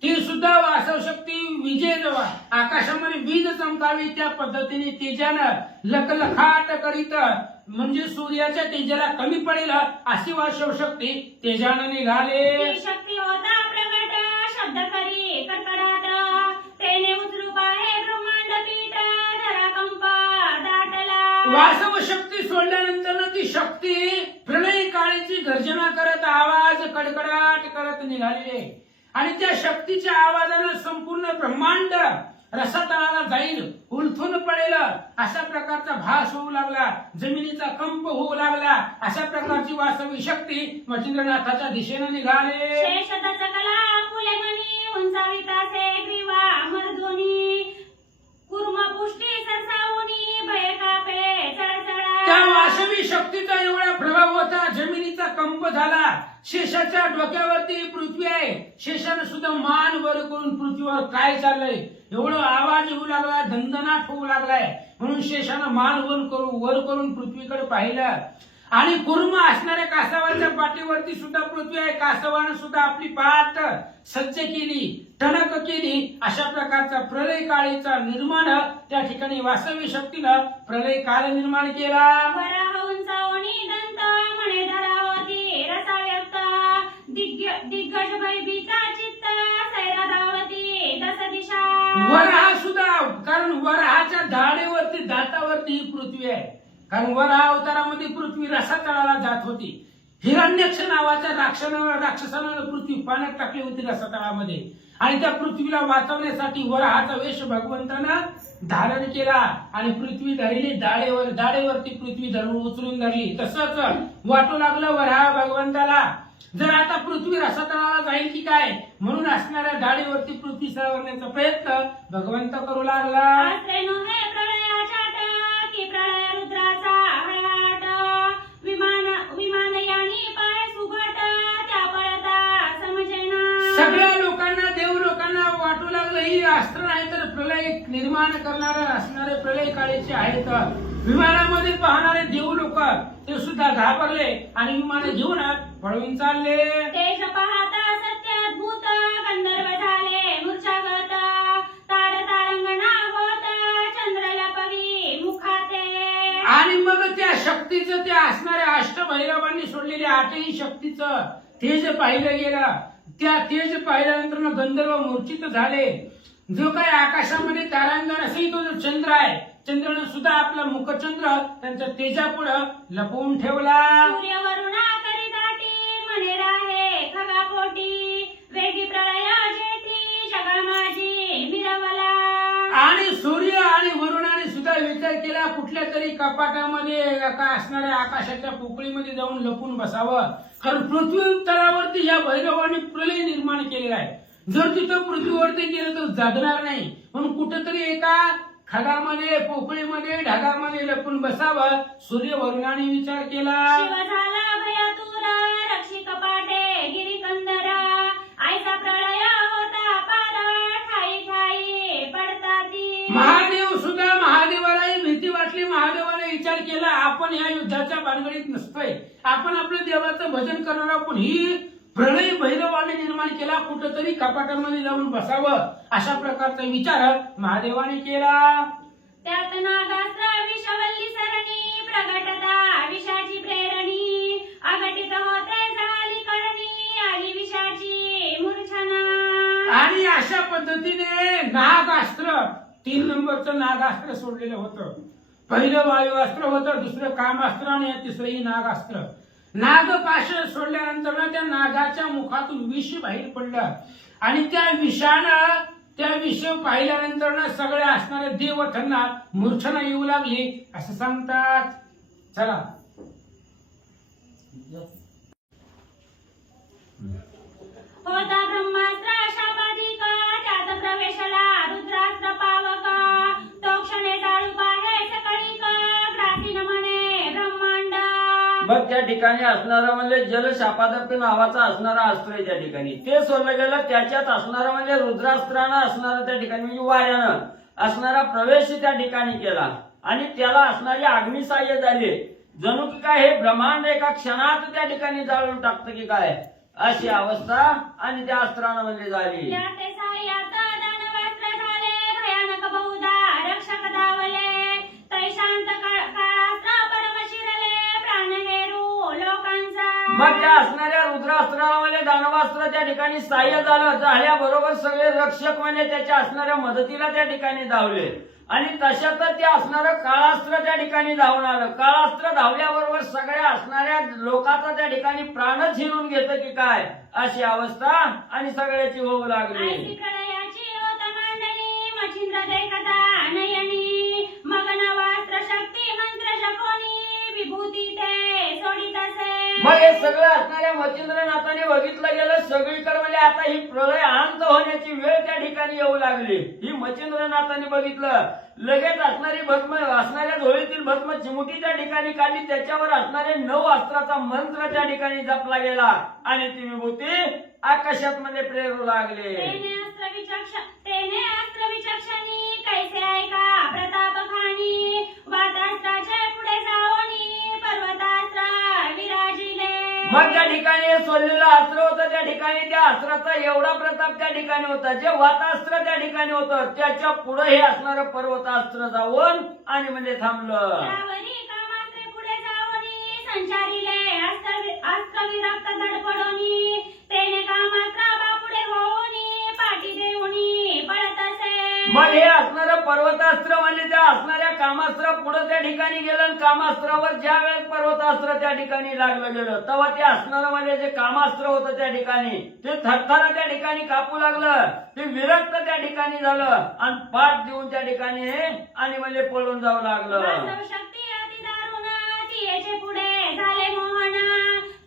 ती सुद्धा वासव शक्ती विजय जवळ आकाशामध्ये वीज चमकावी त्या पद्धतीने तेजानं लखलखाट करीत, म्हणजे सूर्याच्या तेजाला कमी पडेल अशी वासव शक्ती तेजानं निघाले. ती शक्ती होता प्रगट शब्द करी कडकडाट तेने उचलू पाहे ब्रह्मांड पीठ धरा कंप दाटला. वासव शक्ती सोडल्यानंतर ती शक्ती प्रलय काळीची गर्जना करत आवाज कडकडाट करत निघाली आणि त्या शक्तीच्या आवाजानं संपूर्ण ब्रह्मांड रसातळाला जाईल, उलथून पडेल अशा प्रकारचा भास होऊ लागला. जमिनीचा कंप होऊ लागला. अशा प्रकारची वासवी शक्ती मच्छिंद्रनाथाच्या दिशेने निघाले. शेष दचकला फुले मनी उंचावितासे ग्रीवा मर्दोनी कुर्म पुष्टी सरसावूनी भय कापे चळचळा. त्या वासवी शक्तीचा एवढा प्रभाव होता, जमिनीचा कंप झाला. शेषाच्या डोक्यावरती पृथ्वी आहे, शेषानं सुद्धा मान वर करून पृथ्वीवर काय चाललंय एवढं आवाज होऊ लागला, दणदणाट होऊ लागलाय. म्हणून शेषानं मान वर करून पृथ्वीकडे पाहिलं आणि कुर्म असणाऱ्या कासवाच्या पाठीवरती सुद्धा पृथ्वी आहे. कासवानं सुद्धा आपली पाठ सज्ज केली, टणक केली. अशा प्रकारचा प्रलय काळीचा निर्माण त्या ठिकाणी वासवी शक्तीनं प्रलय काळ निर्माण केला. वराह उंचावणी दंत म्हणे धरावती रसा व्यक्त दिग्गज भयभीता चित्त सैराधावती दस दिशा. वराह सुद्धा, कारण वराहाच्या दाढेवरती दातावरती ही पृथ्वी आहे. कारण वराह अवतारामध्ये पृथ्वी रसातळाला जात होती. हिरण्यक्ष नावाच्या राक्षसानं पृथ्वी पाण्यात टाकली होती रसातळामध्ये आणि त्या पृथ्वीला वाचवण्यासाठी वराहाचा वेश भगवंतानं धारण केला आणि पृथ्वी धरली दाढेवरती पृथ्वी धरून उचलून धरली. तसंच वाटू लागलं वराह भगवंताला जर आता पृथ्वी रसातळाला जाईल की काय म्हणून असणाऱ्या दाढेवरती पृथ्वी सावरण्याचा प्रयत्न भगवंत करू लागला. आश्रयनो हे प्रलयाच्या की प्रलय रुद्राचा हळहळ विमानयानी पाय सुघट त्या पळता समजेना. सगळ्या लोकांना देव लोकांना वाटू लागलं ही अस्त्र नाही तर प्रलय निर्माण करणारे असणारे प्रलय काळीचे आहेत. विमानामध्ये पाहणारे देव लोक ते सुद्धा घाबरले आणि विमान घेऊन पळून चालले. तेज पाहता सत्य अद्भुत गंधर्व झाले मूर्छागत तारंगणा होत चंद्र लपवी मुखाते. आणि मग त्या शक्तीचं त्या असणाऱ्या अष्टभैरवांनी सोडलेल्या आठही शक्तीचं तेज पाहिलं गेलं. त्या तेज पाहिल्यानंतर गंधर्व मूर्छित झाले. जो काही आकाशामध्ये तारांगण असेल तो जो चंद्र आहे चंद्रानं सुद्धा आपला मुखचंद्र त्यांच्या तेजापुढे लपवून ठेवला. सूर्य वरुणा करी दाटी म्हणे राहे खगापोटी वेगी प्रलय जेठी जगा माझी मिरवला. आणि सूर्य आणि वरुणाने सुद्धा विचार केला कुठल्या तरी कपाटामध्ये असणाऱ्या आकाशाच्या पोकळीमध्ये जाऊन लपून बसावं कारण पृथ्वी तळावरती या भैरवाने प्रलय निर्माण केलेला आहे. जर तिथं पृथ्वीवरती गेलं तर जागणार नाही म्हणून कुठेतरी एका खडामध्ये पोकळीमध्ये ढगामध्ये लपून बसावं सूर्य वरुणाने विचार केला. शिव झाला भयातुर रक्षी कपाटे गिरिकंदर आईचा प्रलय होता पार ठाई ठाई पडताती. महादेव सुद्धा महादेवालाही भीती वाटली. महादेवाने विचार केला आपण या युद्धाच्या भानगडीत नसतोय आपण आपल्या देवाचं भजन करणार आपण ही प्रलय भैरवाने निर्माण केला कुठंतरी कपाटामध्ये जाऊन बसावं अशा प्रकारचा विचार महादेवाने केला. त्यात नागास्त्र विषवल्ली सरणी प्रगटता विषाची प्रेरणी अघटित होते झाली करणी आली विषाची मूर्छना. आणि अशा पद्धतीने नागास्त्र 3 नंबरचं नागास्त्र सोडलेलं होतं. पहिलं वायुअस्त्र होतं दुसरं कामास्त्र आणि तिसरंही नागास्त्र. नागपाश सोडल्यानंतर त्या नागाच्या मुखातून विष बाहेर पडलं आणि त्या विषानं त्या विष पाहिल्यानंतर सगळ्या असणाऱ्या देव त्यांना मूर्छना येऊ लागली असं सांगतात. चला होता ब्रह्मास्त्र शापाधिक त्यात प्रवेशला रुद्रास्त्र पावक तो क्षणे जाळू पाहे सकळीक ग्रासीन म्हणे ब्रह्मांड. मग त्या ठिकाणी असणारा म्हणजे जलशापादक नावाचा असणारा अस्त्र आहे त्या ठिकाणी ते सोडलं गेलं. त्याच्यात असणारा म्हणजे रुद्रास्त्रानं असणारा त्या ठिकाणी म्हणजे वाऱ्यानं असणारा प्रवेश त्या ठिकाणी केला आणि त्याला असणारी अग्निसाह्य झाली. जणू की काय हे ब्रह्मांड एका क्षणात त्या ठिकाणी जाळून टाकतं की काय अशी अवस्था आणि त्या अस्त्रानं म्हणजे झाली. त्याते साह्यात दानवास्त्र झाले भयानक बहुधा रक्षक धावले तै शांत काळास्त्र परम शिरले प्राण हेरू लोकांचा. मग त्या असणाऱ्या रुद्रास्त्राला म्हणजे दानवास्त्र त्या ठिकाणी साह्य झाल्याबरोबर सगळे रक्षक म्हणजे त्याच्या असणाऱ्या मदतीला त्या ठिकाणी धावले आणि तशातच ते असणारं काळास्त्र त्या ठिकाणी धावून आलं. काळास्त्र धावल्याबरोबर सगळ्या असणाऱ्या लोकांचा त्या ठिकाणी प्राणच हिरून घेतं की काय अशी अवस्था आणि सगळ्याची होऊ लागली. ऐसी प्रलयाची होत मांडणी मच्छिंद्र देखता नयनी मग नवास्त्र शक्ती मंत्र शकोनी विभूती ते सोडित असे. मग हे सगळं असणाऱ्या मच्छिंद्रनाथाने बघितलं गेलं सगळीकडे म्हणजे आता ही प्रलय अंत होण्याची वेळ त्या ठिकाणी येऊ लागली. ही मच्छिंद्रनाथाने बघितलं लगेच असणारी भस्म असणाऱ्या झोळीतील भस्म चिमुटी त्या ठिकाणी काढली त्याच्यावर असणारे 9 अस्त्राचा मंत्र त्या ठिकाणी जपला गेला आणि ती विभूती आकाशात मध्ये प्रेरू लागले. तेने अस्त्र विचक्षणी कैसे ऐका प्रताप खाणी वातास्त्राचे पुढे जाऊनी पर्वतास्त्र विराजिले. मग त्या ठिकाणी हे सोडलेलं अस्त्र होतं त्या ठिकाणी त्या अस्त्राचा एवढा प्रताप त्या ठिकाणी होता. जे वातास्त्र त्या ठिकाणी होतं त्याच्या पुढे हे असणारं पर्वतास्त्र जाऊन आणि म्हणजे थांबलं. यावरी कामास्त्रे पुढे जाऊनी संचारिले अस्त्र विरक्त धडपडोनी तेने कामास्त्र बापुढे होऊनी पाठी देऊनी पळत असे. मग हे असणारं पर्वतास्त्र म्हणजे त्या असणाऱ्या कामास्त्र पुढे त्या ठिकाणी गेलं आणि कामास्त्रावर ज्या वेळेस पर्वतास्त्र त्या ठिकाणी लागलं गेलं तेव्हा ते असणारं म्हणजे जे कामास्त्र होतं त्या ठिकाणी ते थरथर त्या ठिकाणी कापू लागलं, ते विरक्त त्या ठिकाणी झालं आणि पाठ देऊन त्या ठिकाणी आणि म्हणजे पळून जावं लागलं. वास्तवशक्ती अति दारुण तियेचे पुढे झाले मोहन,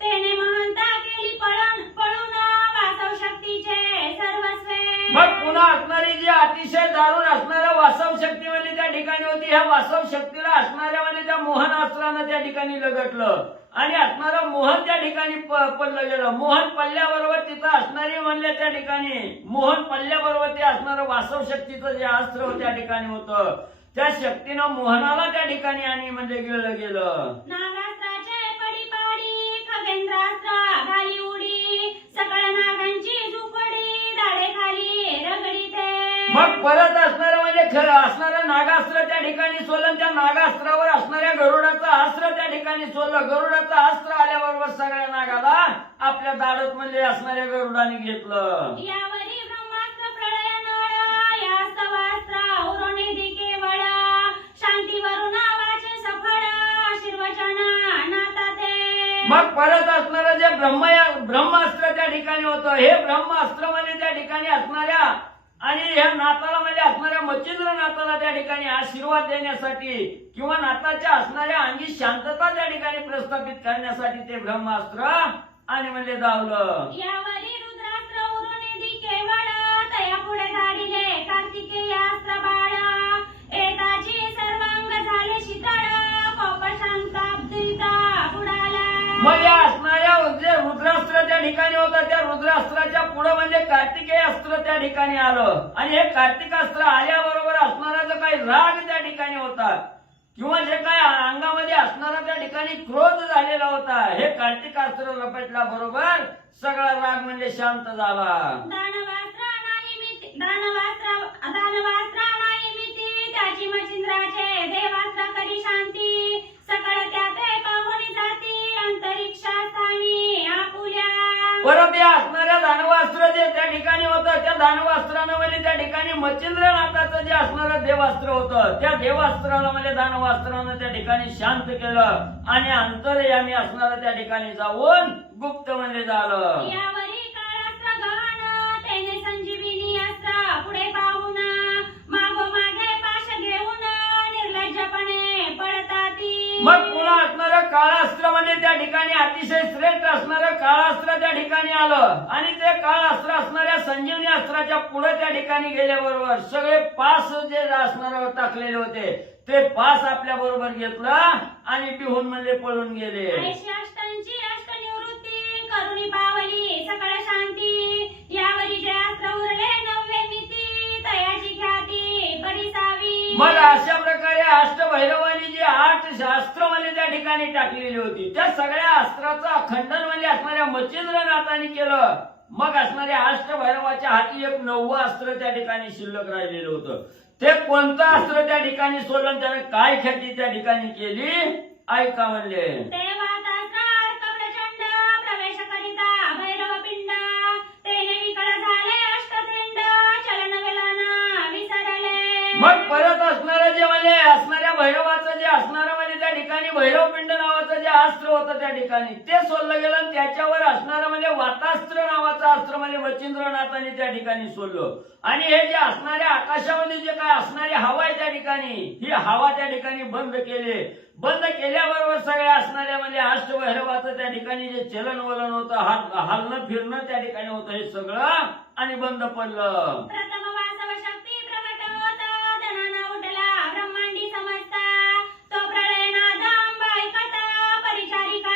तेने महंता केली पळून वास्तवशक्तीचे सर्वस्वे. मग पुन्हा असणारी जी अतिशय दारुण असणाऱ्या वासव शक्ती म्हणजे त्या ठिकाणी होती, ह्या वासव शक्तीला असणाऱ्या म्हणजे त्या मोहन अस्त्रानं त्या ठिकाणी लगटलं आणि असणारं मोहन त्या ठिकाणी पडलं गेलं. मोहन पडल्याबरोबर तिथं असणारी म्हणले त्या ठिकाणी मोहन पडल्याबरोबर ते असणारं वासव शक्तीचं जे अस्त्र त्या ठिकाणी होतं त्या शक्तीनं मोहनाला त्या ठिकाणी आणि म्हणजे गिळलं गेलं. नागास्त्राचे पडी पाडी खगेंद्रास्त्र घाली उडी, सकळ नागांची झुपडी दाढे खाली रगडीते. मग परत असणारं म्हणजे असणारं नागास्त्र त्या ठिकाणी सोडलं, त्या नागास्त्रावर असणाऱ्या गरुडाचं अस्त्र त्या ठिकाणी सोडलं. गरुडाचं अस्त्र आल्याबरोबर सगळ्या नागाला आपल्या दाढत म्हणजे असणाऱ्या गरुडाने घेतलं. यावरी ब्रह्मास्त्र प्रलय नळ, या स्तवास्त्र उरोनिधी केवळ, शांतीवरून वाचे सफळ आशीर्वचन नाता ते. मग परत असणारं जे ब्रह्मास्त्र त्या ठिकाणी होतं, हे ब्रह्मास्त्र म्हणजे त्या ठिकाणी असणाऱ्या आणि ह्या नाताला म्हणजे असणाऱ्या मच्छिंद्र नाताला त्या ठिकाणी आशीर्वाद देण्यासाठी किंवा नाताच्या असणाऱ्या अंगी शांतता त्या ठिकाणी प्रस्थापित करण्यासाठी ते ब्रह्मास्त्र आणि म्हणजे धावलं. यावरी रुद्रास्त्र उरुनिधी केवळ, तया पुढे धाडिले कार्तिकेय अस्त्र बाळ, एकाची सर्वांग झाले शीतळ, कोप शांताब्दिता बुडाला. मग या असणाऱ्या जे रुद्रास्त्र त्या ठिकाणी होतं त्या रुद्रास्त्राच्या पुढे म्हणजे कार्तिकेय अस्त्र त्या ठिकाणी आलं आणि हे कार्तिक अस्त्र आल्याबरोबर असणारा जो काही राग त्या ठिकाणी होता किंवा जे काय अंगामध्ये असणारा त्या ठिकाणी क्रोध झालेला होता, हे कार्तिक अस्त्र लपेटल्या बरोबर सगळा राग म्हणजे शांत झाला. दानवास्त्र नाही मिती, त्याची मचिंद्राचे देवास्त्र करी शांती, सकळ त्याते पाहुणी जाती अंतरिक्षास्थानी आपुल्या. परत या असणाऱ्या दानवास्त्र जे त्या ठिकाणी होतं त्या दानवास्त्रानं म्हणजे त्या ठिकाणी मच्छिंद्रनाथाचं जे असणारं देवास्त्र होतं त्या देवास्त्राला म्हणजे दानवास्त्रानं त्या ठिकाणी शांत केलं आणि अंतर्यामी असणारं त्या ठिकाणी जाऊन गुप्त म्हणजे झालं. यावरी काळास्त्र गहन, तेने संजीविनी अस्त्र पुढे पाहून, मागोमागे पाश घेऊन निर्लज्जपणे पळताती. मग पुन्हा असणारं काळास्त्र म्हणजे त्या ठिकाणी अतिशय श्रेष्ठ असणारं काळास्त्र त्या ठिकाणी आलं आणि ते काळास्त्र असणाऱ्या संजीवनी अस्त्राच्या पुढे त्या ठिकाणी गेल्याबरोबर सगळे पास जे असणारे टाकलेले होते ते पास आपल्या बरोबर घेतलं आणि बिहून म्हणजे पळून गेले. ऐशी अष्टांची अष्टनिवृत्ती करुणी पावली सकळ शांती, यावरी जे अस्त्र उरले नववे मिती, तयाची ख्याती परिसावी. मग अशा प्रकारे अष्टभैरवानी जी 8 शास्त्र म्हणजे त्या ठिकाणी टाकलेली होती त्या सगळ्या अस्त्राचं खंडन म्हणजे असणाऱ्या मच्छिंद्रनाथाने केलं. मग असणाऱ्या अष्टभैरवाच्या हाती एक 9वं अस्त्र त्या ठिकाणी शिल्लक राहिलेलं होतं. ते कोणतं अस्त्र त्या ठिकाणी सोडलं, त्याने काय ख्याती त्या ठिकाणी केली ऐका म्हणले. देवातास्त्र अर्क प्रचंड, प्रवेश करिता भैरव पिंड, तेने विकळ झाले अष्टपिंड, चलन वेलन विसरले. मग परत असणारं जे म्हणजे असणाऱ्या भैरवाचं जे असणारं म्हणजे त्या ठिकाणी भैरवपिंड नावाचं जे अस्त्र होतं त्या ठिकाणी ते सोडलं गेलं आणि त्याच्यावर असणारं म्हणजे वातास्त्र नावाचं अस्त्र म्हणजे मच्छिंद्रनाथाने त्या ठिकाणी सोडलं आणि हे जे असणाऱ्या आकाशामध्ये जे काय असणारी हवा आहे त्या ठिकाणी ही हवा त्या ठिकाणी बंद केली. बंद केल्याबरोबर सगळ्या असणाऱ्या म्हणजे अष्टभैरवाचं त्या ठिकाणी जे चलन वलन होतं हलणं फिरणं त्या ठिकाणी होतं हे सगळं आणि बंद पडलं. प्रथम वासव शक्ती प्रकट होत, धनाना उठला ब्रह्मांडी समजता, तो प्रलय नाद अंबा ऐकत, परिचारिका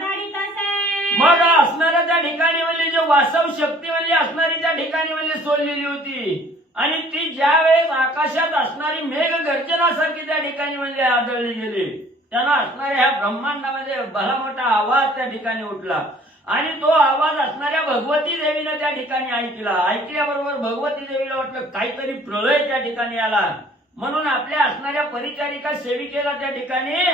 धाडित असे. मग असणाऱ्या त्या ठिकाणी म्हणजे जे वासव शक्ती म्हणजे असणारी त्या ठिकाणी म्हणजे सोडलेली होती आणि ती ज्या वेळेस आकाशात असणारी मेघ गर्जनासारखी त्या ठिकाणी म्हणजे आढळली गेली त्यांना असणाऱ्या ह्या ब्रह्मांडामध्ये भला मोठा आवाज त्या ठिकाणी उठला आणि तो आवाज असणाऱ्या भगवती देवीनं त्या ठिकाणी ऐकल्याबरोबर भगवती देवीला वाटलं काहीतरी प्रलय त्या ठिकाणी आला म्हणून आपल्या असणाऱ्या परिचारिका सेविकेला त्या ठिकाणी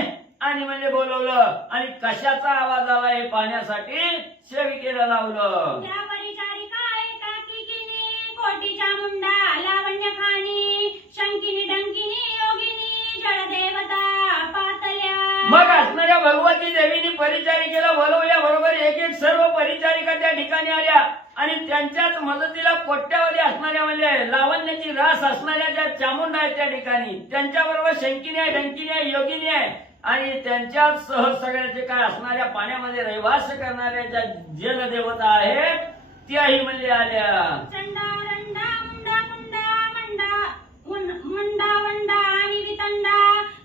आणि म्हणजे बोलवलं आणि कशाचा आवाज आला हे पाहण्यासाठी सेविकेला लावलं. त्या परिचारिका एकाकिनी, कोटीच्या मुंडा लावण्य खाणी, शंकिनी डंकिनी योगिनी, जळदे मग असणाऱ्या भगवती देवीने परिचारिकेला बोलवल्या बरोबर एक एक सर्व परिचारिका त्या ठिकाणी आल्या आणि त्यांच्याच मदतीला कोट्यावधी असणाऱ्या म्हणजे लावण्याची रास असणाऱ्या ज्या चामुंडा आहेत त्या ठिकाणी त्यांच्याबरोबर शंकिनी आहे, ढंकिनी आहे, योगिनी आहे आणि त्यांच्या सह सगळ्याचे काय असणाऱ्या पाण्यामध्ये रहिवास करणाऱ्या ज्या जलदेवता आहेत त्याही म्हणजे आल्या. चंडा रंडा मुंडा मुंडा मंडा मुंडा वंडा आणि वितंडा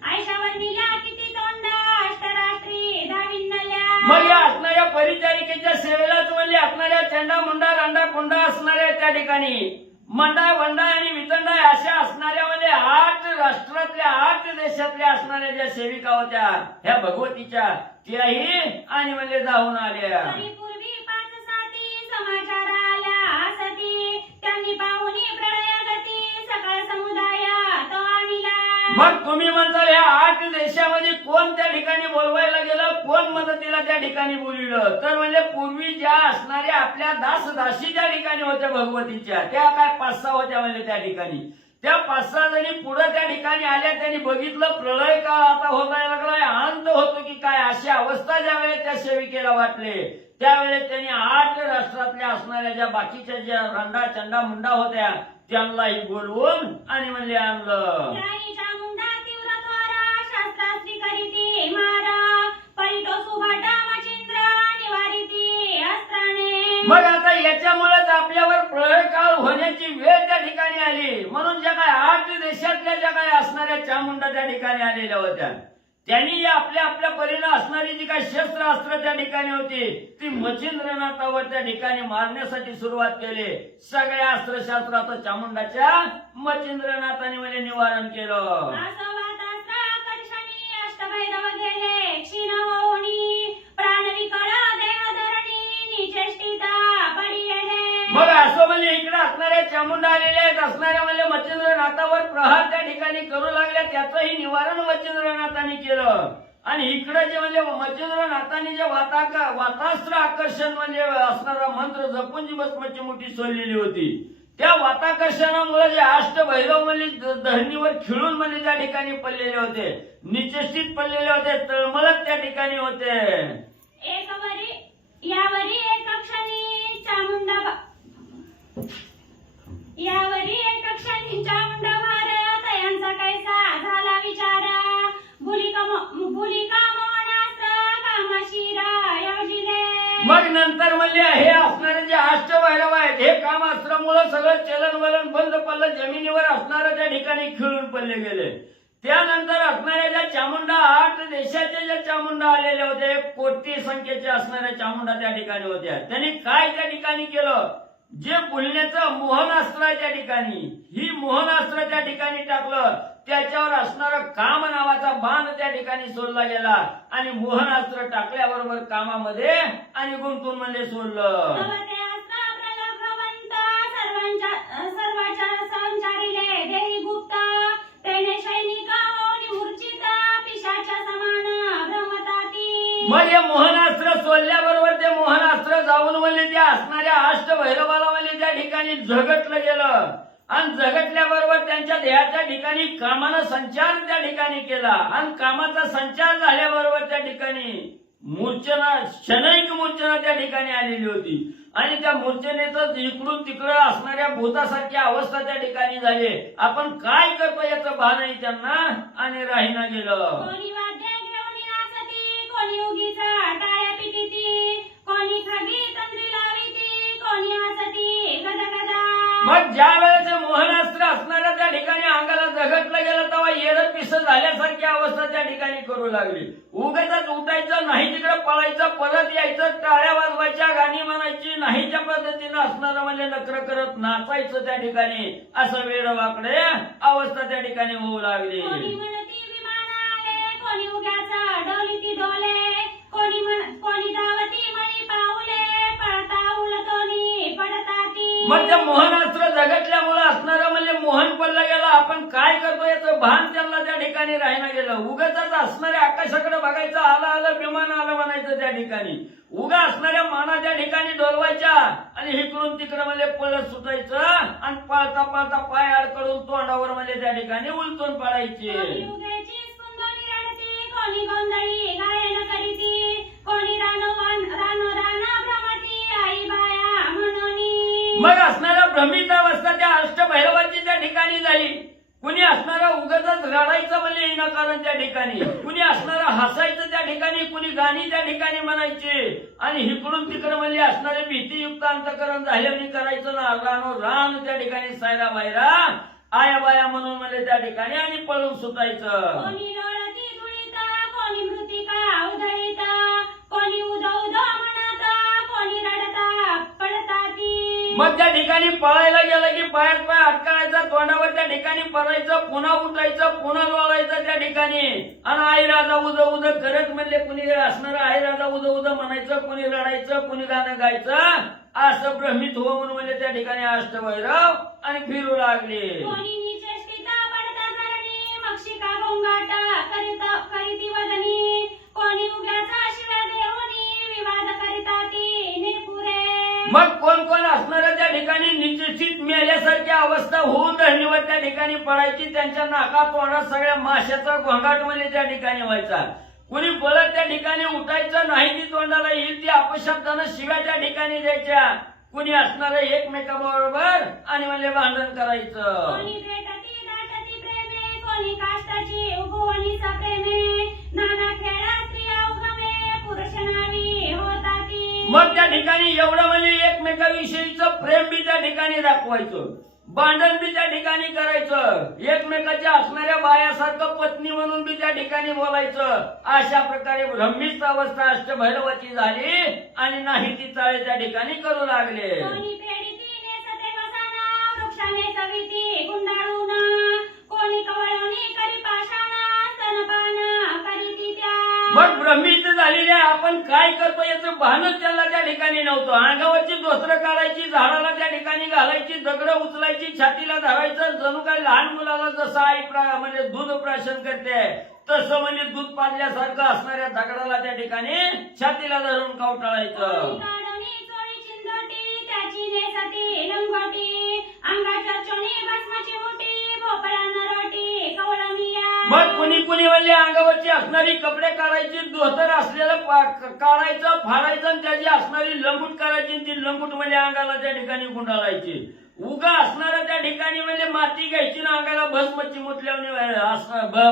आयशावर निल्या किती तोंडा अष्टरात्री दाविंदल्या. मग या असणाऱ्या परिचारिकेच्या सेवेलाच म्हणजे असणाऱ्या चंडा मुंडा रांडा कुंडा असणाऱ्या त्या ठिकाणी मंडा वंडा आणि वितंडा अशा असणाऱ्या म्हणजे 8 राष्ट्रातल्या 8 देशातल्या असणाऱ्या ज्या सेविका होत्या ह्या भगवतीच्या त्याही आणि म्हणजे जाऊन आल्या. पूर्वी 5 साती समाचार आल्या सती त्यांनी पाहुनी प्रलयगती सकळ समुदाया तो आणला. मग तुम्ही म्हणताल ह्या 8 देशामध्ये कोण त्या ठिकाणी बोलवायला गेलं, कोण मदतीला त्या ठिकाणी बोलविलं, तर म्हणजे पूर्वी ज्या असणाऱ्या आपल्या दासी त्या ठिकाणी होत्या भगवतीच्या त्या काय 5-6 होत्या म्हणजे त्या ठिकाणी त्या 5-6 जणी पुढे त्या ठिकाणी आल्या. त्यांनी बघितलं प्रलय काळ आता होता लागलाय, अंत होतो की काय अशी अवस्था ज्यावेळेस त्या सेविकेला वाटले त्यावेळेस त्यांनी 8 राष्ट्रातल्या असणाऱ्या ज्या बाकीच्या ज्या रंडा चंडा मुंडा होत्या त्यांनाही बोलवून आणि म्हणजे आणलं. मुंडा तीव्र त्वरा शास्त्रास्त्री करीती मारा परितो सुभाटा मचिंद्र निवारिती अस्त्राने. मग आता याच्यामुळेच आपल्यावर प्रलय काळ होण्याची वेळ त्या ठिकाणी आली. म्हणून ज्या काय 8 देशातल्या ज्या काय असणाऱ्या चामुंडा त्या ठिकाणी आलेल्या होत्या त्यांनी आपल्या आपल्या परीने असणारी जी काही शस्त्र अस्त्र त्या ठिकाणी होती ती मच्छिंद्रनाथावर त्या ठिकाणी मारण्यासाठी सुरुवात केली. सगळ्या अस्त्रशास्त्राचं चामुंडाच्या मच्छिंद्रनाथाने म्हणजे निवारण केलं. अष्टभैरव गेले क्षीण होऊनी प्राणविकळ देहधरणी निचेष्टिता पडिले. मग असं म्हणजे इकडे असणाऱ्या चामुंडा आलेल्या आहेत असणाऱ्या म्हणजे मच्छिंद्रनाथावर प्रहार त्या ठिकाणी करू लागल्या त्याचंही निवारण मच्छिंद्रनाथाने केलं. आणि इकडे जे म्हणजे मच्छिंद्रनाथाने जे वातास्त्र आकर्षण म्हणजे असणारा मंत्र जपून जी भस्माची मुठी सोडलेली होती त्या वाताकर्षणामुळे जे अष्टभैरव म्हणजे धरणीवर खिळून म्हणजे त्या ठिकाणी पडलेले होते, निचेष्टित पडलेले होते, तळमळत त्या ठिकाणी होते. यावरी एक क्षणी चामुंडा भारत यांचा कैसा झाला विचारा भूलिका मोहनास्त्र कामाशिरा योजिले. मग नंतर म्हणजे हे असणारे जे अष्टभैरव आहेत हे कामास्त्रामुळे सगळं चलनवलन बंद पडलं, जमिनीवर असणाऱ्या त्या ठिकाणी खिळून पडले गेले. त्यानंतर असणाऱ्या ज्या चामुंडा 8 देशाचे ज्या चामुंडा आलेले होते 1 कोटी संख्येचे असणाऱ्या चामुंडा त्या ठिकाणी होत्या त्यांनी काय त्या ठिकाणी केलं, जे बोलण्याचं मोहनास्त्र आहे त्या ठिकाणी ही मोहनास्त्र त्या ठिकाणी टाकलं, त्याच्यावर असणारा काम नावाचा बाण त्या ठिकाणी सोडला गेला आणि मोहनास्त्र टाकल्याबरोबर कामामध्ये आणि गुंतून म्हणजे सोडलं. सर्वांच्या संचारिले देही गुप्त तेने सैनिका मूर्छित पिशाच्या समान भ्रमताती. म्हणजे मोहनास्त्र सोडल्याबरोबर ते मोहनास्त्र जाऊन म्हणजे त्या असणाऱ्या अष्टभैरवाला म्हणजे त्या ठिकाणी झगटलं गेलं आणि झगटल्याबरोबर त्यांच्या देहाच्या ठिकाणी कामानं संचार त्या ठिकाणी केला आणि कामाचा संचार झाल्याबरोबर त्या ठिकाणी मूर्छना शनैक मूर्छना त्या ठिकाणी आलेली होती आणि त्या मूर्छनेचं इकडून तिकडं असणाऱ्या भूतासारखी अवस्था त्या ठिकाणी झाली. आपण काय करतो याचं भानही त्यांना आणि राहीना गेलं. कोणी वाद्य घेऊन नाचती कोणी उगीचा टाळ्या पिटीती कोणी खागी तंत्री लाविती कोणी हसती गदगदा. मग ज्या वेळेस मोहनास्त्र असणाऱ्या त्या ठिकाणी अंगाला झगटलं गेलं तेव्हा येडं पिसं झाल्यासारखी अवस्था त्या ठिकाणी करू लागली. उगाच उठायचं नाही तिकडे पळायचं परत यायचं टाळ्या वाजवायच्या गाणी म्हणायची नाही त्या पद्धतीनं असणारं म्हणजे नखर करत नाचायचं त्या ठिकाणी असं वेडं वाकडे अवस्था त्या ठिकाणी होऊ लागली. कोणी म्हणती विमान आले कोणी उग्याचा डोलीती डोले कोणी धावती मणी पाऊले पळता उलटोनी पडताती. मग त्या मोहनास्त्र झगटल्यामुळे असणारं म्हणजे मोहन पडलं गेलं. आपण काय करतो याचं भान त्यांना त्या ठिकाणी राहिना गेलं. उगाच असणाऱ्या आकाशाकडे बघायचं आलं विमान आलं म्हणायचं त्या ठिकाणी उगा असणाऱ्या माना त्या ठिकाणी डोलवायच्या आणि इकडून तिकडे म्हणजे पळत सुटायचं आणि पाळता पाळता पाय अडकडून तोंडावर म्हणजे त्या ठिकाणी उलटून पडायचे. कोणी गोंधळी मग असणारा भ्रमित अवस्था त्या अष्टभैरवाची त्या ठिकाणी झाली. कुणी असणारा उगाचच रडायचं म्हणजे विनाकारण त्या ठिकाणी, कुणी असणारा हसायचं त्या ठिकाणी, कुणी गाणी त्या ठिकाणी म्हणायचे आणि इकडून तिकडे म्हणजे असणारे भीतीयुक्त अंतकरण झाल्याने करायचं ना रान त्या ठिकाणी सायरा बायरा आया बाया म्हणून म्हणजे त्या ठिकाणी आणि पळून सुटायचं. कोणी रडती धुळीता, कोणी मृतिका उधळीता, कोणी उद उद म्हणता, कोणी रडता पडताती. मग त्या ठिकाणी पळायला गेलं की पायात पाय अडकायचा, तोंडावर त्या ठिकाणी पडायचं, पुन्हा उठायचं, पुन्हा लोळायचं त्या ठिकाणी आणि आई राजा उद उद करत म्हणले कुणी असणार आई राजा उद उद म्हणायचं, कुणी रडायचं, कुणी गाणं गायचं. असं भ्रमित होऊन म्हणजे त्या ठिकाणी अष्टभैरव आणि फिरू लागले. कोणी निचेष्टिता पडता धरणी, मक्षिका गोंगाटा करीती वदनी, कोणी उभ्याचा शिव्या देऊनी विवाद करीताती निर्पुरे. मग कोण कोण असणाऱ्या त्या ठिकाणी निश्चित मेल्यासारखी अवस्था होऊन धरणीवर त्या ठिकाणी पडायची. त्यांच्या नाका तोंडात सगळ्या माशाचा गोंगाट म्हणजे त्या ठिकाणी व्हायचा. कुणी पळत त्या ठिकाणी उठायचं नाही, ती तोंडाला येईल ती अपशब्दानं शिव्या त्या ठिकाणी द्यायच्या. कुणी असणारे एकमेकाबरोबर आणि म्हणजे भांडण करायचं. कोणी भेटती दाटती प्रेमे, कोणी काष्टाची उगवणीचा प्रेमे, नाना खेळा स्त्रिया उगमे, पुरुष नावी होताती. मग त्या ठिकाणी एवढं म्हणजे एकमेकाविषयीचं प्रेम बी त्या ठिकाणी दाखवायचं, भांडण बी त्या ठिकाणी करायचं, एकमेकाच्या असणाऱ्या बायासारखं पत्नी म्हणून बी त्या ठिकाणी बोलायचं. अशा प्रकारे भ्रमित अवस्था अष्टभैरवाची झाली आणि नाही ती चाळे त्या ठिकाणी करू लागले. कोणी फेडीती नेसते वसाना, वृक्षाने सविती गुंडाळून, कोणी कवळवणी करी पाषाणा, स्तनपान करीती त्या. मग भ्रमित झालेले आपण काय करतो याचं भानच त्यांना त्या ठिकाणी नव्हतं. अंगावरची धोत्र काढायची, झाडाला त्या ठिकाणी घालायची, दगड उचलायची, छातीला धरायचं, जणू काही लहान मुलाला जसं आई म्हणजे दूध प्राशन करते तसं म्हणजे दूध पाजल्यासारखं असणाऱ्या दगडाला त्या ठिकाणी छातीला धरून कावटाळायचं. कोणी काढवणी चोळी चिंधोटी, त्याची नेसती लंगोटी, अंगाच्या चोणी भस्माची मोठी, भोपळ्यानं रोटी कवळमिया. मग कुणी कुणी म्हणजे अंगावरची असणारी कपडे काढायची, धोतर असलेलं काढायचं, फाडायचं आणि त्याची असणारी लंगूट करायची, ती लंगूट म्हणजे अंगाला त्या ठिकाणी गुंडाळायची. उगा असणारा त्या ठिकाणी म्हणजे माती घ्यायची ना अंगाला भस्मची मुटल्यावणी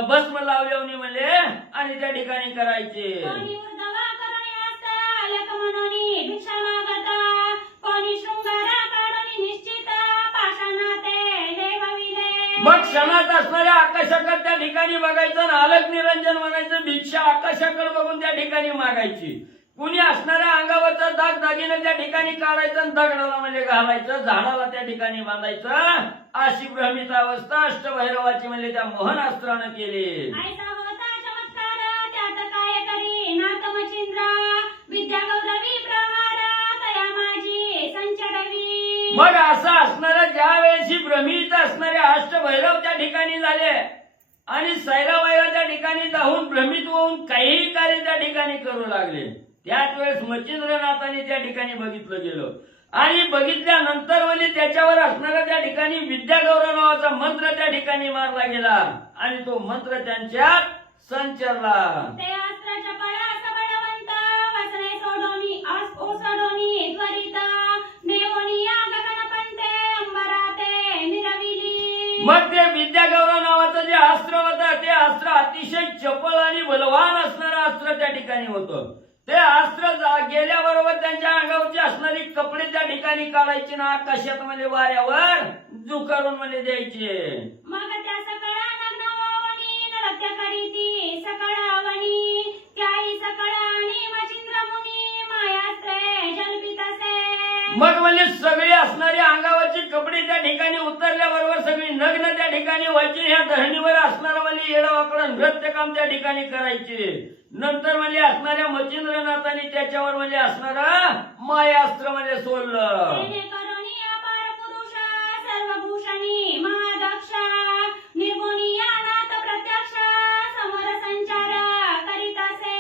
भस्म लावल्यावणी म्हणजे आणि त्या ठिकाणी करायचे. कोणी उर्ध्वा करुणी हस्ता, लेक मनोनी भिक्षा मागता, कोणी शृंगारा काढून निश्चित, पाषाणाते लेवविले. मग क्षणात असणाऱ्या आकाशाकडे त्या ठिकाणी बघायचं आणि अलग निरंजन म्हणायचं, भिक्षा आकाशाकडे बघून त्या ठिकाणी मागायची. कुणी असणाऱ्या अंगावरचा दाग दागिने त्या ठिकाणी काढायचं आणि दगडाला म्हणजे घालायचं, झाडाला त्या ठिकाणी बांधायचं. अशी भ्रमित अवस्था अष्टभैरवाची म्हणजे त्या मोहनास्त्रानं केली. ऐसा होता चमत्कार, त्यात काय करी नाथ मचिंद्र, विद्या गौरवी प्रहार, तया माझी संचडवी. मग असं असणाऱ्या ज्या वेळेशी भ्रमित असणारे अष्टभैरव त्या ठिकाणी झाले आणि सैराबाईला त्या ठिकाणी जाऊन भ्रमित होऊन काहीही कार्य त्या ठिकाणी करू लागले, त्याच वेळेस मच्छिंद्रनाथाने त्या ठिकाणी बघितलं गेलं आणि बघितल्यानंतर म्हणजे त्याच्यावर असणाऱ्या त्या ठिकाणी विद्यागौरव नावाचा मंत्र त्या ठिकाणी मारला गेला आणि तो मंत्र त्यांच्यात संचरला. ते अस्त्राच्या पळास बळवंत, वसने सोडोनी ओसडोनी त्वरित, नेवोनी या गगनपंते अंबराते निरविली. मग ते विद्यागौरव नावाचं जे अस्त्र होतं ते अस्त्र अतिशय चपळ आणि बलवान असणारं अस्त्र त्या ठिकाणी होतं. ते अस्त्र गेल्याबरोबर त्यांच्या अंगावरची असणारी कपडे त्या ठिकाणी काढायची ना आकाशात म्हणजे वाऱ्यावर झुकारून म्हणजे द्यायचे. मग त्या सकळा नग्न ओवनी नृत्य करीती सकळावणी, त्याही सकळानी मचिंद्र मुनी मायास्त्रे जल्पितसे. मग म्हणजे सगळी असणारी अंगावरची कपडे त्या ठिकाणी उतरल्याबरोबर सगळी नग्न त्या ठिकाणी व्हायची. ह्या धरणीवर असणारं म्हणजे येडावाकडं नृत्यकाम त्या ठिकाणी करायचे. नंतर म्हणजे असणाऱ्या मच्छिंद्रनाथांनी त्याच्यावर म्हणजे असणारं मायास्त्र म्हणजे सोडलं. तेने करुणी अपार पुरुष, सर्वभूषणी महादक्ष, निर्गुणी नाथ प्रत्यक्ष, समर संचार करीत असे.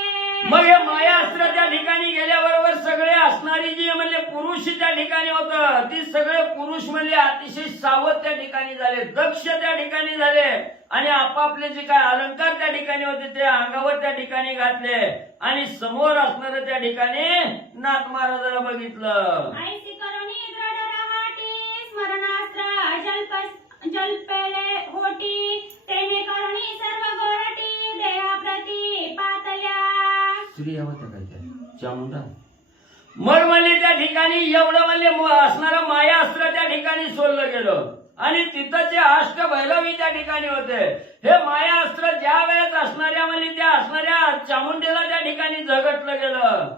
मग हे मायास्त्र त्या ठिकाणी गेल्याबरोबर सगळे असणारी जी म्हणजे पुरुष त्या ठिकाणी होतं ती सगळे पुरुष म्हणजे अतिशय सावध त्या ठिकाणी झाले, दक्ष त्या ठिकाणी झाले आणि आपापले जे काय अलंकार त्या ठिकाणी होते ते अंगावर त्या ठिकाणी घातले आणि समोर असणारं त्या ठिकाणी नाथ महाराजाला बघितलं. ऐसी करुणी दृढ रहाटी, जलपेले होटी तेने करुणी सर्व गोरटी देहा प्रती पातल्या. स्त्रिया होत्या काय त्या चामुंडा. मग म्हणले त्या ठिकाणी एवढं म्हणले असणारं माया अस्त्र त्या ठिकाणी सोडलं गेलं आणि तिथं जे अष्टभैरवी त्या ठिकाणी होते. हे माया अस्त्र ज्या वेळेस असणाऱ्या म्हणजे त्या असणाऱ्या चामुंडेला त्या ठिकाणी झगटलं गेलं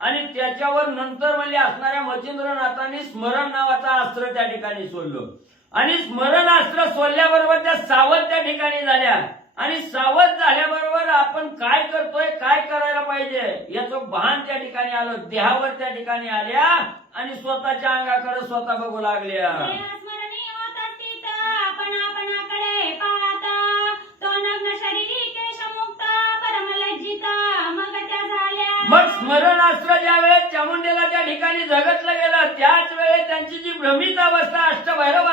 आणि त्याच्यावर नंतर म्हणजे असणाऱ्या मच्छिंद्रनाथांनी स्मरण नावाचा अस्त्र त्या ठिकाणी सोडलं आणि स्मरण अस्त्र सोडल्याबरोबर त्या सावध त्या ठिकाणी झाल्या आणि सावध झाल्याबरोबर आपण काय करतोय काय करायला पाहिजे याचं भान त्या ठिकाणी आलं. देहावर त्या ठिकाणी आल्या आणि स्वतःच्या अंगाकडे स्वतः बघू लागल्या. स्मरणी होत स्थित आपण आपणाकडे पाहता तो नग्न शरीरी केशमुक्त परमलज्जित मग त्या झाल्या. मग स्मरणास्त्र ज्या वेळेस चामुंडेला त्या ठिकाणी झगटलं गेलं त्याच वेळेस त्यांची जी भ्रमित अवस्था अष्टभैरव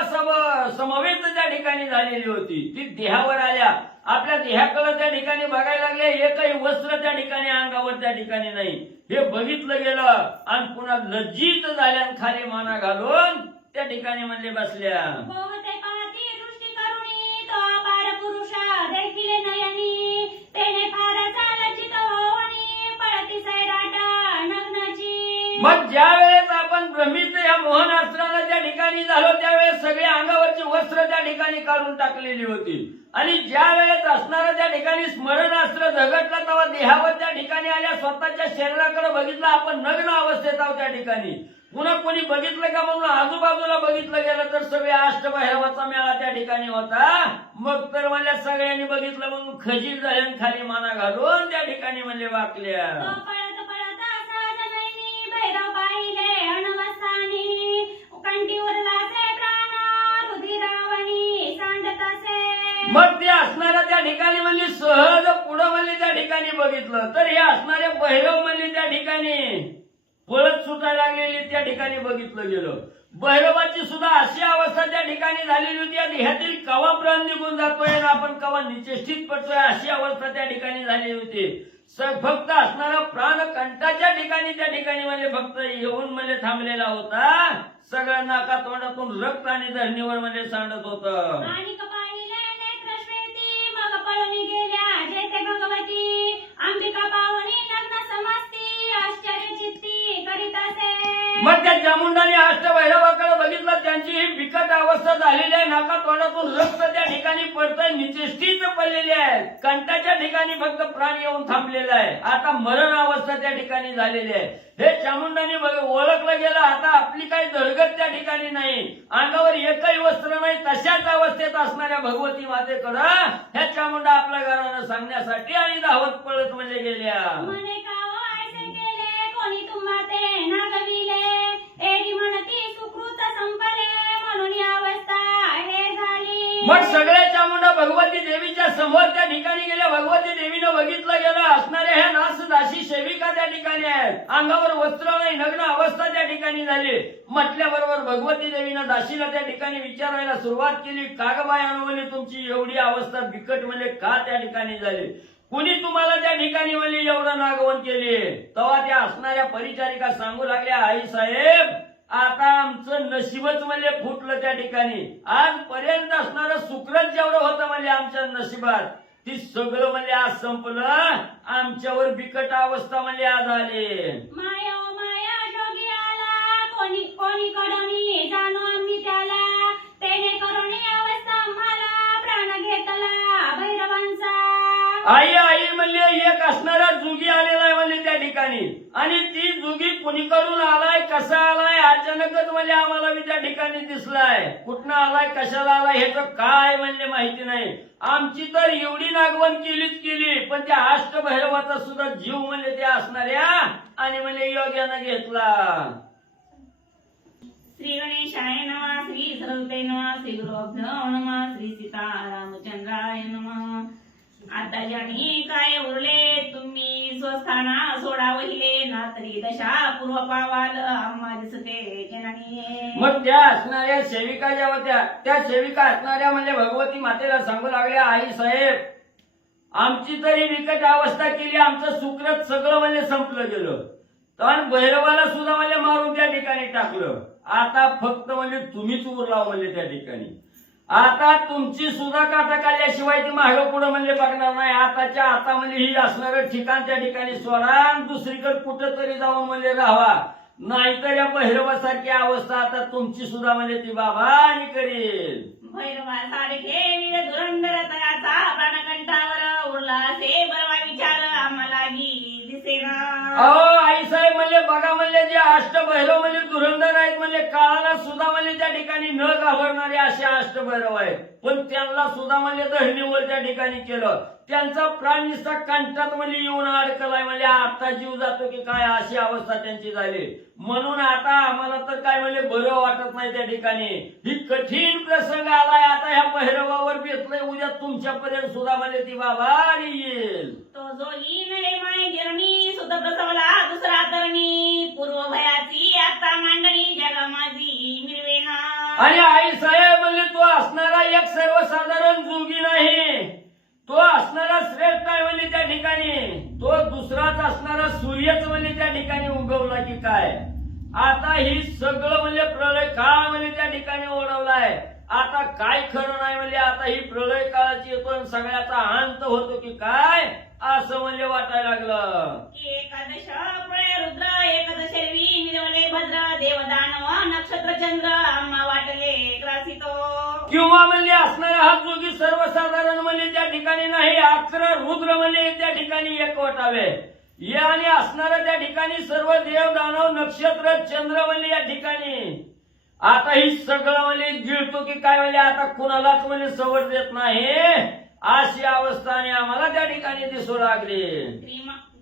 समवेत त्या ठिकाणी झालेली होती ती देहावर आल्या. आपल्या देहाकडे त्या ठिकाणी बघायला लागले. एकही वस्त्र त्या ठिकाणी अंगावर त्या ठिकाणी नाही हे बघितलं गेलं आणि पुन्हा लज्जित झाल्या खाली माना घालून त्या ठिकाणी म्हणले बसल्या. पोहते पाहती दृष्टी करुणी तो अपार पुरुष देखिले नयनी तेने फार लज्जित होवनी पळती सैराट नग्नाची. मग ज्या वेळेस आपण भ्रमित या मोहनास्त्राला त्या ठिकाणी झालो त्यावेळेस सगळे अंगावरची वस्त्र त्या ठिकाणी काढून टाकलेली होती आणि ज्या वेळेस असणारं त्या ठिकाणी स्मरणास्त्र झगटलं तेव्हा देहावर त्या ठिकाणी आल्या. स्वतःच्या शरीराकडे बघितलं आपण नग्न अवस्थेत आहोत त्या ठिकाणी. पुन्हा कोणी बघितलं का म्हणून आजूबाजूला बघितलं गेलं तर सगळे अष्टभैरवाचा मेळा त्या ठिकाणी होता. मग तर म्हणल्या सगळ्यांनी बघितलं म्हणून खजील झाल्या खाली माना घालून त्या ठिकाणी म्हणले वाकल्या. तो पळत पळत सहज नयनी भैरव पाहिले अणवस्तानी कंठी उरलाचे प्राण रुधिरावणी सांडतसे. मग ते असणाऱ्या त्या ठिकाणी म्हणजे सहज पुढं म्हणले त्या ठिकाणी बघितलं तर हे असणारे भैरव म्हणले त्या ठिकाणी पळत सुटायला लागलेली त्या ठिकाणी बघितलं गेलं. भैरवाची सुद्धा अशी अवस्था त्या ठिकाणी झालेली होती या देहातील कवा प्राण निघून जातोय आणि आपण कवा निचेष्टित पडतोय अशी अवस्था त्या ठिकाणी झाली होती. फक्त असणारा प्राण कंठाच्या ठिकाणी त्या ठिकाणी म्हणजे फक्त येऊन म्हणजे थांबलेला होता. सगळं नाका तोंडातून रक्त आणि धरणीवर म्हणजे सांडत होतं. आणि पाहिले नेत्रश्वेती मग पळून गेल्या जेथे भगवती अंबिका पाहुणी लग्न समजती आश्चर्यचित्ती करीत असे. मग त्या चामुंडाने अष्टभैरवाकडे बघितलं त्यांची ही बिकट अवस्था झालेली आहे. नाका तोंडातून रक्त त्या ठिकाणी पडतंय निचेष्टित पडलेली आहे. कंठाच्या ठिकाणी फक्त प्राण येऊन थांबलेला आहे. आता मरण अवस्था त्या ठिकाणी झालेली आहे. हे चामुंडाने ओळखलं गेलं आता आपली काही धडगत त्या ठिकाणी नाही. अंगावर एकही वस्त्र नाही तशाच अवस्थेत असणाऱ्या भगवती मातेकडं ह्या चामुंडा आपल्या घरानं सांगण्यासाठी आणि धावत पळत म्हणजे गेल्या. म्हणे का हो ऐसे केले कोणी तुम्हा ते नागविले एडी म्हणती सुकृत संपले म्हणून ही अवस्था हे झाली. मग सगळ्या चामुंडा भगवती देवीच्या समोर त्या ठिकाणी गेल्या. भगवती देवीनं बघितलं गेलं असणाऱ्या ह्या नासदासी सेविका त्या ठिकाणी आहेत. अंगावर वस्त्र नाही नग्न अवस्था त्या ठिकाणी झाली. म्हटल्याबरोबर भगवती देवीनं दासीला त्या ठिकाणी विचारायला सुरुवात केली. कागबाई अनुवली तुमची एवढी अवस्था बिकट म्हणजे का त्या ठिकाणी झाली. कुणी तुम्हाला त्या ठिकाणी म्हणजे एवढं नागवण केली. तेव्हा त्या असणाऱ्या परिचारिका सांगू लागल्या आई साहेब आता आमचं नशीबच म्हणजे फुटलं त्या ठिकाणी. आजपर्यंत असणारं सुकृत जेवढं होतं म्हणजे आमच्या नशिबात ती सगळं म्हणजे आज संपलं. आमच्यावर बिकट अवस्था म्हणजे आज आली. माया ओ माया जोगी आला कोणी कोणी कडणी जाणो आम्ही त्याला तेने करुणी अवस्था आम्हाला प्राण घेतला भैरवांचा. आई आई म्हणले एक असणारा जुगी आलेला आहे म्हणजे त्या ठिकाणी आणि ती जुगी कुणीकडून आलाय कसा आलाय अचानकच म्हणजे आम्हाला मी त्या ठिकाणी दिसलाय. कुठनं आलाय कशाला आलाय ह्याचं काय म्हणजे माहिती नाही. आमची तर एवढी नागवण केलीच केली पण त्या अष्टभैरवाचा सुद्धा जीव म्हणजे त्या असणाऱ्या आणि म्हणजे योग्यानं घेतला. श्री गणेशाय नमः श्री सरस्वती नमः श्री गुरुभ्यो नमः श्री सीतारामचंद्राय नमः. आता ज्यानी काय उरले तुम्ही स्वस्थाना सोडा वहिले ना तरी दशा पूर्व पावाल आम्हा दिसते जनानी. मग त्या असणाऱ्या सेविका ज्या होत्या त्या सेविका असणाऱ्या म्हणजे भगवती मातेला सांगू लागल्या आई साहेब आमची तरी विकट अवस्था केली. आमचं सुकृत सगळं म्हणजे संपलं गेलं. तर भैरवाला सुद्धा म्हणजे मारून त्या ठिकाणी टाकलं. आता फक्त म्हणजे तुम्हीच उरलाव म्हणजे त्या ठिकाणी. आता तुमची सुद्धा काटा काढल्याशिवाय ती मागं पुढं म्हणजे बघणार नाही. आताच्या आता म्हणजे ही असणारं ठिकाण त्या ठिकाणी सोडा आणि दुसरीकडे कुठं तरी जाऊन म्हणजे राहावा. नाहीतर या भैरवासारखी अवस्था आता तुमची सुद्धा म्हणजे ती बाबा आणि करेल. भैरवासारखे वीर धुरंधर तयाचा प्राणकंठावर उरला असे बरवा विचार आम्हाला दिसेना. अहो आई साहेब म्हणले बघा म्हणले जे अष्टभैरव म्हणजे धुरंधर आहेत म्हणले काळाला सुद्धा म्हणजे त्या ठिकाणी न घाबरणारे असे अष्टभैरव आहेत. पण त्यांना सुद्धा म्हणजे धरणीवर त्या ठिकाणी केलं. त्यांचा प्राण निस्ता कंठात म्हणजे येऊन अडकलाय म्हणजे आता जीव जातो की काय अशी अवस्था त्यांची झाली. म्हणून आता आम्हाला तर काय म्हणजे बरं वाटत नाही त्या ठिकाणी. ही कठीण प्रसंग आलाय आता ह्या भैरवावर बेतलंय. उद्या तुमच्यापर्यंत सुद्धा म्हणजे ती बाबा आणि येईल. तो जोगी नये माय गिरणी सुत प्रसवला दुसरा तरणी पूर्व भयाची आता मांडणी जगा माझी मिरवेना. आणि आई साहेब म्हणजे तो असणारा एक सर्वसाधारण जोगी नाही. तो असणारा श्रेष्ठ आहे म्हणजे त्या ठिकाणी. तो दुसराच असणारा सूर्यच म्हणजे त्या ठिकाणी उगवला की काय. आता ही सगळं म्हणजे प्रलय काळ म्हणजे त्या ठिकाणी ओढवलाय. आता काय खरं नाही म्हणजे आता ही प्रलय काळाची येतो आणि सगळ्याचा अंत होतो की काय असं म्हणजे वाटायला लागलं. एकादश प्रळय रुद्र एकदशेवी मिरवले भद्र देवदानव नक्षत्र चंद्र आम्हा वाटले ग्रासितो. किंवा म्हणजे असणारा हा जोगी सर्वसाधारण म्हणजे त्या ठिकाणी नाही. 11 रुद्र म्हणजे त्या ठिकाणी एकवटावे. या आणि असणारा त्या ठिकाणी सर्व देव दानव नक्षत्र चंद्र म्हणजे या ठिकाणी. आता ही सगळं म्हणजे गिळतो की काय म्हणजे आता कुणालाच म्हणजे सवड देत नाही अशी अवस्था आणि आम्हाला त्या ठिकाणी दिसू लागली.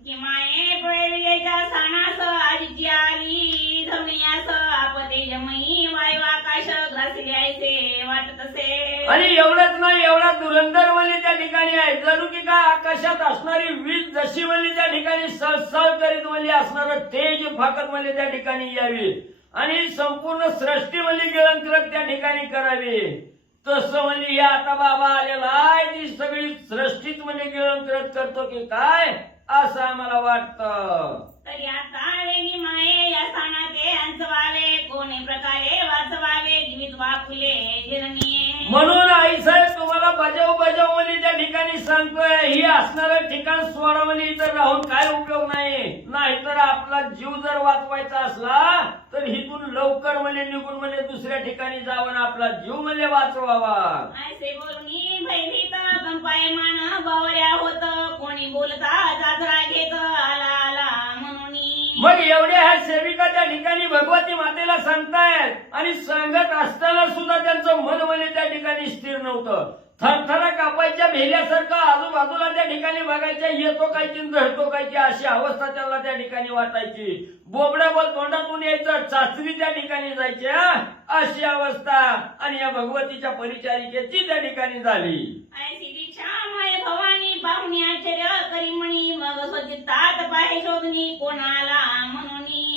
किमाये प्रळयच्या सानास आजीची आली धमनीयास आपतेजमयी वायू आकाश ग्रासले ऐसे वाटत असे. आणि एवढंच नाही एवढा धुरंधर म्हणजे त्या ठिकाणी आहे. जणू की काय आकाशात असणारी वीज जशी म्हणजे त्या ठिकाणी सळसळ करीत म्हणजे असणारं तेज फाकत म्हणजे त्या ठिकाणी यावी आणि संपूर्ण सृष्टी म्हणजे गिळंकृत त्या ठिकाणी करावी. तसं म्हणजे हे आता बाबा आलेला आहे ती सगळी सृष्टीच म्हणजे गिळंकृत करतो की काय असं आम्हाला वाटतं. तरी आता वेणी माये या स्थानाचे अंचवावे कोणे प्रकारे वाचवावे जीवित वाकुले गिरणी. म्हणून आई साहेब तुम्हाला बजाव म्हणजे त्या ठिकाणी सांगतोय ही असणारं ठिकाण सोडा म्हणजे इथं राहून काय उपयोग नाही. नाहीतर आपला जीव जर वाचवायचा असला तर इथून लवकर म्हणजे निघून म्हणजे दुसऱ्या ठिकाणी जावं आणि आपला जीव म्हणजे वाचवावा. ऐसे बोलणी भयभीत कंपायमान बावऱ्या होत कोणी बोलता जाजरा घेत आला आला म्हणून. मग एवढ्या ह्या सेविका त्या ठिकाणी भगवती मातेला सांगतायत आणि सांगत असताना सुद्धा त्यांचं मन म्हणजे त्या ठिकाणी स्थिर नव्हतं. थरथरा कापायच्या भेल्यासारखं आजूबाजूला त्या ठिकाणी बघायच्या येतो काय की धरतो काय की अशी अवस्था त्यांना त्या ठिकाणी वाटायची. बोबड्या बोल तोंडातून यायचं चाचणी त्या ठिकाणी जायच्या अशी अवस्था आणि या भगवतीच्या परिचारिकेची त्या ठिकाणी झाली. ऐसी दीक्षा माय भवानी पाहुणी आश्चर्य करी म्हणी मग स्वचित्तात पाहे शोधणी कोणाला म्हणून.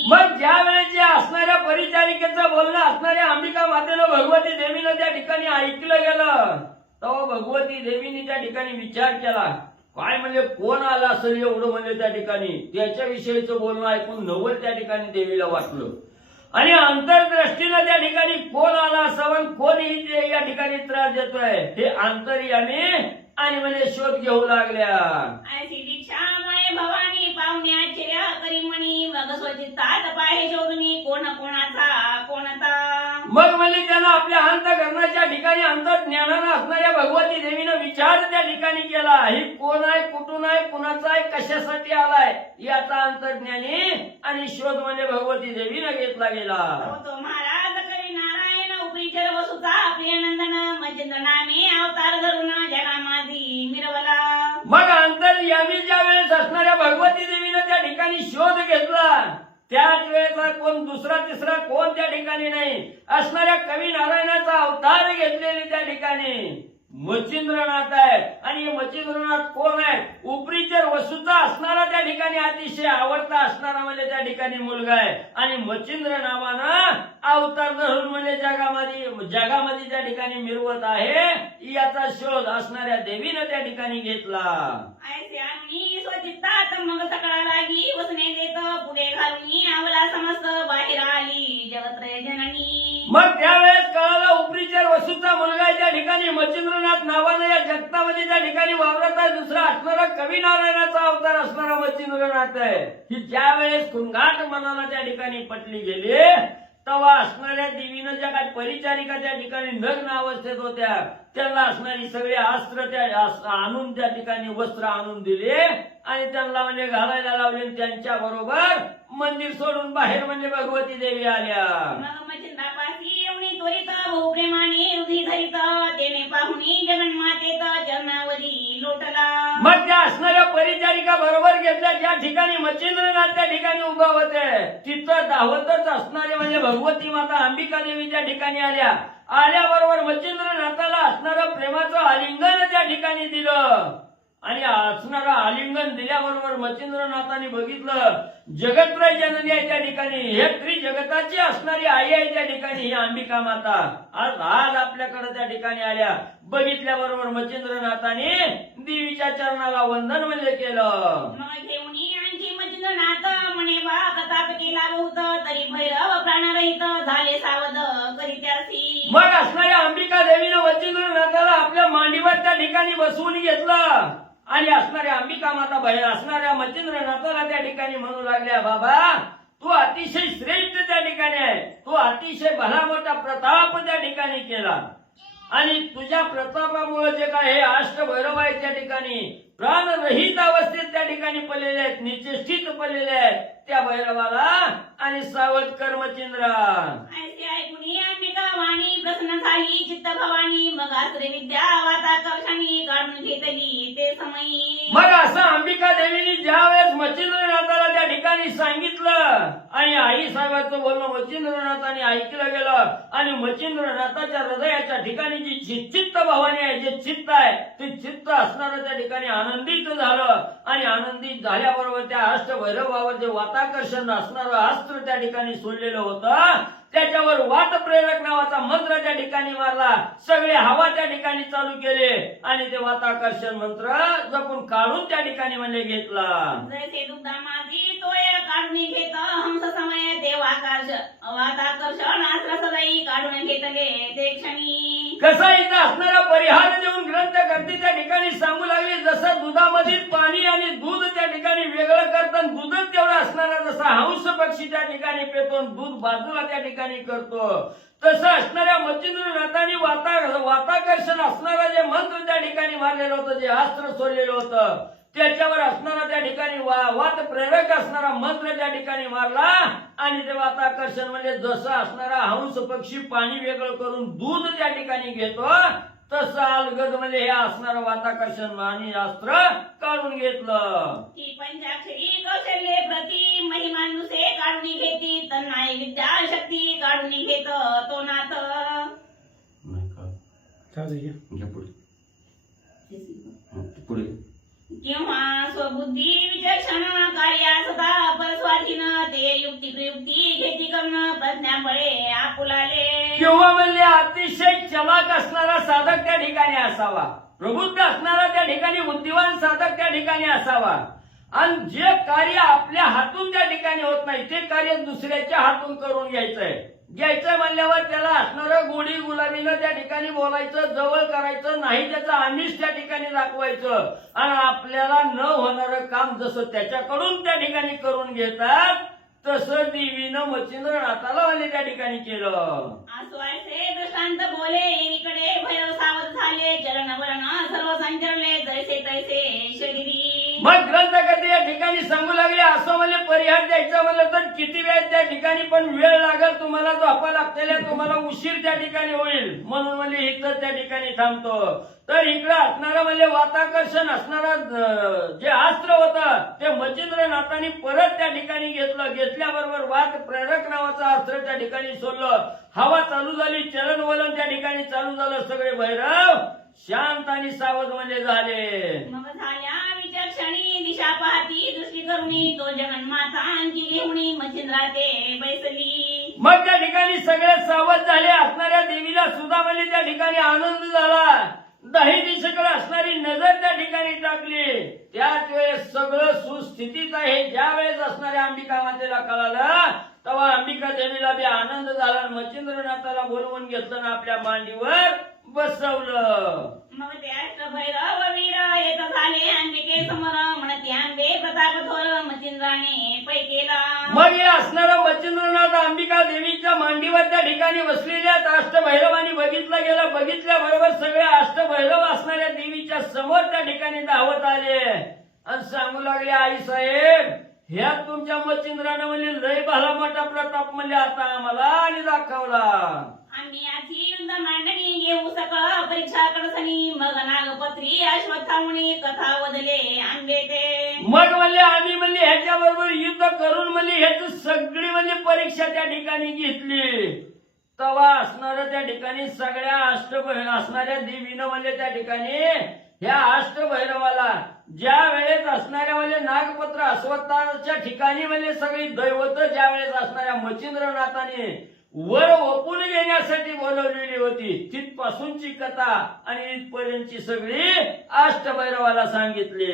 मग ज्या वेळेस जे असणाऱ्या परिचारिकेचं बोलणं असणाऱ्या अंबिका मातेनं भगवती देवीनं त्या ठिकाणी ऐकलं गेलं तेव्हा भगवती देवीने त्या ठिकाणी विचार केला काय म्हणजे कोण आला असेल एवढं म्हणजे त्या ठिकाणी. त्याच्याविषयीचं बोलणं ऐकून नवल त्या ठिकाणी देवीला वाटलं आणि अंतर्दृष्टीनं त्या ठिकाणी कोण आला असावं कोणीही या ठिकाणी त्रास देतोय हे अंतर्यामी आणि म्हणजे शोध घेऊ लागल्या. ऐसी दीक्षा माय भवानी पाहुणी आश्चर्य करी म्हणी मग स्वचित्तात पाहे शोधणी कोण कोणाचा कोणता. मग म्हणजे त्यानं आपल्या अंतःकरणाच्या ठिकाणी अंतर्ज्ञानानं असणाऱ्या भगवती देवीनं विचार त्या ठिकाणी केला ही कोण आहे कुठून आहे कुणाचा आहे कशासाठी आलाय याचा अंतर्ज्ञानी आणि शोध म्हणजे भगवती देवीनं घेतला गेला. तो महाराज कवी नारायण उपरीचर वसुता प्रियनंदन मच्छिंद्र नामे अवतार धरून जगामादी मिरवला. मग अंतर्यामी ज्या वेळेस असणाऱ्या भगवती देवीनं त्या ठिकाणी शोध घेतला त्याच वेळेचा कोण दुसरा तिसरा कोण त्या ठिकाणी नाही. असणाऱ्या कवी नारायणाचा अवतार घेतलेले त्या ठिकाणी मच्छिंद्रनाथ आहे आणि हे मच्छिंद्रनाथ कोण आहे उपरीचर वसूचा असणारा त्या ठिकाणी अतिशय आवडता असणारा म्हणजे त्या ठिकाणी मुलगा आहे आणि मच्छिंद्र नावानं अवतार धरून म्हणजे जगामध्ये त्या ठिकाणी मिरवत आहे याचा शोध असणाऱ्या देवीनं त्या ठिकाणी घेतला. ऐसे आम्ही स्वचित्तात मग सकाळ लागी वसने देत पुढे घालून आवला समस्त बाहेर आली जगत्रय जननी. ठिकाणी वावरत आहे, दुसरा असणारा कवी नारायणाचा अवतार असणारा मच्छिंद्रनाथ आहे. ही ज्या वेळेस खुंगाट मनाला त्या ठिकाणी पटली गेली तेव्हा असणाऱ्या देवीनं ज्या काही परिचारिका त्या ठिकाणी नग्न अवस्थेत होत्या त्यांना असणारी सगळे अस्त्र त्या आणून त्या ठिकाणी वस्त्र आणून दिले आणि त्यांना म्हणजे घालायला लावले. त्यांच्या बरोबर मंदिर सोडून बाहेर म्हणजे भगवती देवी आल्या. मग मच्छिंद्रापाशी एवढी त्वरित बहुप्रेमाने हृदय धरित तेने पाहुणी जगन्मातेत चरणावरी लोटला. मग त्या असणाऱ्या परिचारिका बरोबर घेतल्या. ज्या ठिकाणी मच्छिंद्रनाथ त्या ठिकाणी उभा होते तिथं धावतच असणारे म्हणजे भगवती माता अंबिका देवी त्या ठिकाणी आल्याबरोबर मच्छिंद्रनाथाला असणारं प्रेमाचं आलिंगन त्या ठिकाणी दिलं आणि असणारं आलिंगन दिल्याबरोबर मच्छिंद्रनाथाने बघितलं जगत्रय जननी आहे त्या ठिकाणी, हे त्रिजगताची असणारी आई आहे त्या ठिकाणी ही अंबिका माता आज आपल्याकडे त्या ठिकाणी आल्या. बघितल्याबरोबर मच्छिंद्रनाथाने देवीच्या चरणाला वंदन म्हणजे केलं. मग घेऊनी आणखी मच्छिंद्रनाथ म्हणे बा प्रताप केला बहुत तरी भैरव प्राणरहित झाले सावध करीत्यासी. मग असणाऱ्या अंबिका देवीनं मच्छिंद्रनाथाला आपल्या मांडीवर त्या ठिकाणी बसवून घेतलं आणि असणाऱ्या अंबिका माता बाहेर असणाऱ्या मच्छिंद्रनाथाला त्या ठिकाणी म्हणू लागल्या, बाबा तू अतिशय श्रेष्ठ त्या ठिकाणी आहे, तू अतिशय भला मोठा प्रताप त्या ठिकाणी केला आणि तुझ्या प्रतापामुळे जे काय हे अष्टभैरव आहेत त्या ठिकाणी प्राणरहित अवस्थेत त्या ठिकाणी पडलेले आहेत, निचेष्टित पडलेले आहेत. त्या भैरवाला आणि सावध कर मच्छिंद्रा. ऐसे ऐकून अंबिका वाणी प्रसन्न झाली चित्त भवानी. मग अस्त्र विद्या वाता कवशानी काढून घेतली ते समयी. मग असं अंबिका देवीने ज्या वेळेस मच्छिंद्रनाथाला त्या ठिकाणी सांगितलं आणि आई साहेबांचं बोलणं मच्छिंद्रनाथाने ऐकलं गेलं आणि मच्छिंद्रनाथाच्या हृदयाच्या ठिकाणी जी चित्त भवानी आहे, जे चित्त आहे ते चित्त असणारं त्या ठिकाणी आनंदित झालं आणि आनंदित झाल्याबरोबर त्या अष्टभैरवावर जे वाताकर्षण असणारं अस्त्र त्या ठिकाणी सोडलेलं होतं त्याच्यावर वात प्रेरक नावाचा मंत्र त्या ठिकाणी मारला. सगळे हवा त्या ठिकाणी चालू केले आणि ते वाताकर्षण मंत्र जपून काढून त्या ठिकाणी म्हणजे घेतला. जैसे दुग्धा माझी तोय काढून घेत हंस समय देवाकाश वाताकर्षण अस्त्र सदाई काढून घेतले ते क्षणी. कसा इथं असणारा परिहार देऊन ग्रंथकर्ती त्या ठिकाणी सांगू लागले, जसं दुधामधील पाणी आणि दूध त्या ठिकाणी वेगळं करतात, दूधच तेवढं असणारा जसा हंस पक्षी त्या ठिकाणी पेतो दूध बाजूला त्या ठिकाणी करतो, तसं असणाऱ्या मच्छिंद्रनाथांनी वाताकर्षण असणारा जे मंत्र त्या ठिकाणी मारलेलं होतं, जे अस्त्र सोडलेलं होतं त्याच्यावर असणारा त्या ठिकाणी वात प्रेरक असणारा मंत्र त्या ठिकाणी मारला आणि ते वाताकर्षण म्हणजे जसं असणारा हंस पक्षी पाणी वेगळं करून दूध त्या ठिकाणी घेतो तसं अलगद म्हणजे हे असणारं वाताकर्षण आणि अस्त्र काढून घेतलं. की पंचाक्षरी कौशल्ये प्रति महिमानुसे काढून घेती तन्नाय विद्या शक्ती काढून घेत तो नाथ. पुढे किंवा स्वबुद्धी विचक्षण कार्या सदा परस्वाधीन ते युक्ती प्रयुक्ती घेती करण प्रज्ञाबळे आपुलाले. किंवा म्हणजे अतिशय चलाक असणारा साधक त्या ठिकाणी असावा, प्रबुद्ध असणारा त्या ठिकाणी बुद्धिवान साधक त्या ठिकाणी असावा आणि जे कार्य आपल्या हातून त्या ठिकाणी होत नाही ते कार्य दुसऱ्याच्या हातून करून घ्यायचंय म्हणल्यावर त्याला असणारं गोडी गुलाबीनं त्या ठिकाणी बोलायचं, जवळ करायचं नाही, त्याचं आमिष त्या ठिकाणी दाखवायचं आणि आपल्याला न होणारं काम जसं त्याच्याकडून त्या ठिकाणी करून घेतात तसं देवीनं मच्छिंद्रनाथाला वाले त्या ठिकाणी केलं. आसवायचे दृष्टांत बोले एकीकडे भैरव सावध झाले चरण वरण सर्व संचरले जैसे तैसे शरीरी. मग ग्रंथकर्ते या ठिकाणी सांगू लागले, असं म्हणजे परिहार द्यायचा म्हणलं तर किती वेळ त्या ठिकाणी पण वेळ लागेल, तुम्हाला झोपा लागतेल्या, तुम्हाला उशीर त्या ठिकाणी होईल म्हणून म्हणजे इथं त्या ठिकाणी थांबतो. तर इकडं असणारं म्हणजे वाताकर्षण असणारं जे अस्त्र होतं ते मच्छिंद्रनाथांनी परत त्या ठिकाणी घेतलं. घेतल्याबरोबर वात प्रेरक नावाचं अस्त्र त्या ठिकाणी सोडलं, हवा चालू झाली, चलनवलन त्या ठिकाणी चालू झालं, सगळे भैरव शांत आणि सावध म्हणजे झाले. मग झाल्या विचक्षणी दिशा पाहती दृष्टी करुणी तो जगन्माता आणखी घेऊनी मच्छिंद्रा ते बैसली. मग त्या ठिकाणी सगळे सावध झाले. असणाऱ्या देवीला सुद्धा म्हणजे त्या ठिकाणी आनंद झाला. 10 दिशेकडे असणारी नजर त्या ठिकाणी टाकली. त्याच वेळेस सगळं सुस्थितीत आहे. ज्या वेळेस असणाऱ्या अंबिका मातेला कळालं तेव्हा अंबिका देवीला बी आनंद झाला. मच्छिंद्रनाथाला बोलवून घेतलं ना आपल्या मांडीवर बसवलं. मग ते अष्टभैरव वीर येत झाले अंबिके समोर म्हणती आंबे प्रताप थोर मचिंद्राने पै केला. मग हे असणारं मच्छिंद्रनाथ अंबिका देवीच्या मांडीवर त्या ठिकाणी बसलेल्या अष्टभैरवानी बघितलं गेलं. बघितल्याबरोबर सगळे अष्टभैरव असणाऱ्या देवीच्या समोर त्या ठिकाणी धावत आले आणि सांगू लागले, आई साहेब ह्या तुमच्या मच्छिंद्रानं म्हणजे लय भला मोठा प्रताप म्हणजे आता आम्हाला आणि दाखवला. आम्ही आधी युद्ध मांडणी घेऊ सकळ परीक्षा कडसणी मग नागपत्री अश्वत्थामुनी कथा वदले आंबे ते. मग म्हणजे आम्ही म्हणजे ह्याच्याबरोबर युद्ध करून म्हणजे ह्याची सगळी म्हणजे परीक्षा त्या ठिकाणी घेतली. तवा असणाऱ्या त्या ठिकाणी सगळ्या असणाऱ्या देवीनं म्हणजे त्या ठिकाणी ह्या अष्टभैरवाला ज्या वेळेस असणाऱ्या म्हणजे नागपत्र अश्वत्थाच्या ठिकाणी म्हणजे सगळी दैवत ज्या वेळेस असणाऱ्या मच्छिंद्रनाथाने वर ओपून घेण्यासाठी बोलवलेली होती तिथपासूनची कथा आणि इथपर्यंतची सगळी अष्टभैरवाला सांगितली.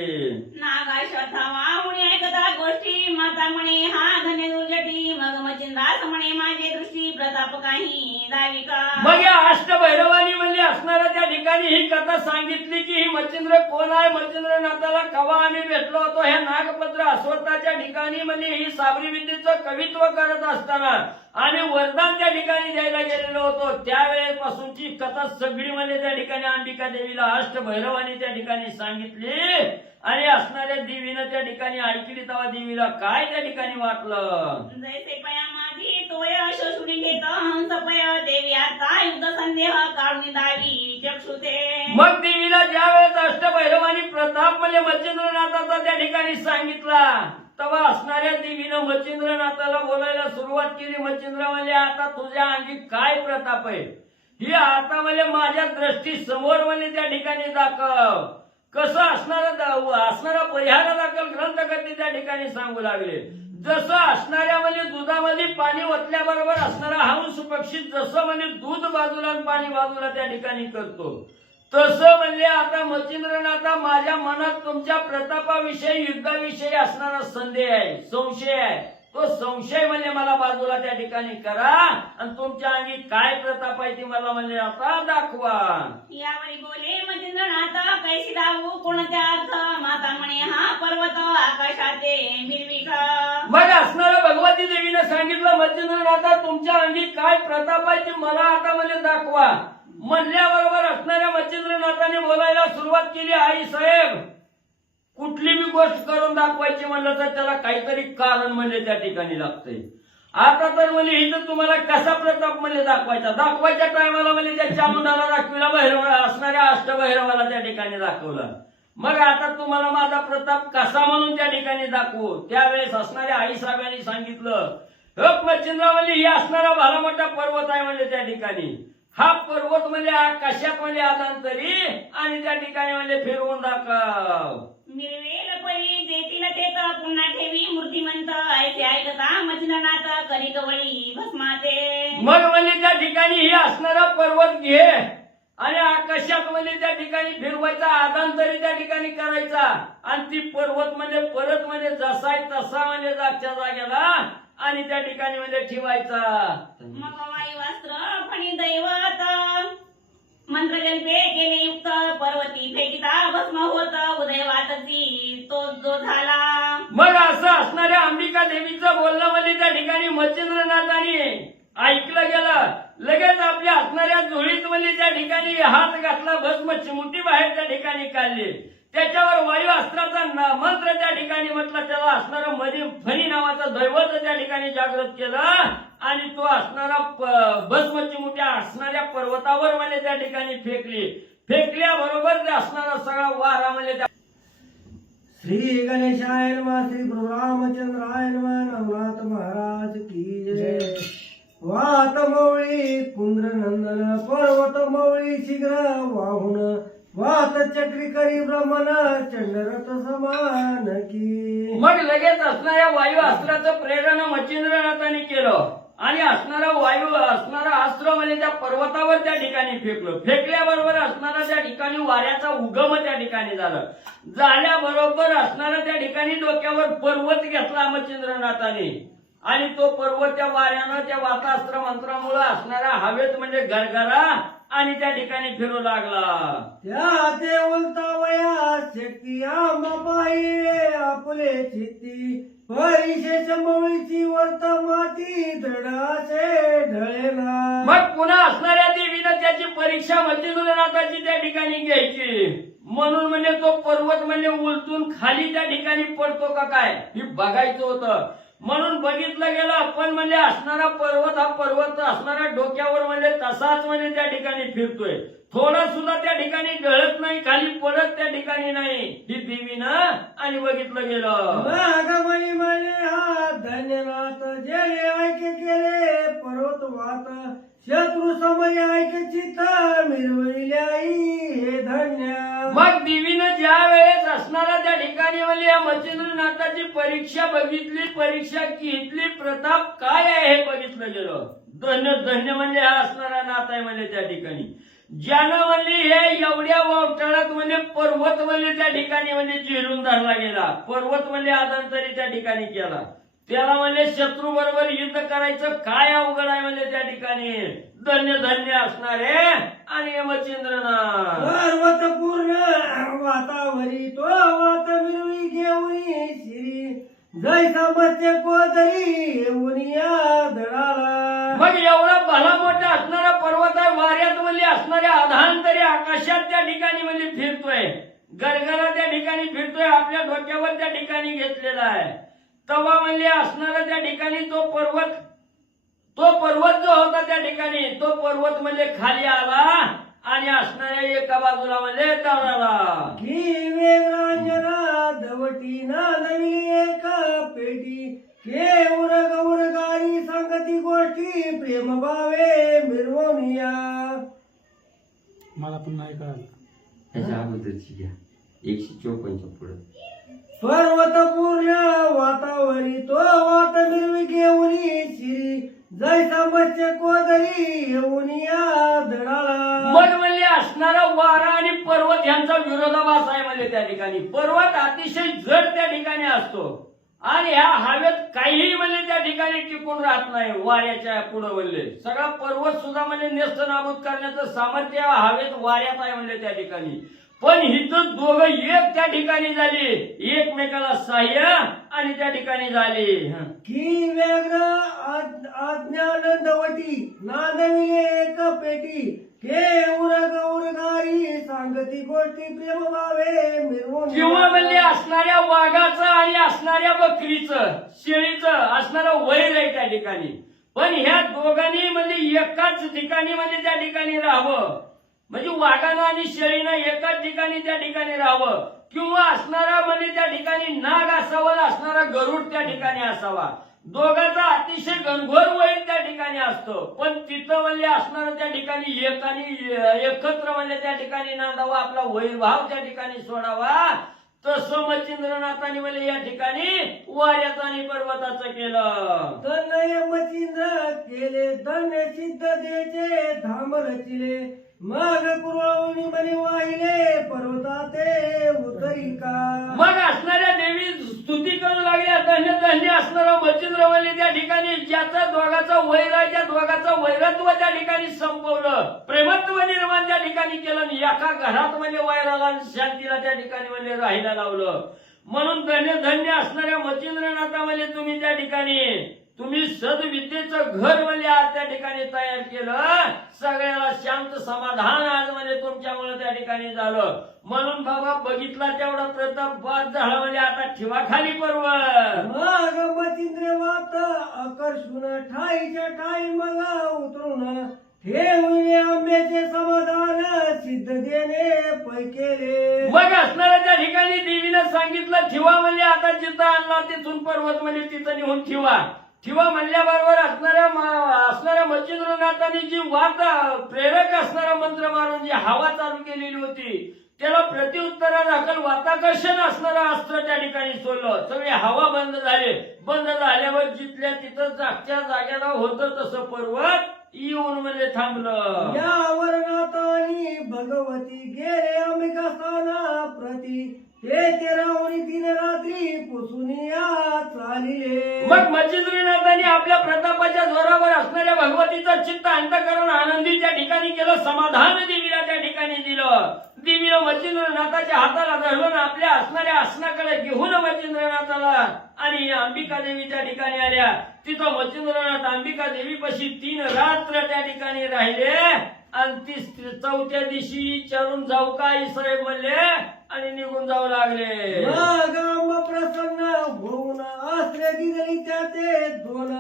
नागाश्वत्थावा मुनी ऐकता गोष्टी माता म्हणे हा धन्य दुर्जटी मग मचिंद्रास म्हणे माझे दृष्टी प्रताप काही दाविका. मग या अष्टभैरवानी म्हणजे असणाऱ्या त्या ठिकाणी ही कथा सांगितली की ही मच्छिंद्र कोण आहे. मच्छिंद्रनाथाला कवा आम्ही भेटलो होतो ह्या नागपत्र अश्वत्थाच्या ठिकाणी म्हणजे ही साबरी विद्येचं कवित्व करत असताना आणि वरदान त्या ठिकाणी द्यायला गेलेलो होतो. त्यावेळेपासूनची कथा सगळी म्हणजे त्या ठिकाणी अंबिका देवीला अष्टभैरवानी त्या ठिकाणी सांगितली आणि असणाऱ्या देवीनं त्या ठिकाणी ऐकली. तेव्हा देवीला काय त्या ठिकाणी वाटलं. जैसे पया माझी तोय शोषून घेत हंस पय देवी आता युद्ध संदेह काढून दावी चक्षुते. मग देवीला ज्या वेळेस अष्टभैरवानी प्रताप म्हणजे मच्छिंद्रनाथाचा त्या ठिकाणी सांगितला तेव्हा असणाऱ्या देवीनं मच्छिंद्रनाथाला बोलायला सुरुवात केली. मच्छिंद्र म्हणजे आता तुझ्या अंगी काय प्रताप आहे ही आता म्हणजे माझ्या दृष्टी समोर म्हणजे त्या ठिकाणी दाखव. कसं असणारा परिहार दाखल ग्रंथकर्ते त्या ठिकाणी सांगू लागले. जसं असणाऱ्या म्हणजे दुधामध्ये पाणी ओतल्याबरोबर असणारा हंस पक्षी जसं म्हणजे दूध बाजूला पाणी बाजूला त्या ठिकाणी करतो तसं म्हणजे आता मच्छिंद्रनाथा माझ्या मनात तुमच्या प्रतापाविषयी युद्धाविषयी असणारा संदेह आहे संशय आहे. तो संशय म्हणजे मला बाजूला त्या ठिकाणी करा आणि तुमच्या अंगी काय प्रताप आहे ती मला म्हणजे आता दाखवा. यावेळी बोले मच्छिंद्रनाथ कैसी दावू कोणत्या अर्थ माता म्हणे हा पर्वत आकाशाते मिरविका. मग असणाऱ्या भगवती देवीने सांगितलं मच्छिंद्रनाथा तुमच्या अंगी काय प्रताप आहे ती मला आता म्हणजे दाखवा. म्हणल्याबरोबर असणाऱ्या मच्छिंद्रनाथाने बोलायला सुरुवात केली. आई साहेब कुठली बी गोष्ट करून दाखवायची म्हणलं तर त्याला काहीतरी कारण म्हणजे त्या ठिकाणी लागतंय. आता तर म्हणजे इथं तुम्हाला कसा प्रताप म्हणजे दाखवायच्या टायमाला म्हणजे त्या चामुंडाला दाखविला असणाऱ्या अष्टभैरवाला त्या ठिकाणी दाखवला. मग आता तुम्हाला माझा प्रताप कसा म्हणून त्या ठिकाणी दाखवू. त्यावेळेस असणाऱ्या आई साहेबांनी सांगितलं मच्छिंद्र म्हणजे ही असणारा भला मोठा पर्वत आहे म्हणजे त्या ठिकाणी हा पर्वत म्हणजे कशात म्हणजे आदांतरी आणि त्या ठिकाणी म्हणजे फिरवून दाखव. मिरवेल परी जेतील ते पुन्हा ठेवी मूर्तिमंत ऐसे ऐकता मच्छिंद्रनाथ करी गवळी भस्माते. मग म्हणजे त्या ठिकाणी ही असणारा पर्वत घे आणि आकाशात म्हणजे त्या ठिकाणी फिरवायचा आदांतरी त्या ठिकाणी करायचा आणि ती पर्वत म्हणजे परत म्हणजे जसा आहे तसा म्हणजे जागच्या जागेला आणि त्या ठिकाणी म्हणजे ठेवायचा. मग वायुवस्त्र फणी दैवत मंत्र जल्पे केले युक्त पर्वती फेकिता भस्म होत उदयवातची तो जो झाला. मग असं असणाऱ्या अंबिका देवीचं बोलणं म्हणजे त्या ठिकाणी मच्छिंद्रनाथाने ऐकलं गेलं. लगेच आपल्या असणाऱ्या झोळीत म्हणजे त्या ठिकाणी हात घातला भस्म चिमुटी बाहेर त्या ठिकाणी काढली. त्याच्यावर वायू अस्त्राचा मंत्र त्या ठिकाणी म्हटलं. त्याला असणारं मध्ये फणी नावाचं दैवत त्या ठिकाणी जागृत केलं आणि तो असणारा भस्म चिमुट्या असणाऱ्या पर्वतावर म्हणजे त्या ठिकाणी फेकल्याबरोबर ते असणारा सगळा वारा म्हणजे त्या श्री गणेशाय नमः श्री गुरु रामचंद्राय नमः नवनाथ महाराज की जय. वात मौळी कुंद्र नंदन पर्वत मौळी शीघ्र वाहुन वात चक्री करी ब्रह्मण चंडरथ समान की. मग लगेच असणाऱ्या वायू अस्त्राचं प्रेरण मच्छिंद्रनाथाने केलं आणि असणारा अस्त्र म्हणजे त्या पर्वतावर त्या ठिकाणी फेकलं. फेकल्याबरोबर असणारा त्या ठिकाणी वाऱ्याचा उगम त्या ठिकाणी झाल्याबरोबर असणारा त्या ठिकाणी डोक्यावर पर्वत घेतला मच्छिंद्रनाथाने आणि तो पर्वत त्या वाऱ्यानं त्या वातास्त्र मंत्रामुळे असणाऱ्या हवेत म्हणजे गरगरा आणि त्या ठिकाणी फिरू लागला. त्या देवतावया शक्ती आंबाबाई आपले चित्ती परिशेष मवळीची वर्त माती दृढाचे ढळेना. मग पुन्हा असणाऱ्या देवीनं त्याची परीक्षा मच्छिंद्रनाथाची त्या ठिकाणी घ्यायची. म्हणून म्हणजे तो पर्वत म्हणजे उलटून खाली त्या ठिकाणी पडतो का काय हे बघायचं होतं. म्हणून बघितलं गेलं पण म्हणजे असणारा पर्वत हा पर्वत असणाऱ्या डोक्यावर म्हणजे तसाच म्हणजे त्या ठिकाणी फिरतोय. थोडा सुद्धा त्या ठिकाणी ढळत नाही, खाली पडत त्या ठिकाणी नाही. ही देवीनं आणि बघितलं गेलं. नागमणी म्हणे हा धन्यनाथ जे ऐके केले पर्वत वात शत्रू समय ऐके चित्त मिरविले हे धन्य. मग देवीनं ज्या वेळेस असणारा त्या ठिकाणी म्हणजे या मच्छिंद्रनाथाची परीक्षा बघितली, परीक्षा घेतली, प्रताप काय आहे हे बघितलं गेलं. धन्य धन्य म्हणजे हा असणारा नाथ आहे म्हणजे त्या ठिकाणी. ज्यानं म्हणजे हे एवढ्या वावटाळात म्हणजे पर्वत म्हणजे त्या ठिकाणी म्हणजे झेलून धरला गेला. पर्वत म्हणजे आदांतरी त्या ठिकाणी केला. त्याला म्हणजे शत्रू बरोबर युद्ध करायचं काय अवघड आहे म्हणजे त्या ठिकाणी. धन्य धन्य असणारे आणि मच्छिंद्रनाथ. पर्वत पूर्ण वातावरी तो वात मिरवी घेऊन श्री जैसा मत्स्य कोदरी उनिया दडाला. मग एवढा भला मोठा असणारा पर्वत आहे, वाऱ्यात म्हणजे असणाऱ्या आधांतरी आकाशात त्या ठिकाणी म्हणजे फिरतोय, गरगरा त्या ठिकाणी फिरतोय, आपल्या डोक्यावर त्या ठिकाणी घेतलेला आहे. तवा म्हणजे असणारा त्या ठिकाणी तो पर्वत जो होता त्या ठिकाणी तो पर्वत म्हणजे खाली आला आणि असणाऱ्या एका बाजूला म्हणजे दौडाला. की वेगरांजना दवटी ना नवी एक पेटी के उरग उरगारी सांगती गोष्टी प्रेम भावे मिरवूनिया. मला पण नाही कळालं. त्याच्या अगोदरची घ्या 154 पुढे. पर्वत पूर्ण वातावरी तो वात मिरवी घेऊन श्री जैसा मत्स्य कोदरी उनिया दडाला. मग म्हणजे असणारा वारा आणि पर्वत यांचा विरोधाभास आहे म्हणजे त्या ठिकाणी. पर्वत अतिशय जड त्या ठिकाणी असतो आणि ह्या हवेत काहीही म्हणजे त्या ठिकाणी टिकून राहत नाही. वाऱ्याच्या पुढे म्हणजे सगळा पर्वत सुद्धा म्हणजे नेस्त नाबूद करण्याचं सामर्थ्य हवेत वाऱ्यात आहे म्हणजे त्या ठिकाणी. पण इथं दोघं एक त्या ठिकाणी झाली, एकमेकाला सहाय्य आणि त्या ठिकाणी झाली. की व्यग्र अज्ञान दवटी नांदविले एक पेटी के उरग उरगारी सांगती गोष्टी प्रेम भावे मिरवून. किंवा म्हणजे असणाऱ्या वाघाचं आणि असणाऱ्या बकरीचं शेळीचं असणारं वैर आहे त्या ठिकाणी. पण ह्या दोघांनी म्हणजे एकाच ठिकाणी म्हणजे त्या ठिकाणी राहावं, म्हणजे वाघानं आणि शेळीनं एकाच ठिकाणी त्या ठिकाणी राहावं. किंवा असणारा म्हणजे त्या ठिकाणी नाग असावा, असणारा गरुड त्या ठिकाणी असावा. दोघांचा अतिशय घनघोर वैर त्या ठिकाणी असतो. पण तिथं म्हणजे असणारं त्या ठिकाणी एकत्र म्हणजे त्या ठिकाणी नांदावा, आपला वैरभाव त्या ठिकाणी सोडावा. तसं मच्छिंद्रनाथाने म्हणजे या ठिकाणी वाऱ्याचं आणि पर्वताचं केलं. तनय मचिंद्र केले धन्य सिद्ध देचे धाम रचिले मग कुरवणी म्हणे वाहिले पर्वताते उतरी का. मग असणाऱ्या देवी स्तुती करू लागल्या. धन्य धन्य असणारा मच्छिंद्र म्हणजे त्या ठिकाणी ज्याचा दोघाचा वैर आहे त्या दोघाचा वैरत्व त्या ठिकाणी संपवलं, प्रेमत्व निर्माण त्या ठिकाणी केलं आणि एका घरात म्हणजे वैराला आणि शांतीला त्या ठिकाणी म्हणजे राहायला लावलं. म्हणून धन्य धन्य असणाऱ्या मच्छिंद्रनाथा म्हणजे तुम्ही त्या ठिकाणी तुम्ही सद्विद्येचं घर म्हणजे आज त्या ठिकाणी तयार केलं. सगळ्याला शांत समाधान आज म्हणजे तुमच्यामुळे त्या ठिकाणी झालं. म्हणून बाबा बघितला तेवढा प्रताप बाद झाला म्हणजे आता ठेवा खाली पर्वत. मग मचिंद्र वात आकर्षून ठाईच्या ठाई मग उतरून ठेवले आंब्याचे समाधान सिद्ध देणे पै केले. मग असणाऱ्या त्या ठिकाणी देवीनं सांगितलं ठेवा म्हणजे आता जिथं आणला तिथून पर्वत म्हणजे तिथं नेऊन ठेवा. ठेवा म्हणल्याबरोबर असणाऱ्या मच्छिंद्रनाथांनी जी वात प्रेरक असणारा मंत्र मारून जी हवा चालू केलेली होती त्याला प्रत्युत्तरादाखल वाताकर्षण असणारं अस्त्र त्या ठिकाणी सोडलं. सगळी हवा बंद झाली. बंद झाल्यावर जिथल्या तिथं जागच्या जागेला होतं तसं पर्वत येऊन म्हणजे थांबलं. यावर नातानी भगवती गेले अंबिका स्थाना प्रती ते 13 आणि 3 रात्री पुसून या चालिले. मग मच्छिंद्रनाथांनी आपल्या प्रतापाच्या जोरावर असणाऱ्या भगवतीचं चित्त अंतकरण आनंदी त्या ठिकाणी केलं. समाधान देवीला त्या ठिकाणी दिलं. देवीनं मच्छिंद्रनाथाच्या हाताला धरलं ना आपल्या असणाऱ्या आसनाकडे घेऊन मच्छिंद्रनाथाला आणि अंबिका देवी त्या ठिकाणी आल्या. तिथं मच्छिंद्रनाथ अंबिका देवीपाशी 3 रात्र त्या ठिकाणी राहिले आणि चौथ्या दिवशी चरून जाऊ का आई साहेब म्हणले आणि निघून जाऊ लागले. मग प्रसन्न होऊन अस्त्र दिली त्याचे 2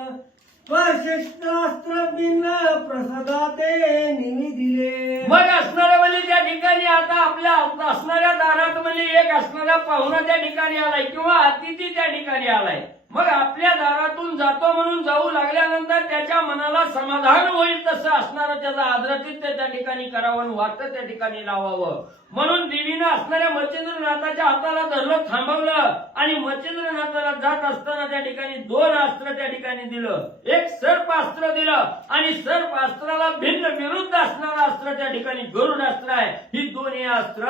स्पर्शस्त्र भिन्न प्रसादाते निमी दिले. मग असणाऱ्या म्हणजे त्या ठिकाणी आता आपल्या असणाऱ्या दारात म्हणजे एक असणारा पाहुणा त्या ठिकाणी आलाय किंवा अतिथी त्या ठिकाणी आलाय. मग आपल्या दारातून जातो म्हणून जाऊ लागल्यानंतर त्याच्या मनाला समाधान होईल तसं असणारं त्याचं आदरातिथ्य त्या ठिकाणी करावं, वाटतं त्या ठिकाणी लावावं. म्हणून देवीनं असणाऱ्या मच्छिंद्रनाथाच्या हाताला धरलं, थांबवलं आणि मच्छिंद्रनाथाला जात असताना त्या ठिकाणी 2 अस्त्र त्या ठिकाणी दिलं. एक सर्पास्त्र दिलं आणि सर्पास्त्राला भिन्न विरुद्ध असणारं अस्त्र त्या ठिकाणी गरुडास्त्र आहे. ही दोन्ही अस्त्र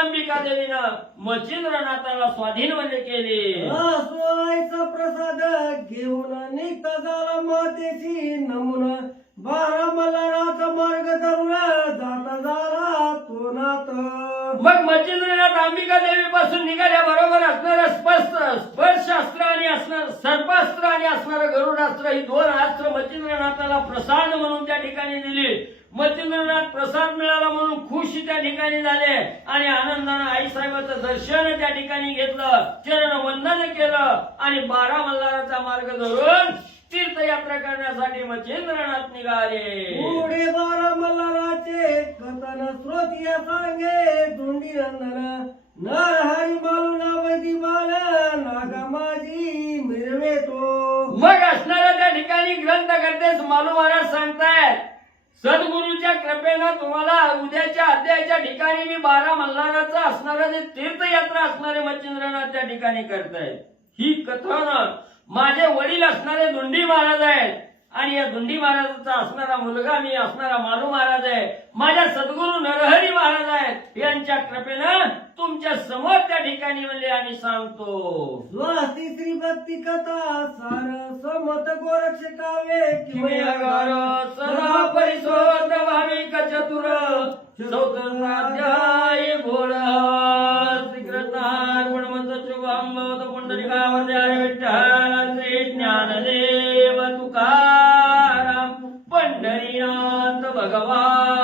अंबिका देवीनं मच्छिंद्रनाथाला स्वाधीन म्हणजे केली. सोयीचा प्रसाद घेऊन निघता झाला मातेची नमुना 12 मल्हाराचा मार्ग धरून जाता झाला तो नाथ. मग मच्छिंद्रनाथ अंबिका देवी पासून निघाल्या बरोबर असणारं स्पर्शास्त्र आणि असणार सर्पास्त्र आणि असणारं गरुडास्त्र ही 2 अस्त्र मच्छिंद्रनाथाला प्रसाद म्हणून त्या ठिकाणी दिली. मच्छिंद्रनाथ प्रसाद मिळाला म्हणून खुश त्या ठिकाणी झाले आणि आनंदानं आईसाहेबाचं दर्शन त्या ठिकाणी घेतलं, चरण वंदन केलं आणि 12 मल्हाराचा मार्ग धरून तीर्थयात्रा करण्यासाठी मच्छिंद्रनाथ निघाले. पुढे 12 मल्हाराचे कथन श्रोतिया सांगे धुंडी नंदन नरहरी मालू नावदी बाल नागा माझी मिळवे तो. मग असणाऱ्या त्या ठिकाणी ग्रंथकर्तेच मालू महाराज सांगतायत सद्गुरूच्या कृपेनं तुम्हाला उद्याच्या अध्यायाच्या ठिकाणी मी 12 मल्हाराचं असणारं जे तीर्थयात्रा असणारे मच्छिंद्रनाथ त्या ठिकाणी करतायत. ही कथन माझे वडील असणारे धुंडी महाराज आहेत आणि या धुंडी महाराजाचा असणारा मुलगा मी असणारा मालू महाराज आहे. माझ्या सद्गुरू नरहरी महाराज आहेत. यांच्या कृपेनं तुमच्या समोर त्या ठिकाणी म्हणले आम्ही सांगतो. स्वास्ती श्री भक्ती कथा सार समत गोरक्ष कावे किमयागार सदा परिशोध भाविक चतुर चौथ्याध्याय घोड श्रीकृष्ण गुणवंत शुभम पुंडलिकावर जय विठ्ठल श्री ज्ञानदेव तुकाराम पंढरीनाथ भगवान